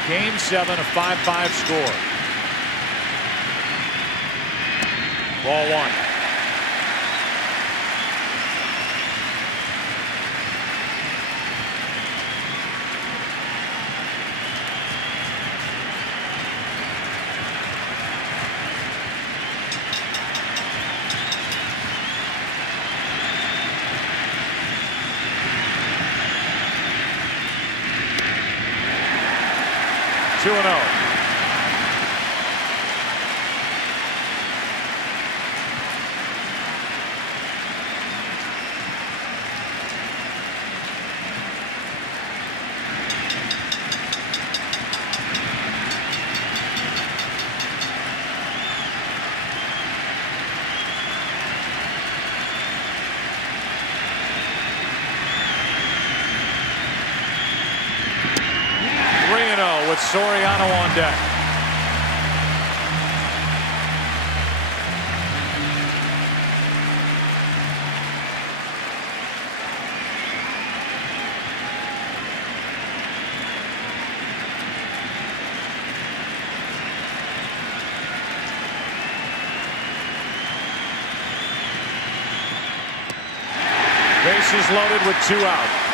Game 7, a 5-5 score. Ball 1. Two and 0. With Soriano on deck. Bases loaded with 2 out.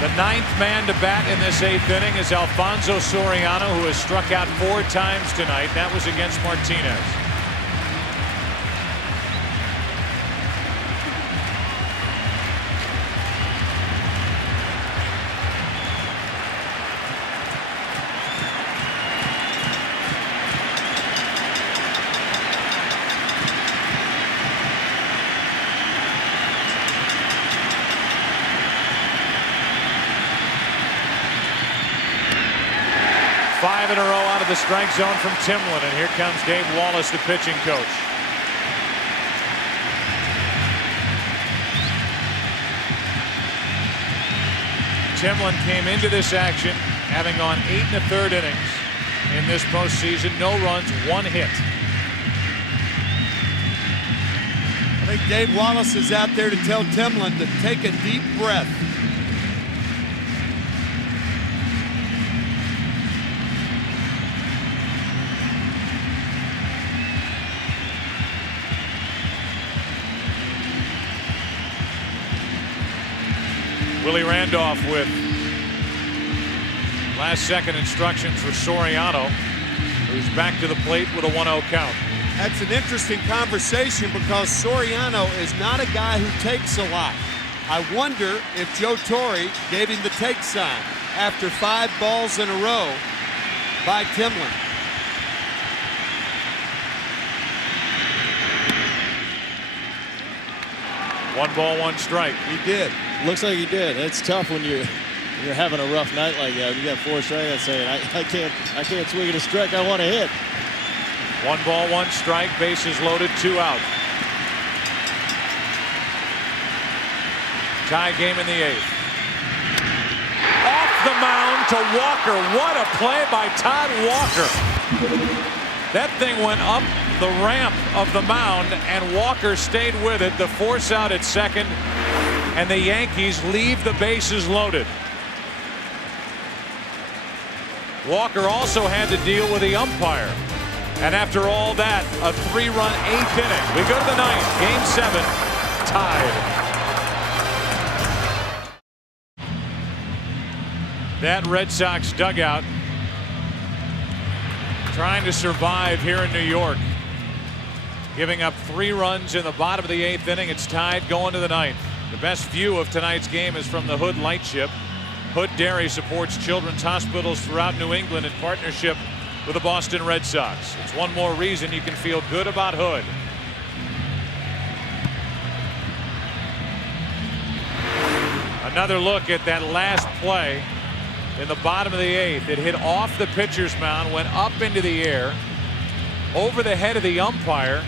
The 9th man to bat in this 8th inning is Alfonso Soriano, who has struck out 4 times tonight. That was against Martinez. Five in a row out of the strike zone from Timlin, and here comes Dave Wallace, the pitching coach. Timlin came into this action having gone 8 1/3 innings in this postseason. No runs, 1 hit. I think Dave Wallace is out there to tell Timlin to take a deep breath. Willie Randolph with last-second instructions for Soriano, who's back to the plate with a 1-0 count. That's an interesting conversation because Soriano is not a guy who takes a lot. I wonder if Joe Torre gave him the take sign after 5 balls in a row by Timlin. One ball, 1 strike. He did. Looks like he did. It's tough when you're having a rough night like that. You got 4 strikeouts saying, I can't swing at a strike. I want to hit. 1 ball, 1 strike. Bases loaded, 2 out. Tie game in the 8th. Off the mound to Walker. What a play by Todd Walker. That thing went up the ramp of the mound, and Walker stayed with it. The force out at second, and the Yankees leave the bases loaded. Walker also had to deal with the umpire. And after all that, a 3-run 8th inning. We go to the 9th, game 7, tied. That Red Sox dugout trying to survive here in New York. Giving up 3 runs in the bottom of the 8th inning. It's tied going to the 9th. The best view of tonight's game is from the Hood Lightship. Hood Dairy supports children's hospitals throughout New England in partnership with the Boston Red Sox. It's one more reason you can feel good about Hood. Another look at that last play in the bottom of the 8th. It hit off the pitcher's mound, went up into the air, over the head of the umpire,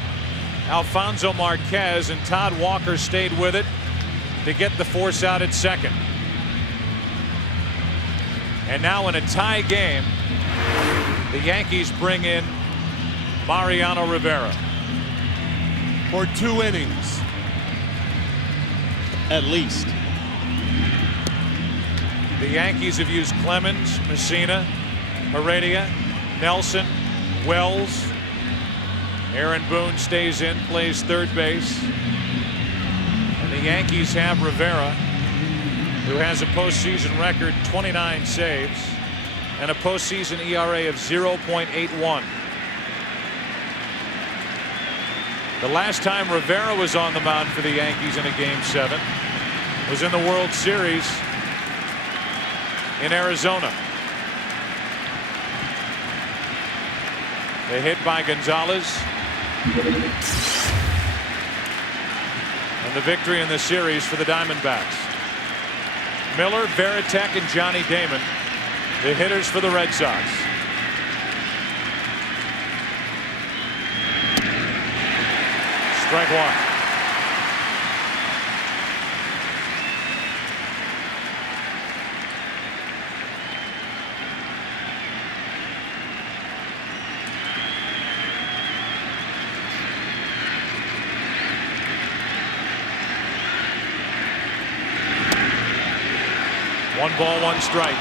Alfonso Marquez, and Todd Walker stayed with it to get the force out at second. And now in a tie game, the Yankees bring in Mariano Rivera. For 2 innings. At least. The Yankees have used Clemens, Messina, Heredia, Nelson, Wells. Aaron Boone stays in, plays third base. And the Yankees have Rivera, who has a postseason record 29 saves and a postseason ERA of 0.81. The last time Rivera was on the mound for the Yankees in a game 7 was in the World Series in Arizona. The hit by Gonzalez. And the victory in the series for the Diamondbacks. Miller, Varitek, and Johnny Damon, the hitters for the Red Sox. Strike 1. One ball, one strike.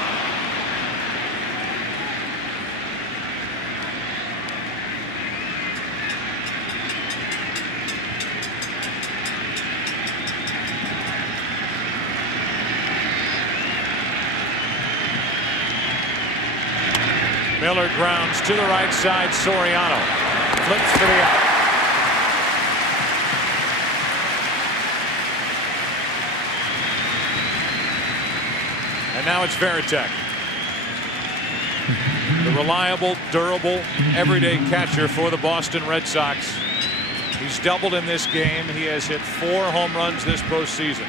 Miller grounds to the right side. Soriano flips for the out. And now it's Varitek. The reliable, durable, everyday catcher for the Boston Red Sox. He's doubled in this game. He has hit 4 home runs this postseason.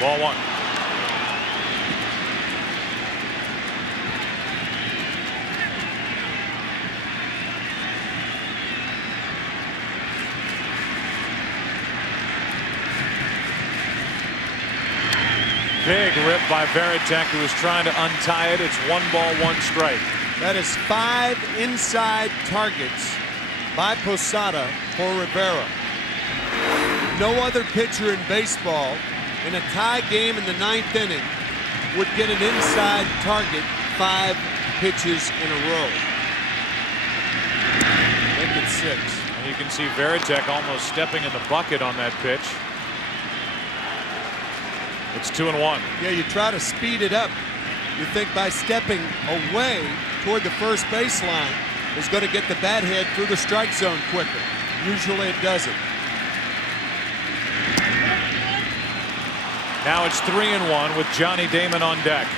Ball 1. Big rip by Varitek, who was trying to untie it. It's 1 ball, 1 strike. That is 5 inside targets by Posada for Rivera. No other pitcher in baseball in a tie game in the 9th inning would get an inside target 5 pitches in a row. Make it 6. And you can see Varitek almost stepping in the bucket on that pitch. It's 2-1. Yeah, you try to speed it up. You think by stepping away toward the first baseline is going to get the bat head through the strike zone quicker. Usually it doesn't. Now it's 3-1 with Johnny Damon on deck.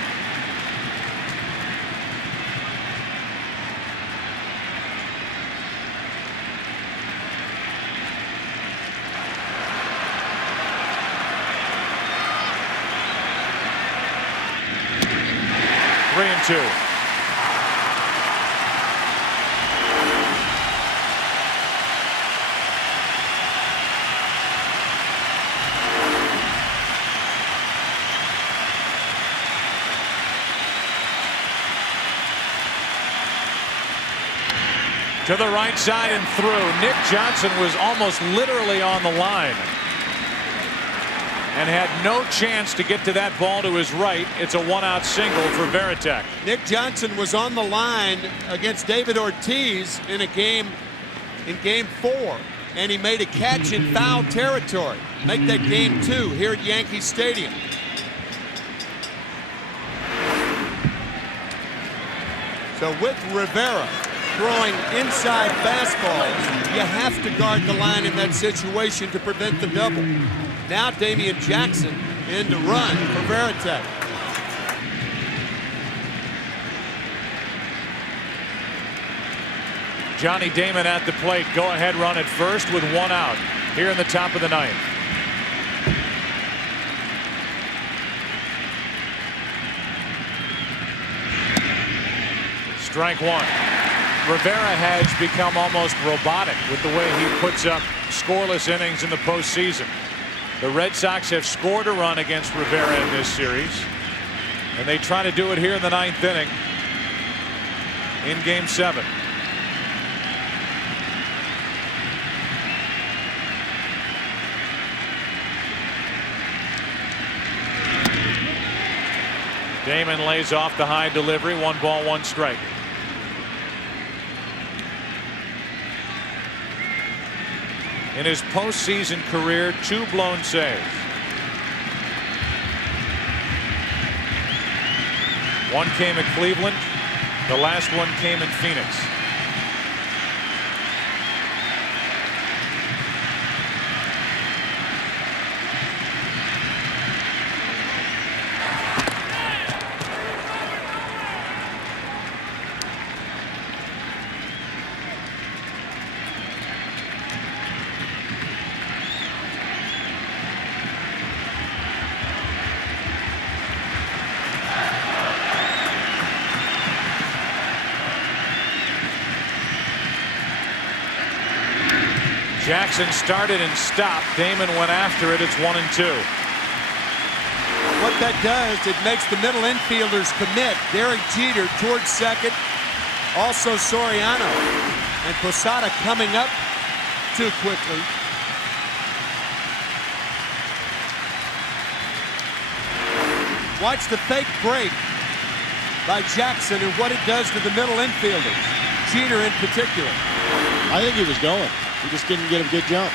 To the right side and through. Nick Johnson was almost literally on the line and had no chance to get to that ball to his right. It's a one-out single for Varitek. Nick Johnson was on the line against David Ortiz in game 4, and he made a catch in foul territory. Make that game 2 here at Yankee Stadium. So with Rivera throwing inside fastballs, you have to guard the line in that situation to prevent the double. Now Damian Jackson in to run for Varitek. Johnny Damon at the plate. Go ahead run at first with 1 out here in the top of the 9th. Strike 1. Rivera has become almost robotic with the way he puts up scoreless innings in the postseason. The Red Sox have scored a run against Rivera in this series, and they try to do it here in the 9th inning in game 7. Damon lays off the high delivery. 1 ball, 1 strike. In his postseason career, 2 blown saves. 1 came at Cleveland. The last one came in Phoenix. Jackson started and stopped. Damon went after it. It's 1-2. What that does, it makes the middle infielders commit. Derek Jeter towards second. Also Soriano. And Posada coming up too quickly. Watch the fake break by Jackson and what it does to the middle infielders. Jeter in particular. I think he was going. He just didn't get a good jump.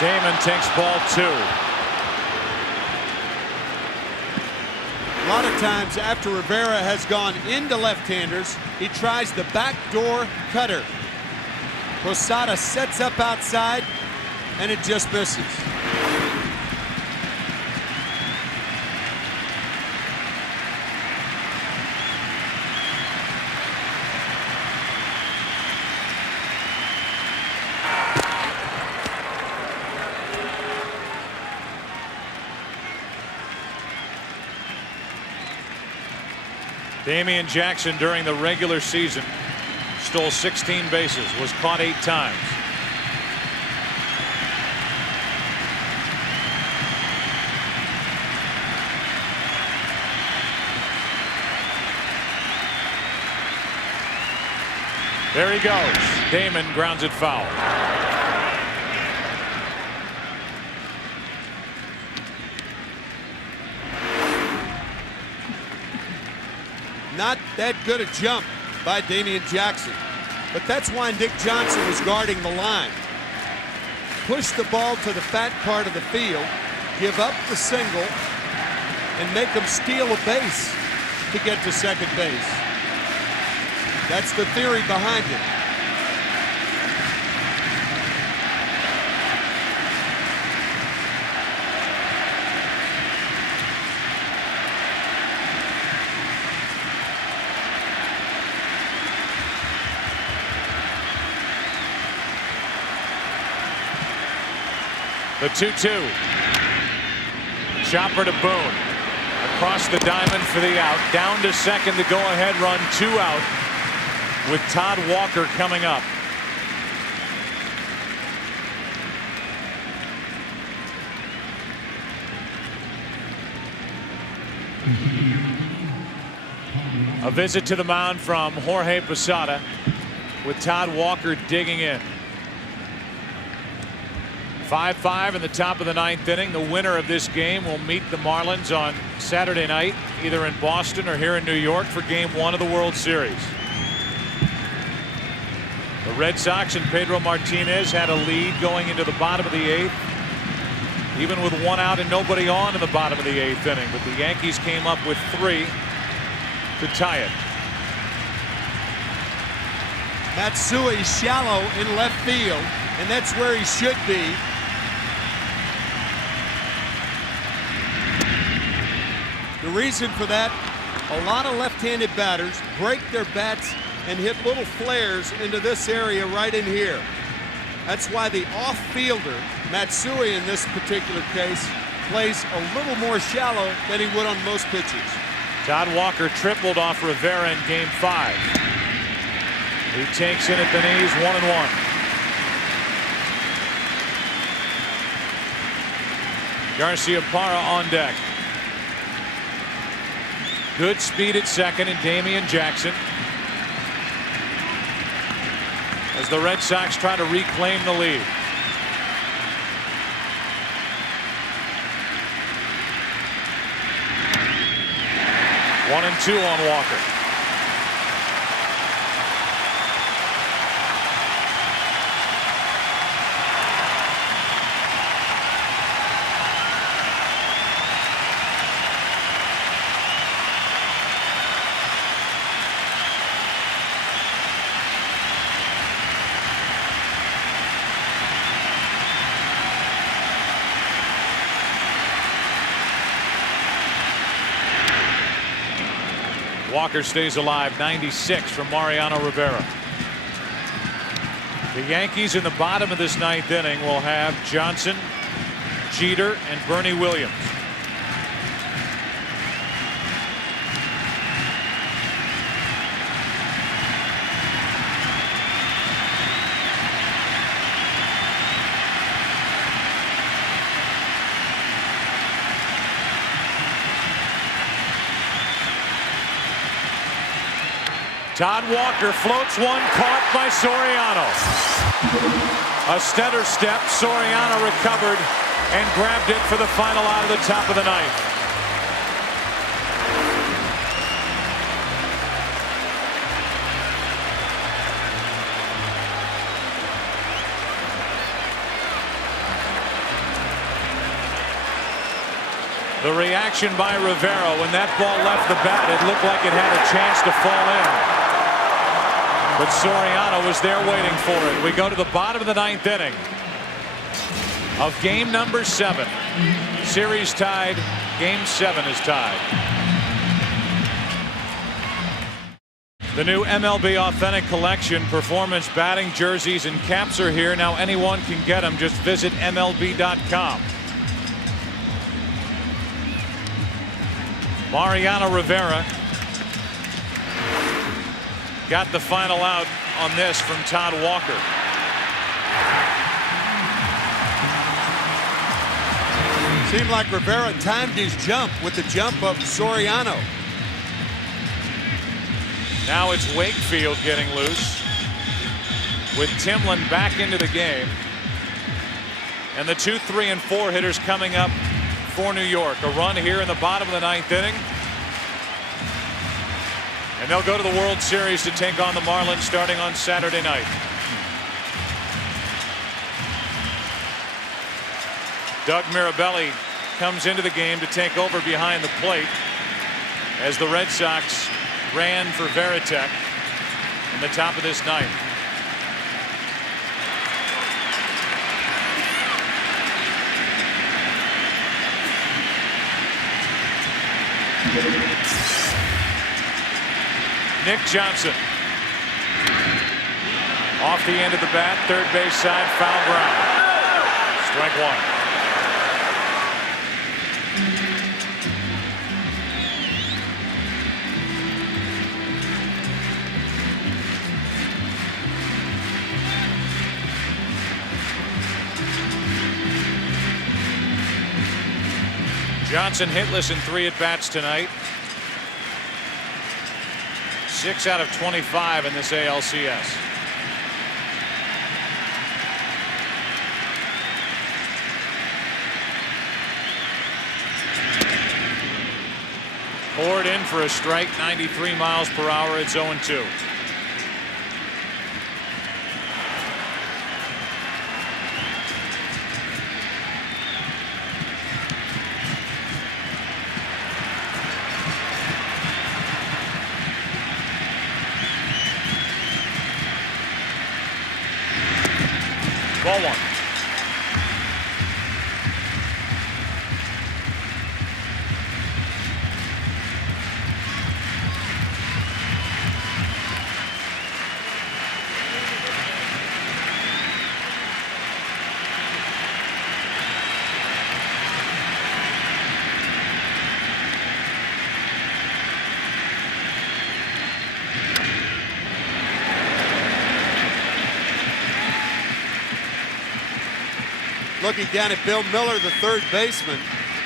Damon takes ball 2. A lot of times after Rivera has gone into left-handers, he tries the backdoor cutter. Posada sets up outside, and it just misses. Damian Jackson during the regular season stole 16 bases, was caught 8 times. There he goes. Damon grounds it foul. Not that good a jump by Damian Jackson. But that's why Nick Johnson was guarding the line. Push the ball to the fat part of the field, give up the single, and make them steal a base to get to second base. That's the theory behind it. The 2-2. Chopper to Boone. Across the diamond for the out. Down to second, the go-ahead run, 2 out, with Todd Walker coming up. A visit to the mound from Jorge Posada, with Todd Walker digging in. 5-5 in the top of the 9th inning. The winner of this game will meet the Marlins on Saturday night, either in Boston or here in New York for Game 1 of the World Series. The Red Sox and Pedro Martinez had a lead going into the bottom of the 8th, even with 1 out and nobody on in the bottom of the 8th inning. But the Yankees came up with 3 to tie it. Matsui shallow in left field, and that's where he should be. The reason for that, a lot of left-handed batters break their bats and hit little flares into this area right in here. That's why the off-fielder, Matsui in this particular case, plays a little more shallow than he would on most pitches. Todd Walker tripled off Rivera in Game 5. He takes in at the knees, 1-1. Garciaparra on deck. Good speed at second and Damian Jackson, as the Red Sox try to reclaim the lead. One and 2 on Walker. Walker stays alive. 96 from Mariano Rivera. The Yankees in the bottom of this 9th inning will have Johnson, Jeter, and Bernie Williams. Todd Walker floats one, caught by Soriano. A stutter step. Soriano recovered and grabbed it for the final out of the top of the 9th. The reaction by Rivera when that ball left the bat, it looked like it had a chance to fall in. But Soriano was there waiting for it. We go to the bottom of the 9th inning of game number 7. Series tied. Game 7 is tied. The new MLB Authentic Collection performance batting jerseys and caps are here. Now anyone can get them. Just visit MLB.com. Mariano Rivera got the final out on this from Todd Walker. Seemed like Rivera timed his jump with the jump of Soriano. Now it's Wakefield getting loose, with Timlin back into the game. And the 2, 3, and 4 hitters coming up for New York. A run here in the bottom of the 9th inning. And they'll go to the World Series to take on the Marlins starting on Saturday night. Doug Mirabelli comes into the game to take over behind the plate as the Red Sox ran for Veritek in the top of this 9th. Nick Johnson off the end of the bat, third base side, foul ground. Strike 1. Johnson hitless in 3 at-bats tonight. 6 out of 25 in this ALCS. Poured in for a strike, 93 miles per hour. It's 0-2. Ball 1. Looking down at Bill Miller, the third baseman.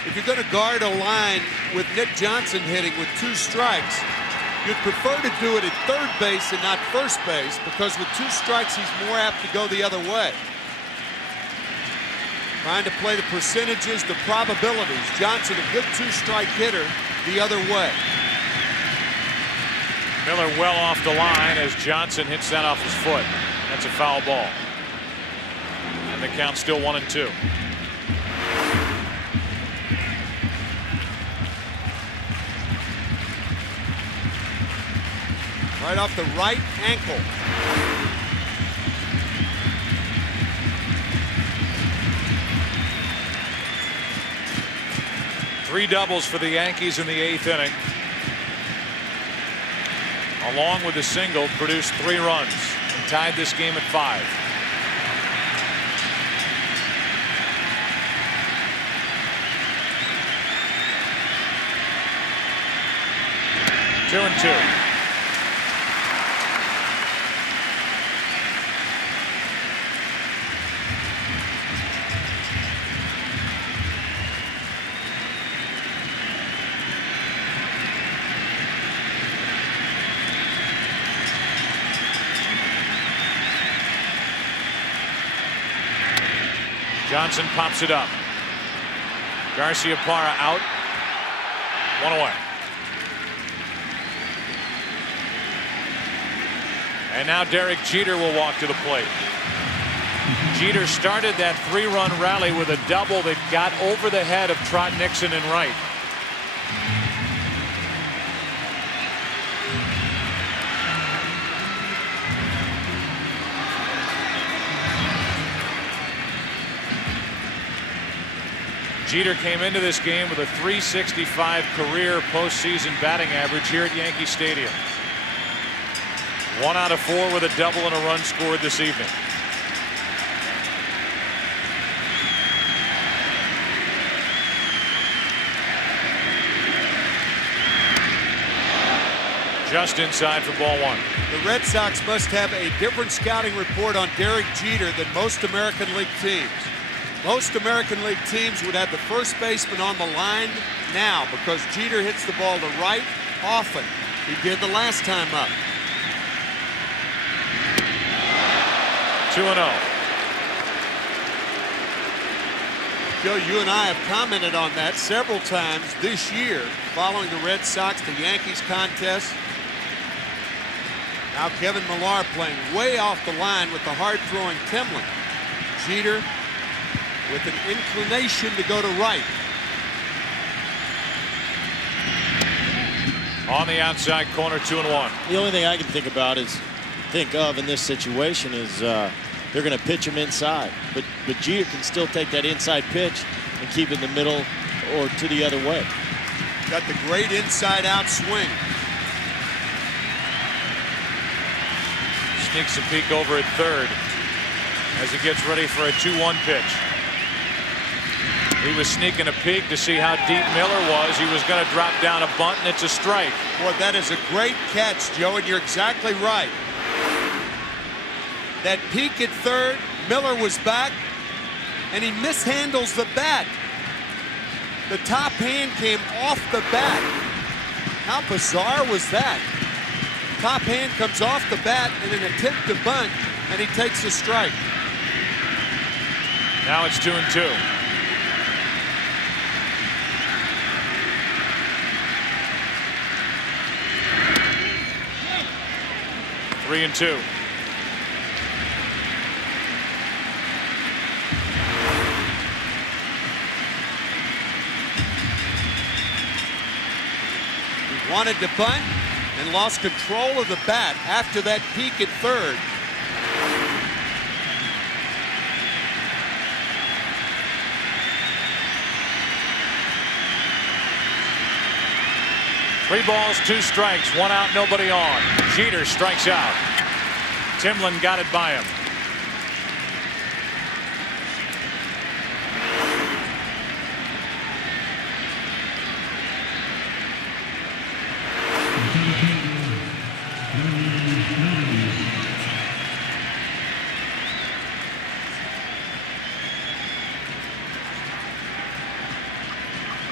If you're going to guard a line with Nick Johnson hitting with 2 strikes, you'd prefer to do it at third base and not first base, because with 2 strikes, he's more apt to go the other way. Trying to play the percentages, the probabilities. Johnson, a good 2-strike hitter, the other way. Miller well off the line as Johnson hits that off his foot. That's a foul ball. And the count's still 1-2. Right off the right ankle. Three doubles for the Yankees in the 8th inning. Along with a single, produced 3 runs and tied this game at 5. Two and 2. Johnson pops it up. Garciaparra out. 1 away. And now Derek Jeter will walk to the plate. Jeter started that 3-run rally with a double that got over the head of Trot Nixon in right. Jeter came into this game with a .365 career postseason batting average here at Yankee Stadium. 1 out of 4 with a double and a run scored this evening. Just inside for ball 1. The Red Sox must have a different scouting report on Derek Jeter than most American League teams. Most American League teams would have the first baseman on the line now because Jeter hits the ball to right often. He did the last time up. 2-0. Joe, you and I have commented on that several times this year following the Red Sox to Yankees contest. Now Kevin Millar playing way off the line with the hard-throwing Timlin. Jeter with an inclination to go to right. On the outside corner, 2-1. The only thing I can think of in this situation is they're going to pitch him inside, but Jeter can still take that inside pitch and keep it in the middle or to the other way. Got the great inside-out swing. Sneaks a peek over at third as he gets ready for a 2-1 pitch. He was sneaking a peek to see how deep Miller was. He was going to drop down a bunt, and it's a strike. Boy, that is a great catch, Joe, and you're exactly right. That peek at third, Miller was back, and he mishandles the bat. The top hand came off the bat. How bizarre was that? Top hand comes off the bat in an attempt to bunt, and he takes a strike. Now it's 2-2. Three and two. He wanted to bunt and lost control of the bat after that peak at third. Three balls, two strikes, one out, nobody on. Jeter strikes out. Timlin got it by him.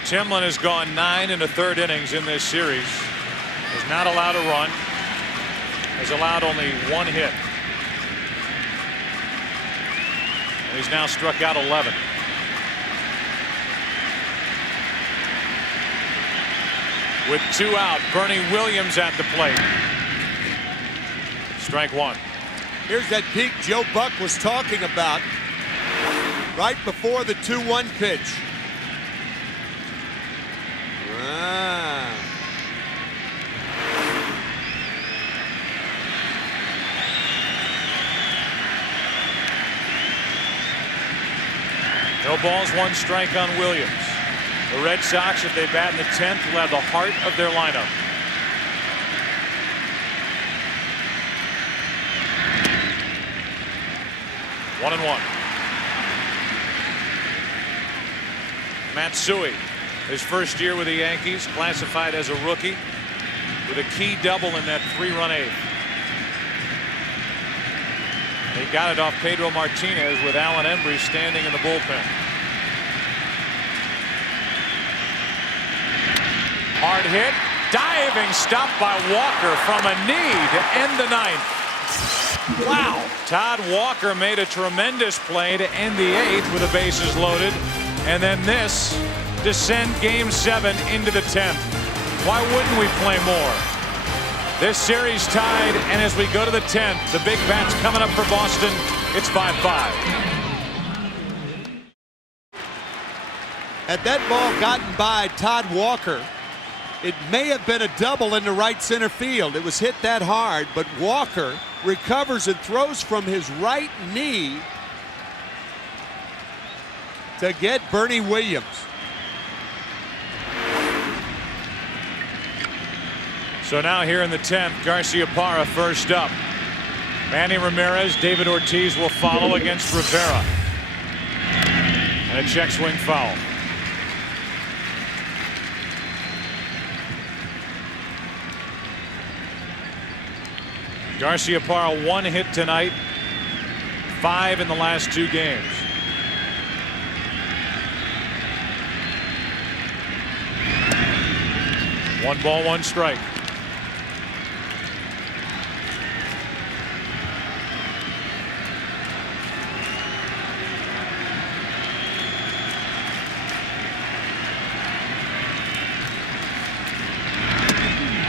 Timlin has gone 9 1/3 innings in this series. Has not allowed a run. Has allowed only one hit. And he's now struck out 11. With 2 out, Bernie Williams at the plate. Strike one. Here's that peak Joe Buck was talking about right before the 2-1 pitch. No balls, 1 strike on Williams. The Red Sox, if they bat in the 10th, will have the heart of their lineup. One and one. Matsui, his first year with the Yankees, classified as a rookie with a key double in that 3-run eighth. He got it off Pedro Martinez with Alan Embry standing in the bullpen. Hard hit, diving stop by Walker from a knee to end the 9th. Wow. Todd Walker made a tremendous play to end the 8th with the bases loaded. And then this to send Game 7 into the 10th. Why wouldn't we play more? This series tied, and as we go to the 10th, the big bat's coming up for Boston. It's 5-5. Had that ball gotten by Todd Walker, it may have been a double into right center field. It was hit that hard, but Walker recovers and throws from his right knee to get Bernie Williams. So now here in the 10th, Garciaparra first up. Manny Ramirez, David Ortiz will follow against Rivera. And a check swing foul. Garciaparra 1 hit tonight, 5 in the last 2 games. One ball, 1 strike.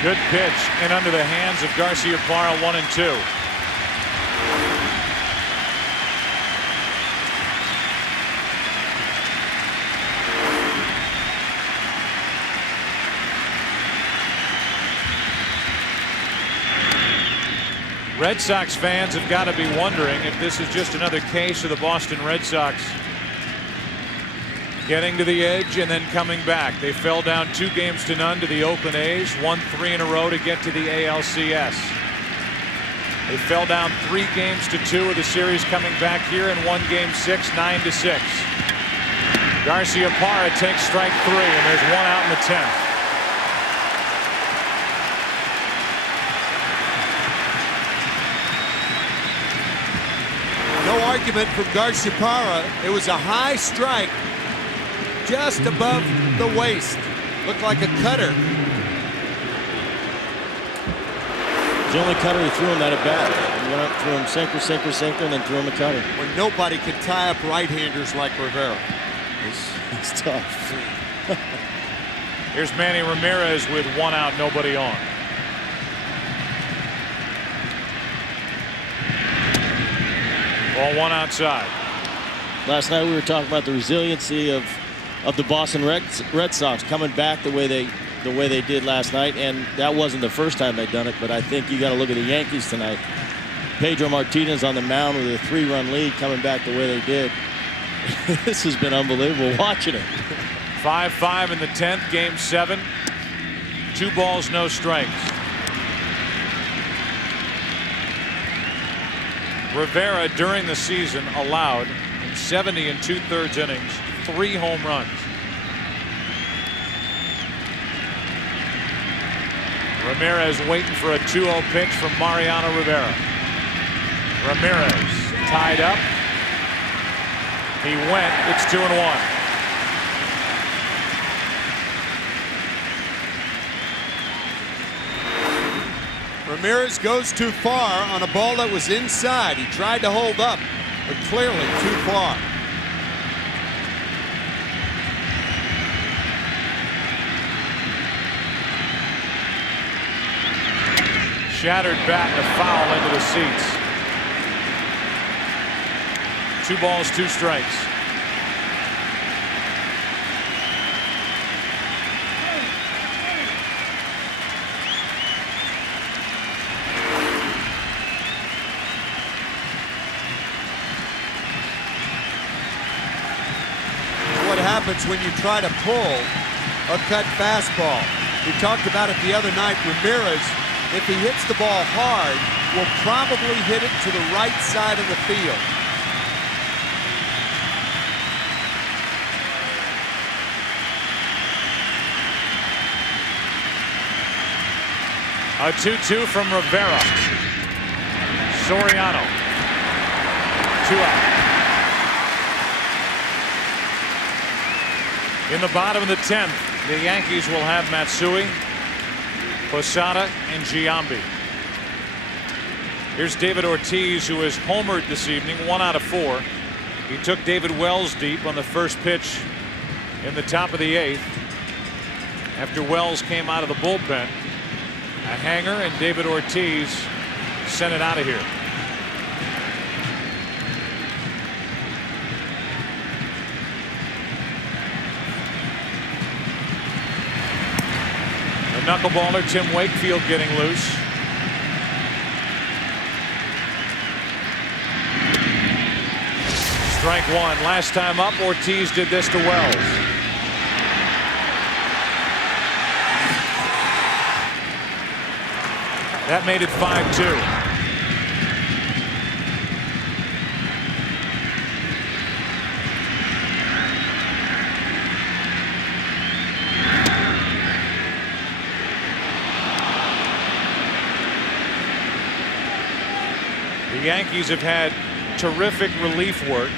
Good pitch and under the hands of Garciaparra, 1-2. Red Sox fans have got to be wondering if this is just another case of the Boston Red Sox getting to the edge and then coming back. They fell down 2-0 to the Oakland A's, won 3 in a row to get to the ALCS. They fell down 3-2 of the series coming back here and won Game 6, 9-6. Garciaparra takes strike 3, and there's 1 out in the 10th. No argument from Garciaparra. It was a high strike. just above the waist. Looked like a cutter. The only cutter he threw him that at bat. He went up, threw him sinker, sinker, sinker, and then threw him a cutter. When nobody could tie up right-handers like Rivera. It's tough. Here's Manny Ramirez with 1 out, nobody on. Ball 1 outside. Last night we were talking about the resiliency of the Boston Red Sox coming back the way they did last night, and that wasn't the first time they'd done it. But I think you got to look at the Yankees tonight. Pedro Martinez on the mound with a 3-run lead, coming back the way they did. This has been unbelievable watching it. 5-5 in the 10th, game 7. 2 balls, no strikes. Rivera during the season allowed in 70 2/3 innings 3 home runs. Ramirez waiting for a 2-0 pitch from Mariano Rivera. Ramirez tied up. He went. It's 2-1. Ramirez goes too far on a ball that was inside. He tried to hold up, but clearly too far. Shattered bat and a foul into the seats. 2 balls, 2 strikes. What happens when you try to pull a cut fastball? We talked about it the other night. Ramirez, if he hits the ball hard, will probably hit it to the right side of the field. A 2-2 from Rivera. Soriano. 2 out. In the bottom of the 10th, the Yankees will have Matsui, Posada, and Giambi. Here's David Ortiz, who has homered this evening, 1 out of 4. He took David Wells deep on the first pitch in the top of the 8th. After Wells came out of the bullpen, a hanger, and David Ortiz sent it out of here. The knuckleballer Tim Wakefield getting loose. Strike 1. Last time up, Ortiz did this to Wells. That made it 5-2. The Yankees have had terrific relief work.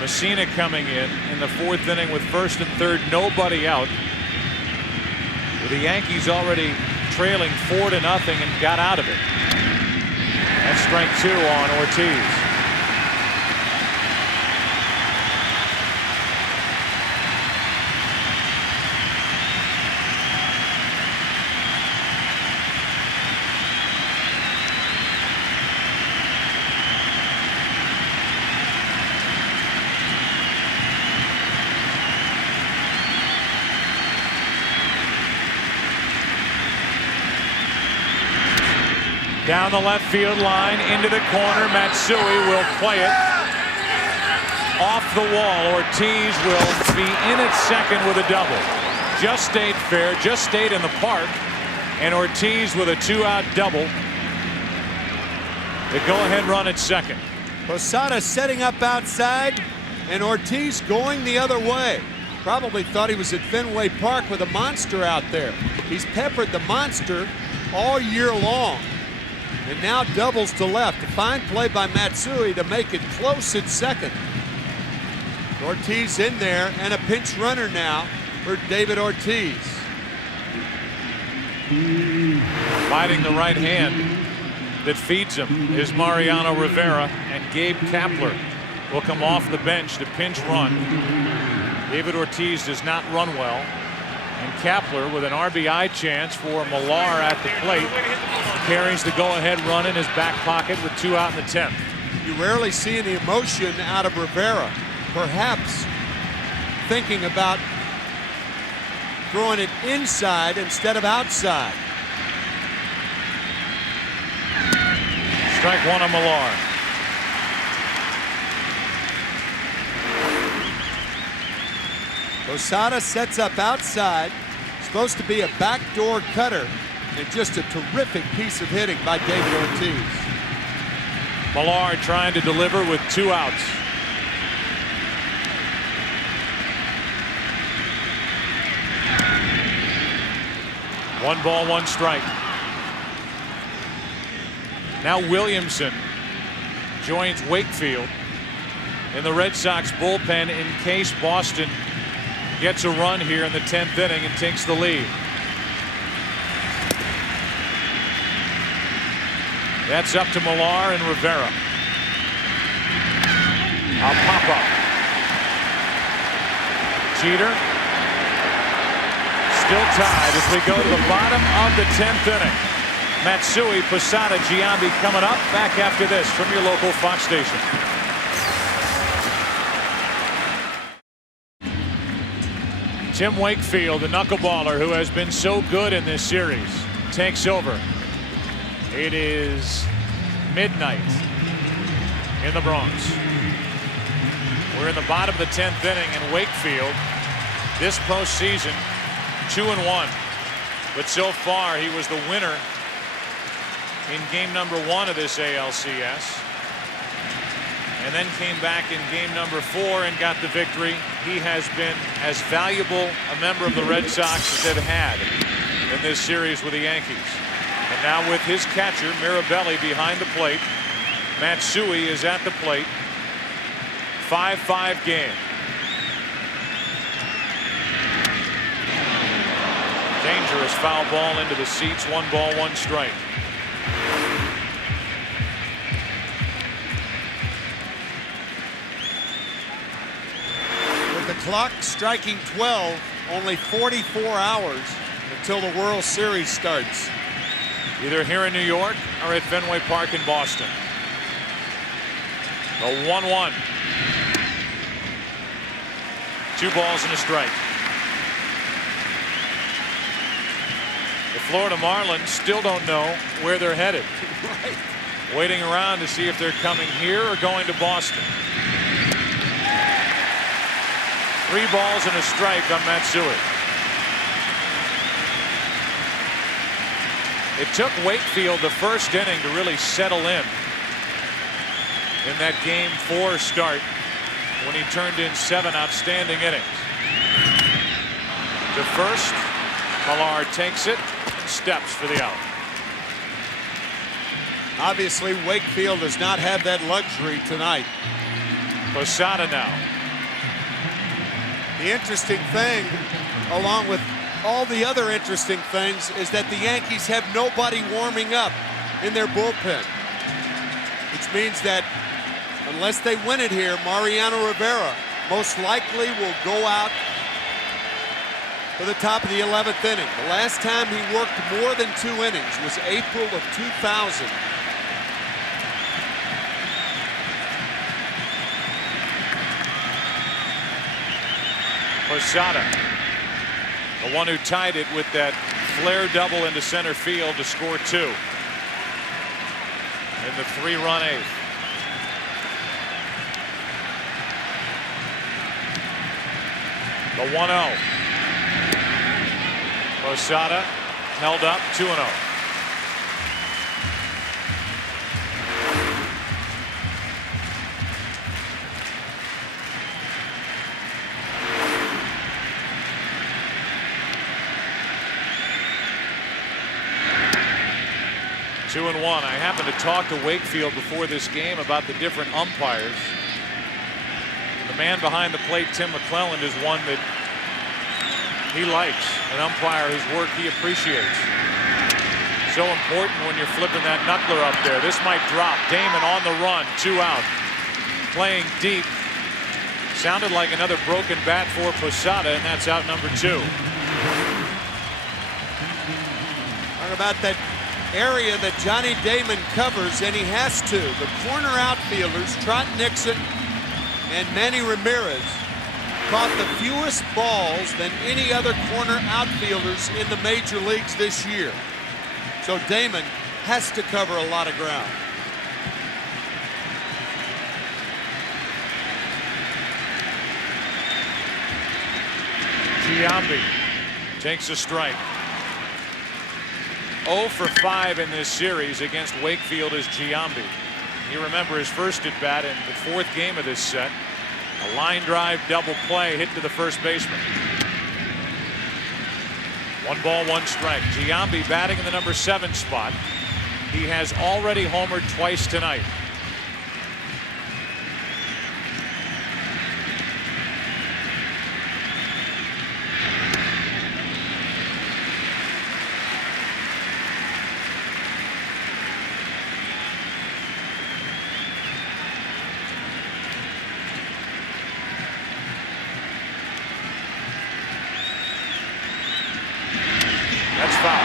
Messina coming in the 4th inning with 1st and 3rd, nobody out. With the Yankees already trailing 4-0 and got out of it. That's strike 2 on Ortiz. Down the left field line into the corner. Matsui will play it off the wall. Ortiz will be in at second with a double. Just stayed fair, just stayed in the park, and Ortiz with a 2-out double. The go-ahead run at second. Posada setting up outside, and Ortiz going the other way. Probably thought he was at Fenway Park with a monster out there. He's peppered the monster all year long. And now doubles to left. A fine play by Matsui to make it close at second. Ortiz in there, and a pinch runner now for David Ortiz. Fighting the right hand that feeds him is Mariano Rivera, and Gabe Kapler will come off the bench to pinch run. David Ortiz does not run well, and Kapler with an RBI chance for Millar at the plate carries the go-ahead run in his back pocket with 2 out in the 10th. You rarely see any emotion out of Rivera, perhaps thinking about throwing it inside instead of outside. Strike one on Millar. Posada sets up outside. Supposed to be a backdoor cutter, and just a terrific piece of hitting by David Ortiz. Millar trying to deliver with 2 outs. One ball, 1 strike. Now Williamson joins Wakefield in the Red Sox bullpen in case Boston gets a run here in the 10th inning and takes the lead. That's up to Millar and Rivera. A pop-up. Jeter still tied as we go to the bottom of the 10th inning. Matsui, Posada, Giambi coming up. Back after this from your local Fox station. Tim Wakefield, the knuckleballer who has been so good in this series, takes over. It is midnight in the Bronx. We're in the bottom of the 10th inning, and Wakefield, this postseason, 2-1. But so far, he was the winner in game number 1 of this ALCS. And then came back in game number 4 and got the victory. He has been as valuable a member of the Red Sox as they've had in this series with the Yankees. And now with his catcher, Mirabelli, behind the plate. Matsui is at the plate. 5-5 game. Dangerous foul ball into the seats. 1 ball, 1 strike. With the clock striking 12, only 44 hours until the World Series starts. Either here in New York or at Fenway Park in Boston. The 1-1. 2 balls and a strike. The Florida Marlins still don't know where they're headed. Right. Waiting around to see if they're coming here or going to Boston. 3 balls and a strike on Matsui. It took Wakefield the first inning to really settle in that game 4 start when he turned in 7 outstanding innings. To first, Millar takes it and steps for the out. Obviously, Wakefield does not have that luxury tonight. Posada now. The interesting thing, along with all the other interesting things, is that the Yankees have nobody warming up in their bullpen, which means that unless they win it here, Mariano Rivera most likely will go out for the top of the 11th inning. The last time he worked more than 2 innings was April of 2000. Posada, the one who tied it with that flare double into center field to score 2 in the 3-run 8th. The 1-0. Posada held up 2-0. Two and 1. I happened to talk to Wakefield before this game about the different umpires. The man behind the plate, Tim McClelland, is one that he likes, an umpire whose work he appreciates. So important when you're flipping that knuckler up there. This might drop. Damon on the run, 2 out. Playing deep. Sounded like another broken bat for Posada, and that's out number 2. Talk about that area that Johnny Damon covers, and he has to. The corner outfielders, Trot Nixon and Manny Ramirez, caught the fewest balls than any other corner outfielders in the major leagues this year. So Damon has to cover a lot of ground. Giambi takes a strike. 0 for 5 in this series against Wakefield is Giambi. You remember his first at bat in the 4th game of this set. A line drive double play hit to the first baseman. 1 ball, 1 strike. Giambi batting in the number 7 spot. He has already homered twice tonight. That's foul.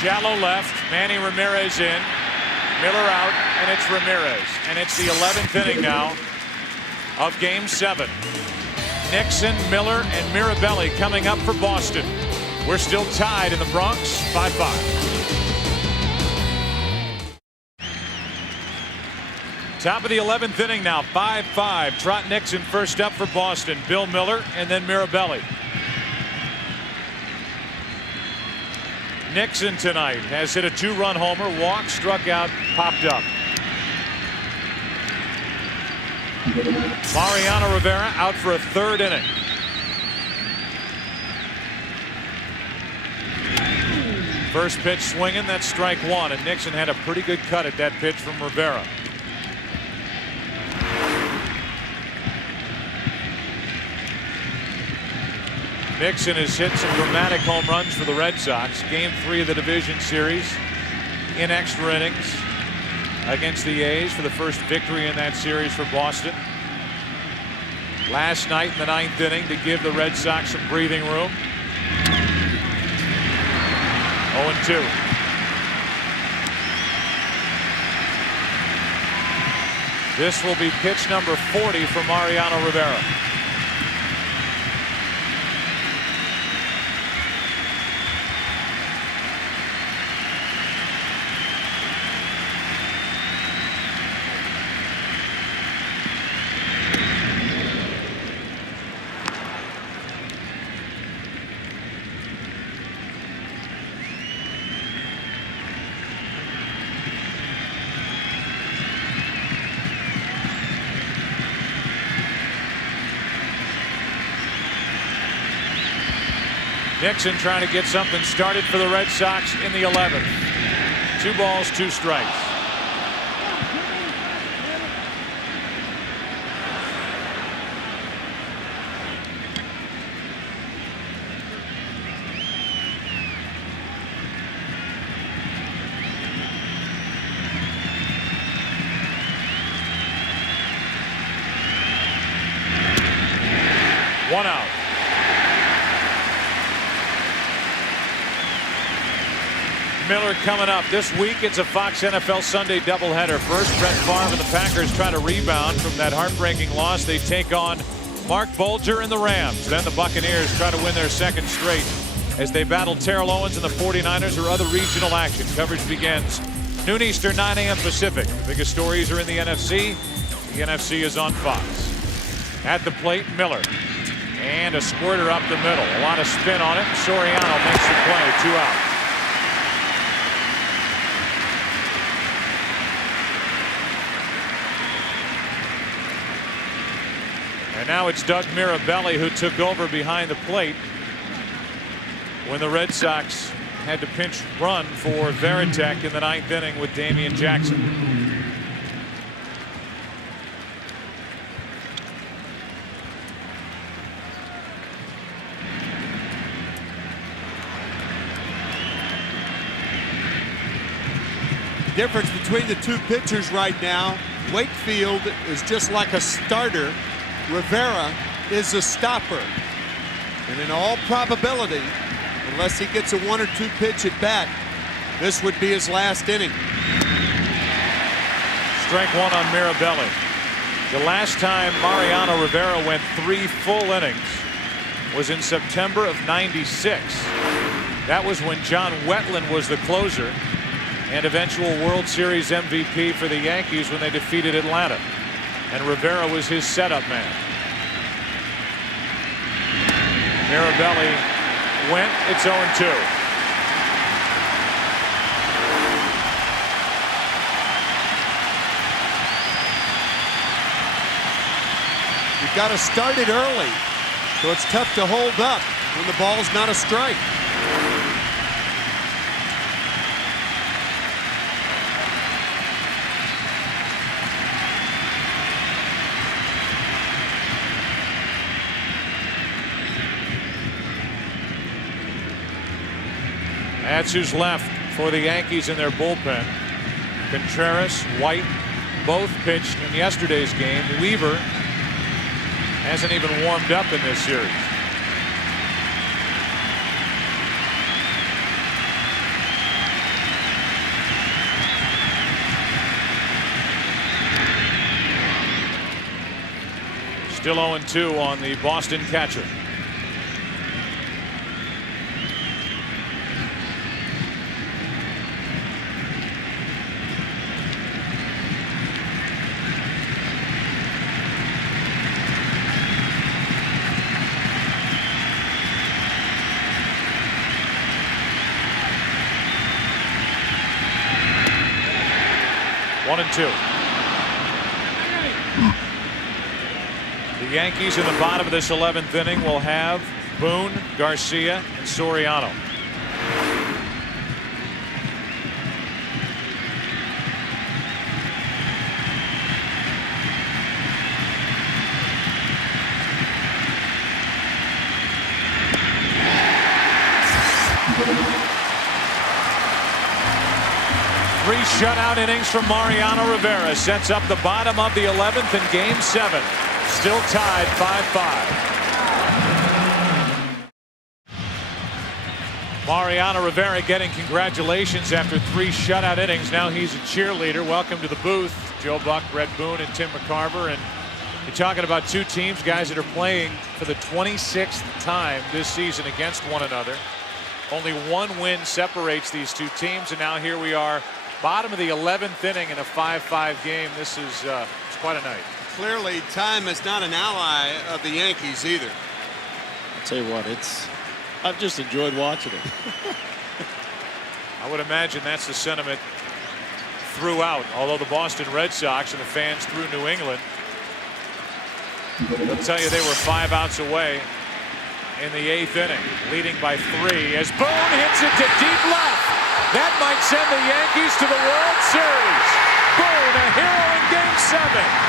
Shallow left, Manny Ramirez in, Miller out, and it's Ramirez. And it's the 11th inning now of Game 7. Nixon, Miller, and Mirabelli coming up for Boston. We're still tied in the Bronx, 5-5. Top of the 11th inning now, 5-5. Trot Nixon first up for Boston. Bill Miller and then Mirabelli. Nixon tonight has hit a 2-run homer, walked, struck out, popped up. Mariano Rivera out for a 3rd inning. First pitch swinging, that's strike 1, and Nixon had a pretty good cut at that pitch from Rivera. Nixon has hit some dramatic home runs for the Red Sox. Game 3 of the division series in extra innings against the A's for the first victory in that series for Boston. Last night in the 9th inning to give the Red Sox some breathing room. 0-2. This will be pitch number 40 for Mariano Rivera. Nixon trying to get something started for the Red Sox in the 11th. 2 balls, 2 strikes. One out. Miller coming up this week. It's a Fox NFL Sunday doubleheader. First, Brett Favre and the Packers try to rebound from that heartbreaking loss. They take on Mark Bulger and the Rams. Then the Buccaneers try to win their 2nd straight as they battle Terrell Owens and the 49ers or other regional action. Coverage begins noon Eastern, 9 a.m. Pacific. The biggest stories are in the NFC. The NFC is on Fox. At the plate, Miller. And a squirter up the middle. A lot of spin on it. Soriano makes the play. 2 out. And now it's Doug Mirabelli who took over behind the plate when the Red Sox had to pinch run for Veritek in the 9th inning with Damian Jackson. The difference between the two pitchers right now, Wakefield is just like a starter. Rivera is a stopper. And in all probability, unless he gets a 1 or 2 pitch at bat, this would be his last inning. Strike 1 on Mirabelli. The last time Mariano Rivera went 3 full innings was in September of '96. That was when John Wetland was the closer and eventual World Series MVP for the Yankees when they defeated Atlanta. And Rivera was his setup man. Mirabelli went. It's 0-2. You've got to start it early, so it's tough to hold up when the ball's not a strike. That's who's left for the Yankees in their bullpen. Contreras, White, both pitched in yesterday's game. Weaver hasn't even warmed up in this series. Still 0-2 on the Boston catcher. The Yankees in the bottom of this 11th inning will have Boone, Garcia, and Soriano. Three shutout innings from Mariano Rivera sets up the bottom of the 11th in Game 7. Still tied 5-5. Mariano Rivera getting congratulations after 3 shutout innings. Now he's a cheerleader. Welcome to the booth, Joe Buck, Red Boone, and Tim McCarver. And you're talking about 2 teams, guys that are playing for the 26th time this season against one another. Only 1 win separates these 2 teams, and now here we are, bottom of the 11th inning in a 5-5 game. This is it's quite a night. Clearly, time is not an ally of the Yankees either. I'll tell you what, I've just enjoyed watching it. I would imagine that's the sentiment throughout, although the Boston Red Sox and the fans through New England, they'll tell you they were 5 outs away in the 8th inning, leading by 3 as Boone hits it to deep left. That might send the Yankees to the World Series. Boone, a hero in Game 7.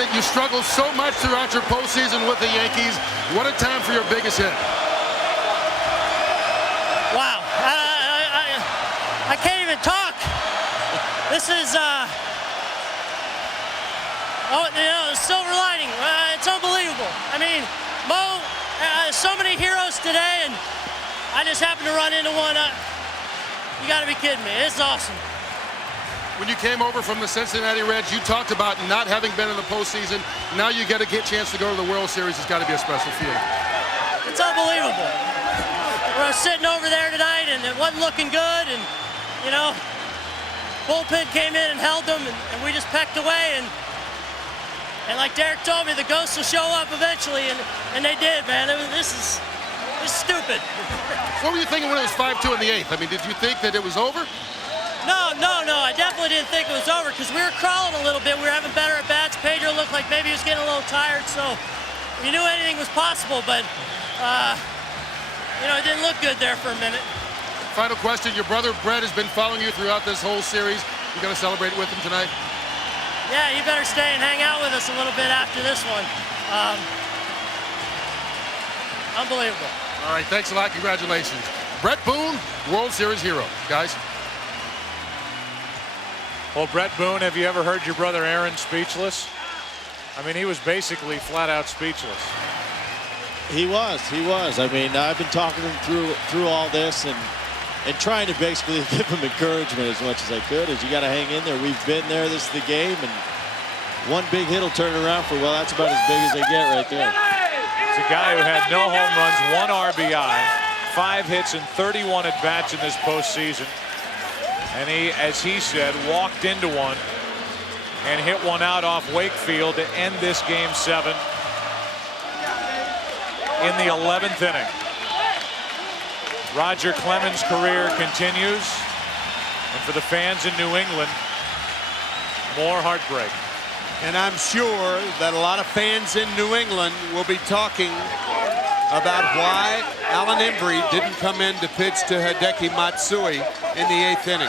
that you struggled so much throughout your postseason with the Yankees. What a time for your biggest hit. Wow. I can't even talk. This is, silver lining. It's unbelievable. I mean, Mo, so many heroes today, and I just happened to run into one. You got to be kidding me. It's awesome. When you came over from the Cincinnati Reds, you talked about not having been in the postseason. Now you get a chance to go to the World Series. It's got to be a special feeling. It's unbelievable. We're sitting over there tonight, and it wasn't looking good, and, bullpen came in and held them, and we just pecked away, and like Derek told me, the ghosts will show up eventually, and they did, man. This is stupid. What were you thinking when it was 5-2 in the 8th? I mean, did you think that it was over? No, I definitely didn't think it was over because we were crawling a little bit. We were having better at bats. Pedro looked like maybe he was getting a little tired, so we knew anything was possible, but, it didn't look good there for a minute. Final question. Your brother Brett has been following you throughout this whole series. You going to celebrate with him tonight? Yeah, you better stay and hang out with us a little bit after this one. Unbelievable. All right, thanks a lot. Congratulations. Brett Boone, World Series hero. Guys. Well, Brett Boone, have you ever heard your brother Aaron speechless? I mean, he was basically flat out speechless. He was. I mean, I've been talking to him through all this and trying to basically give him encouragement as much as I could. As you got to hang in there. We've been there. This is the game, and one big hit will turn around for, well, that's about as big as they get right there. It's a guy who had no home runs, 1 RBI, 5 hits and 31 at bats in this postseason. And he, as he said, walked into one and hit one out off Wakefield to end this Game 7 in the 11th inning. Roger Clemens' career continues, and for the fans in New England, more heartbreak. And I'm sure that a lot of fans in New England will be talking about why Alan Embry didn't come in to pitch to Hideki Matsui in the 8th inning.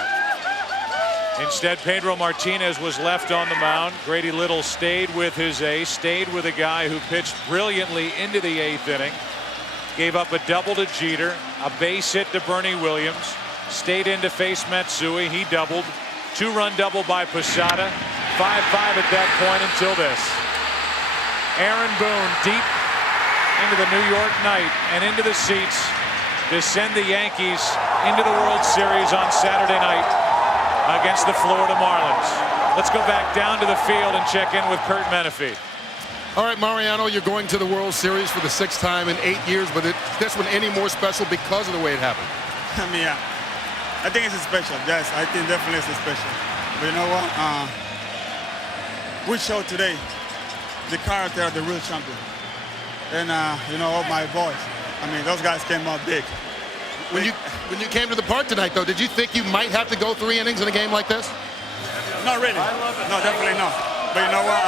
Instead, Pedro Martinez was left on the mound. Grady Little stayed with his ace, stayed with a guy who pitched brilliantly into the 8th inning, gave up a double to Jeter, a base hit to Bernie Williams, stayed in to face Matsui. He doubled. 2-run double by Posada. 5-5 at that point until this. Aaron Boone deep into the New York night and into the seats to send the Yankees into the World Series on Saturday night against the Florida Marlins. Let's go back down to the field and check in with Kurt Menefee. All right, Mariano, you're going to the World Series for the 6th time in 8 years, but this one any more special because of the way it happened? I mean, yeah. I think it's special. Yes, I think definitely it's special. But you know what? We showed today the character of the real champion. And, all my boys. I mean, those guys came out big. When you came to the park tonight, though, did you think you might have to go 3 innings in a game like this? Not really. No, definitely not. But you know what?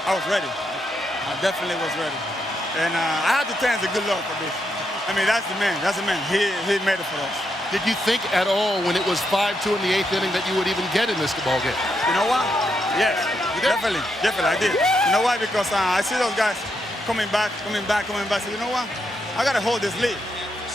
I was ready. I definitely was ready. And I have to thank the good Lord for this. I mean, that's the man. That's the man. He made it for us. Did you think at all when it was 5-2 in the 8th inning that you would even get in this ball game? You know what? Yes, definitely, I did. You know why? Because I see those guys coming back. So you know what? I got to hold this lead.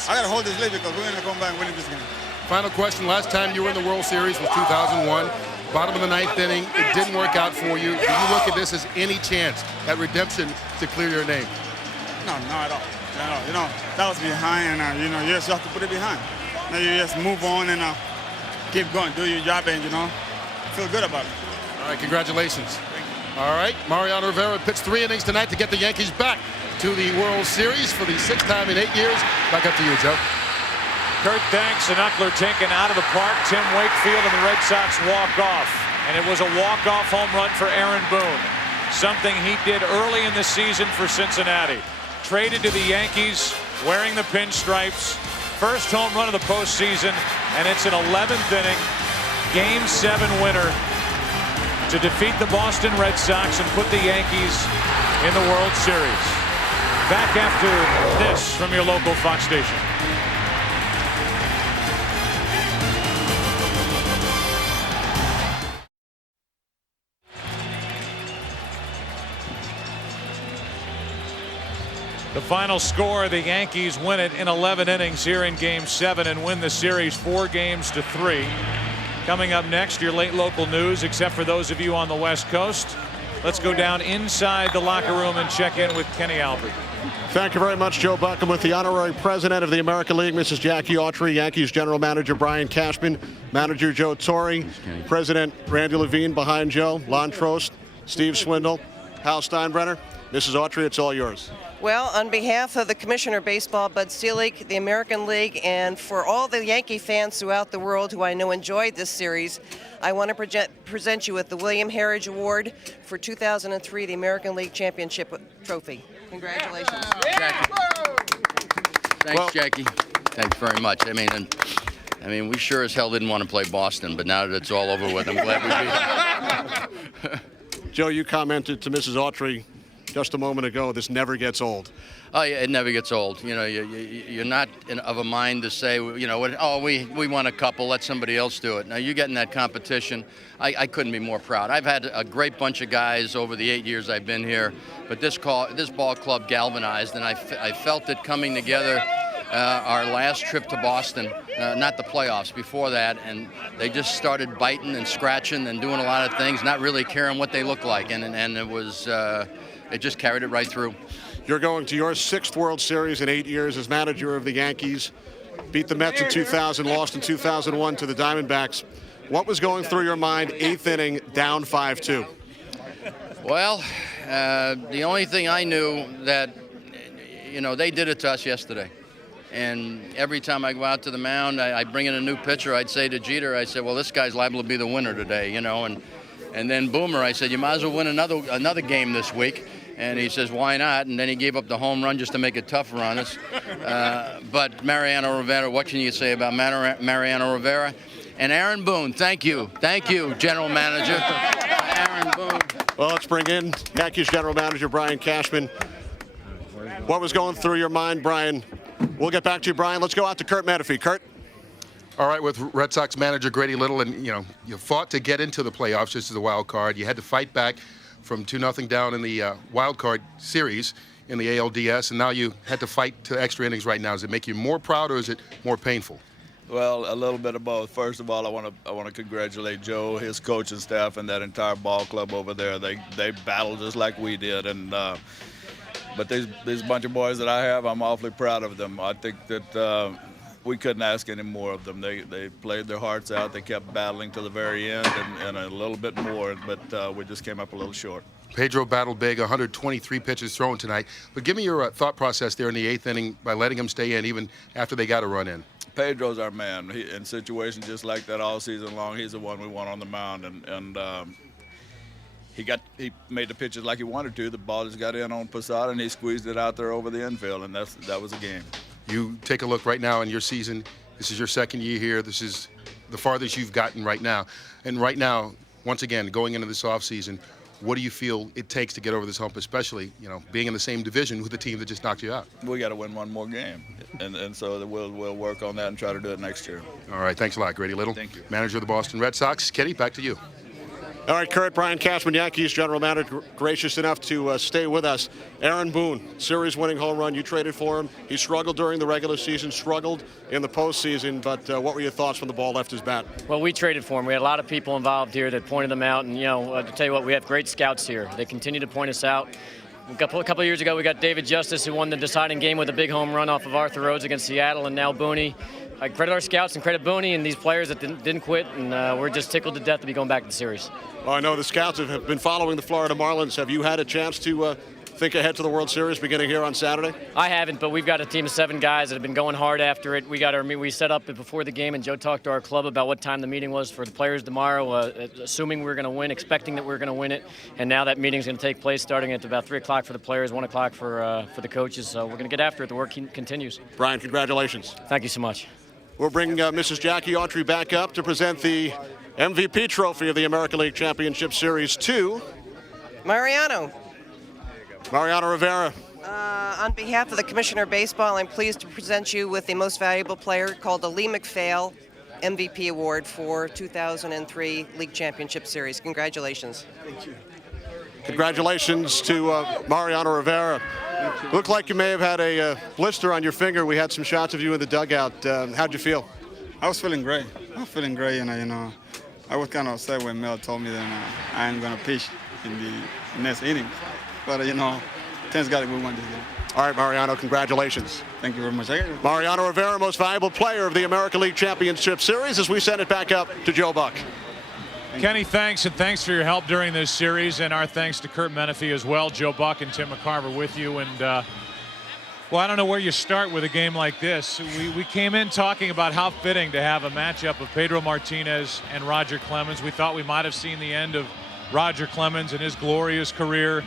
Because we're going to come back and win this game. Final question. Last time you were in the World Series was 2001. Bottom of the 9th inning. It didn't work out for you. Do you look at this as any chance at redemption to clear your name? No, not at all. You know, that was behind, and you just have to put it behind. Now you just move on and keep going, do your job, and feel good about it. All right, congratulations. All right, Mariano Rivera pitched 3 innings tonight to get the Yankees back to the World Series for the 6th time in 8 years. Back up to you, Joe. Kurt, thanks. An Uckler taken out of the park. Tim Wakefield and the Red Sox walk off. And it was a walk-off home run for Aaron Boone. Something he did early in the season for Cincinnati. Traded to the Yankees, wearing the pinstripes. First home run of the postseason, and it's an 11th inning, Game 7 winner to defeat the Boston Red Sox and put the Yankees in the World Series. Back after this from your local Fox station. The final score, the Yankees win it in 11 innings here in Game 7 and win the series 4-3. Coming up next, your late local news, except for those of you on the West Coast. Let's go down inside the locker room and check in with Kenny Albert. Thank you very much, Joe Buckham, with the honorary president of the American League, Mrs. Jackie Autry, Yankees general manager Brian Cashman, manager Joe Torre, president Randy Levine behind Joe, Lon Trost, Steve Swindle, Hal Steinbrenner. Mrs. Autry, it's all yours. Well, on behalf of the Commissioner of Baseball, Bud Selig, the American League, and for all the Yankee fans throughout the world who I know enjoyed this series, I want to present you with the William Heritage Award for 2003, the American League Championship Trophy. Congratulations. Jackie. Thanks, Jackie. Thanks very much. I mean, we sure as hell didn't want to play Boston, but now that it's all over with, I'm glad we beat. Joe, you commented to Mrs. Autry just a moment ago, this never gets old. Oh, yeah, it never gets old. You know, you're not of a mind to say, you know, oh, we won a couple, let somebody else do it. Now, you get in that competition, I couldn't be more proud. I've had a great bunch of guys over the 8 years I've been here, but this ball club galvanized, and I felt it coming together our last trip to Boston, not the playoffs, before that, and they just started biting and scratching and doing a lot of things, not really caring what they look like, and it was... It just carried it right through. You're going to your 6th World Series in 8 years as manager of the Yankees. Beat the Mets in 2000, lost in 2001 to the Diamondbacks. What was going through your mind, 8th inning, down 5-2? Well, the only thing I knew that, you know, they did it to us yesterday. And every time I go out to the mound, I bring in a new pitcher. I'd say to Jeter, I said, well, this guy's liable to be the winner today, you know. And then Boomer, I said, you might as well win another game this week. And he says, why not? And then he gave up the home run just to make it tougher on us. But Mariano Rivera, what can you say about Mariano Rivera? And Aaron Boone, thank you. Thank you, General Manager. Aaron Boone. Well, let's bring in Yankees General Manager Brian Cashman. What was going through your mind, Brian? We'll get back to you, Brian. Let's go out to Kurt Menefee. Kurt? All right, with Red Sox manager Grady Little, and you fought to get into the playoffs just as a wild card. You had to fight back from 2-0 down in the wild card series in the ALDS, and now you had to fight to extra innings right now. Does it make you more proud, or is it more painful? Well, a little bit of both. First of all, I want to congratulate Joe, his coaching staff, and that entire ball club over there. They battled just like we did, and but these bunch of boys that I have, I'm awfully proud of them. I think that. We couldn't ask any more of them. They played their hearts out. They kept battling to the very end and a little bit more, but we just came up a little short. Pedro battled big, 123 pitches thrown tonight. But give me your thought process there in the 8th inning by letting him stay in even after they got a run in. Pedro's our man. In situations just like that all season long, he's the one we want on the mound. And he made the pitches like he wanted to. The ball just got in on Posada, and he squeezed it out there over the infield, and that was a game. You take a look right now in your season. This is your 2nd year here. This is the farthest you've gotten right now. And right now, once again, going into this offseason, what do you feel it takes to get over this hump, especially, being in the same division with the team that just knocked you out? We got to win one more game. And so we'll work on that and try to do it next year. All right. Thanks a lot, Grady Little. Thank you. Manager of the Boston Red Sox. Kenny, back to you. All right, Kurt, Brian Cashman, Yankees general manager, gracious enough to stay with us. Aaron Boone, series-winning home run. You traded for him. He struggled during the regular season, struggled in the postseason. But what were your thoughts when the ball left his bat? Well, we traded for him. We had a lot of people involved here that pointed them out. And, to tell you what, we have great scouts here. They continue to point us out. A couple of years ago, we got David Justice, who won the deciding game with a big home run off of Arthur Rhodes against Seattle, and now Booney. I credit our scouts and credit Booney and these players that didn't quit, and we're just tickled to death to be going back to the series. Well, I know the scouts have been following the Florida Marlins. Have you had a chance to think ahead to the World Series beginning here on Saturday? I haven't, but we've got a team of 7 guys that have been going hard after it. We set up it before the game, and Joe talked to our club about what time the meeting was for the players tomorrow, assuming we were going to win, expecting that we were going to win it. And now that meeting's going to take place starting at about 3 o'clock for the players, 1 o'clock for the coaches. So we're going to get after it. The work continues. Brian, congratulations. Thank you so much. We'll bring Mrs. Jackie Autry back up to present the MVP trophy of the American League Championship Series 2. Mariano Rivera. On behalf of the Commissioner of Baseball, I'm pleased to present you with the most valuable player called the Lee McPhail MVP Award for 2003 League Championship Series. Congratulations. Thank you. Congratulations to Mariano Rivera. Looked like you may have had a blister on your finger. We had some shots of you in the dugout. How'd you feel? I was feeling great. And I was kind of upset when Mel told me that I ain't gonna pitch in the next inning. But thanks God we won this game. All right, Mariano, congratulations. Thank you very much. Mariano Rivera, most valuable player of the American League Championship Series, as we send it back up to Joe Buck. Kenny, thanks, and thanks for your help during this series, and our thanks to Kurt Menefee as well. Joe Buck and Tim McCarver with you, and well, I don't know where you start with a game like this. We came in talking about how fitting to have a matchup of Pedro Martinez and Roger Clemens. We thought we might have seen the end of Roger Clemens and his glorious career.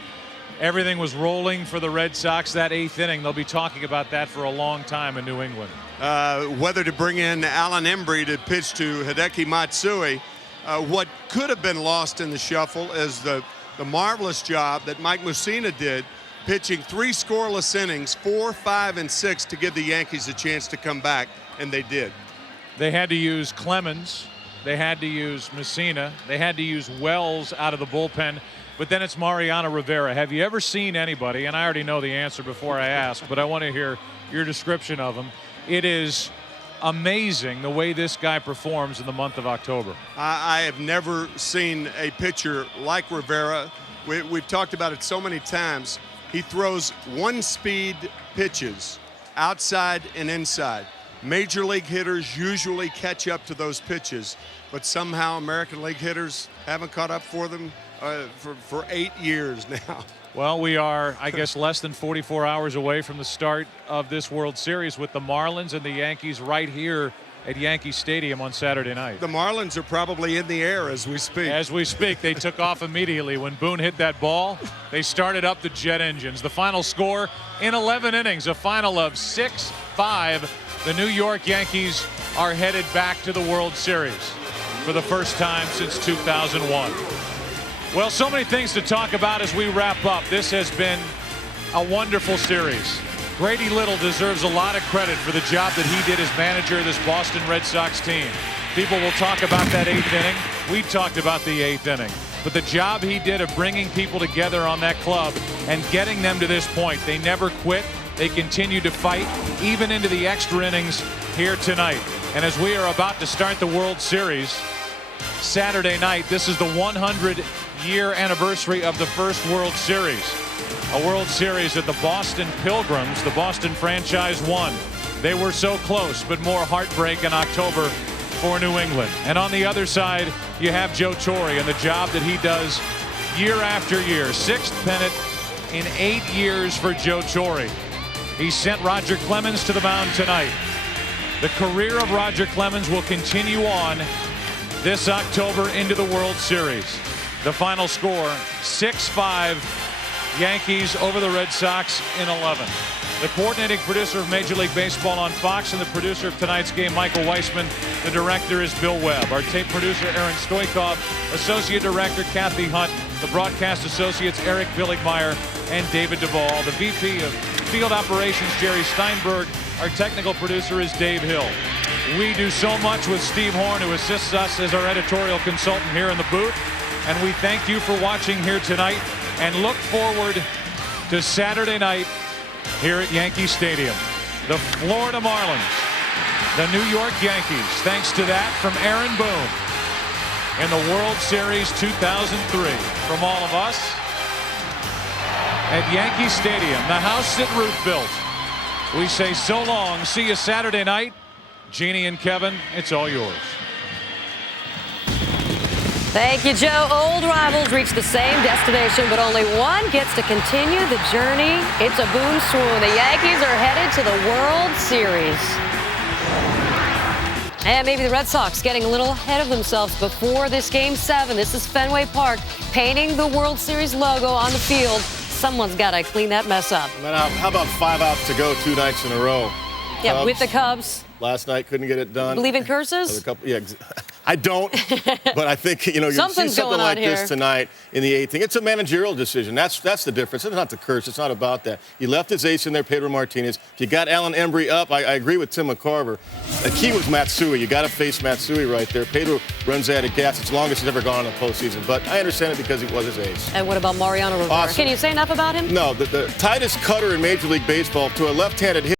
Everything was rolling for the Red Sox that 8th inning. They'll be talking about that for a long time in New England. Whether to bring in Alan Embry to pitch to Hideki Matsui. What could have been lost in the shuffle is the marvelous job that Mike Mussina did, pitching 3 scoreless innings, 4, 5, and 6, to give the Yankees a chance to come back, and they did. They had to use Clemens. They had to use Mussina. They had to use Wells out of the bullpen. But then it's Mariano Rivera. Have you ever seen anybody, and I already know the answer before I ask, but I want to hear your description of him. It is amazing the way this guy performs in the month of October. I have never seen a pitcher like Rivera. We've talked about it so many times. He throws 1-speed pitches outside and inside. Major league hitters usually catch up to those pitches, but somehow American League hitters haven't caught up for them for 8 years now. Well, we are, I guess, less than 44 hours away from the start of this World Series with the Marlins and the Yankees right here at Yankee Stadium on Saturday night. The Marlins are probably in the air as we speak. As we speak, they took off immediately. When Boone hit that ball, they started up the jet engines. The final score in 11 innings, a final of 6-5. The New York Yankees are headed back to the World Series for the first time since 2001. Well, so many things to talk about as we wrap up. This has been a wonderful series. Grady Little deserves a lot of credit for the job that he did as manager of this Boston Red Sox team. People will talk about that 8th inning. We talked about the 8th inning. But the job he did of bringing people together on that club and getting them to this point. They never quit. They continued to fight, even into the extra innings here tonight. And as we are about to start the World Series Saturday night, this is the 100-year anniversary of the first World Series. A World Series that the Boston Pilgrims, the Boston franchise, won. They were so close, but more heartbreak in October for New England. And on the other side, you have Joe Torre and the job that he does year after year. 6th pennant in 8 years for Joe Torre. He sent Roger Clemens to the mound tonight. The career of Roger Clemens will continue on this October into the World Series. The final score, 6-5, Yankees over the Red Sox in 11. The coordinating producer of Major League Baseball on Fox and the producer of tonight's game, Michael Weissman. The director is Bill Webb. Our tape producer, Aaron Stoikov. Associate director, Kathy Hunt. The broadcast associates, Eric Billigmeyer and David Duvall. The VP of Field Operations, Jerry Steinberg. Our technical producer is Dave Hill. We do so much with Steve Horn, who assists us as our editorial consultant here in the booth. And we thank you for watching here tonight and look forward to Saturday night here at Yankee Stadium. The Florida Marlins, the New York Yankees, thanks to that from Aaron Boone in the World Series 2003. From all of us at Yankee Stadium, the house that Ruth built, we say so long. See you Saturday night. Jeannie and Kevin, it's all yours. Thank you, Joe. Old rivals reach the same destination, but only one gets to continue the journey. It's a Boone swoon. The Yankees are headed to the World Series. And maybe the Red Sox getting a little ahead of themselves before this Game 7. This is Fenway Park, painting the World Series logo on the field. Someone's got to clean that mess up. How about 5 outs to go 2 nights in a row? Yeah, with the Cubs. Last night couldn't get it done. Believe in curses? Yeah. I don't, but I think, you know, you'll see something like this tonight in the 8th inning. It's a managerial decision. That's the difference. It's not the curse. It's not about that. He left his ace in there, Pedro Martinez. If you got Alan Embry up, I agree with Tim McCarver. The key was Matsui. You got to face Matsui right there. Pedro runs out of gas. It's the longest he's ever gone in the postseason, but I understand it because he was his ace. And what about Mariano Rivera? Awesome. Can you say enough about him? No, the tightest cutter in Major League Baseball to a left-handed hitter.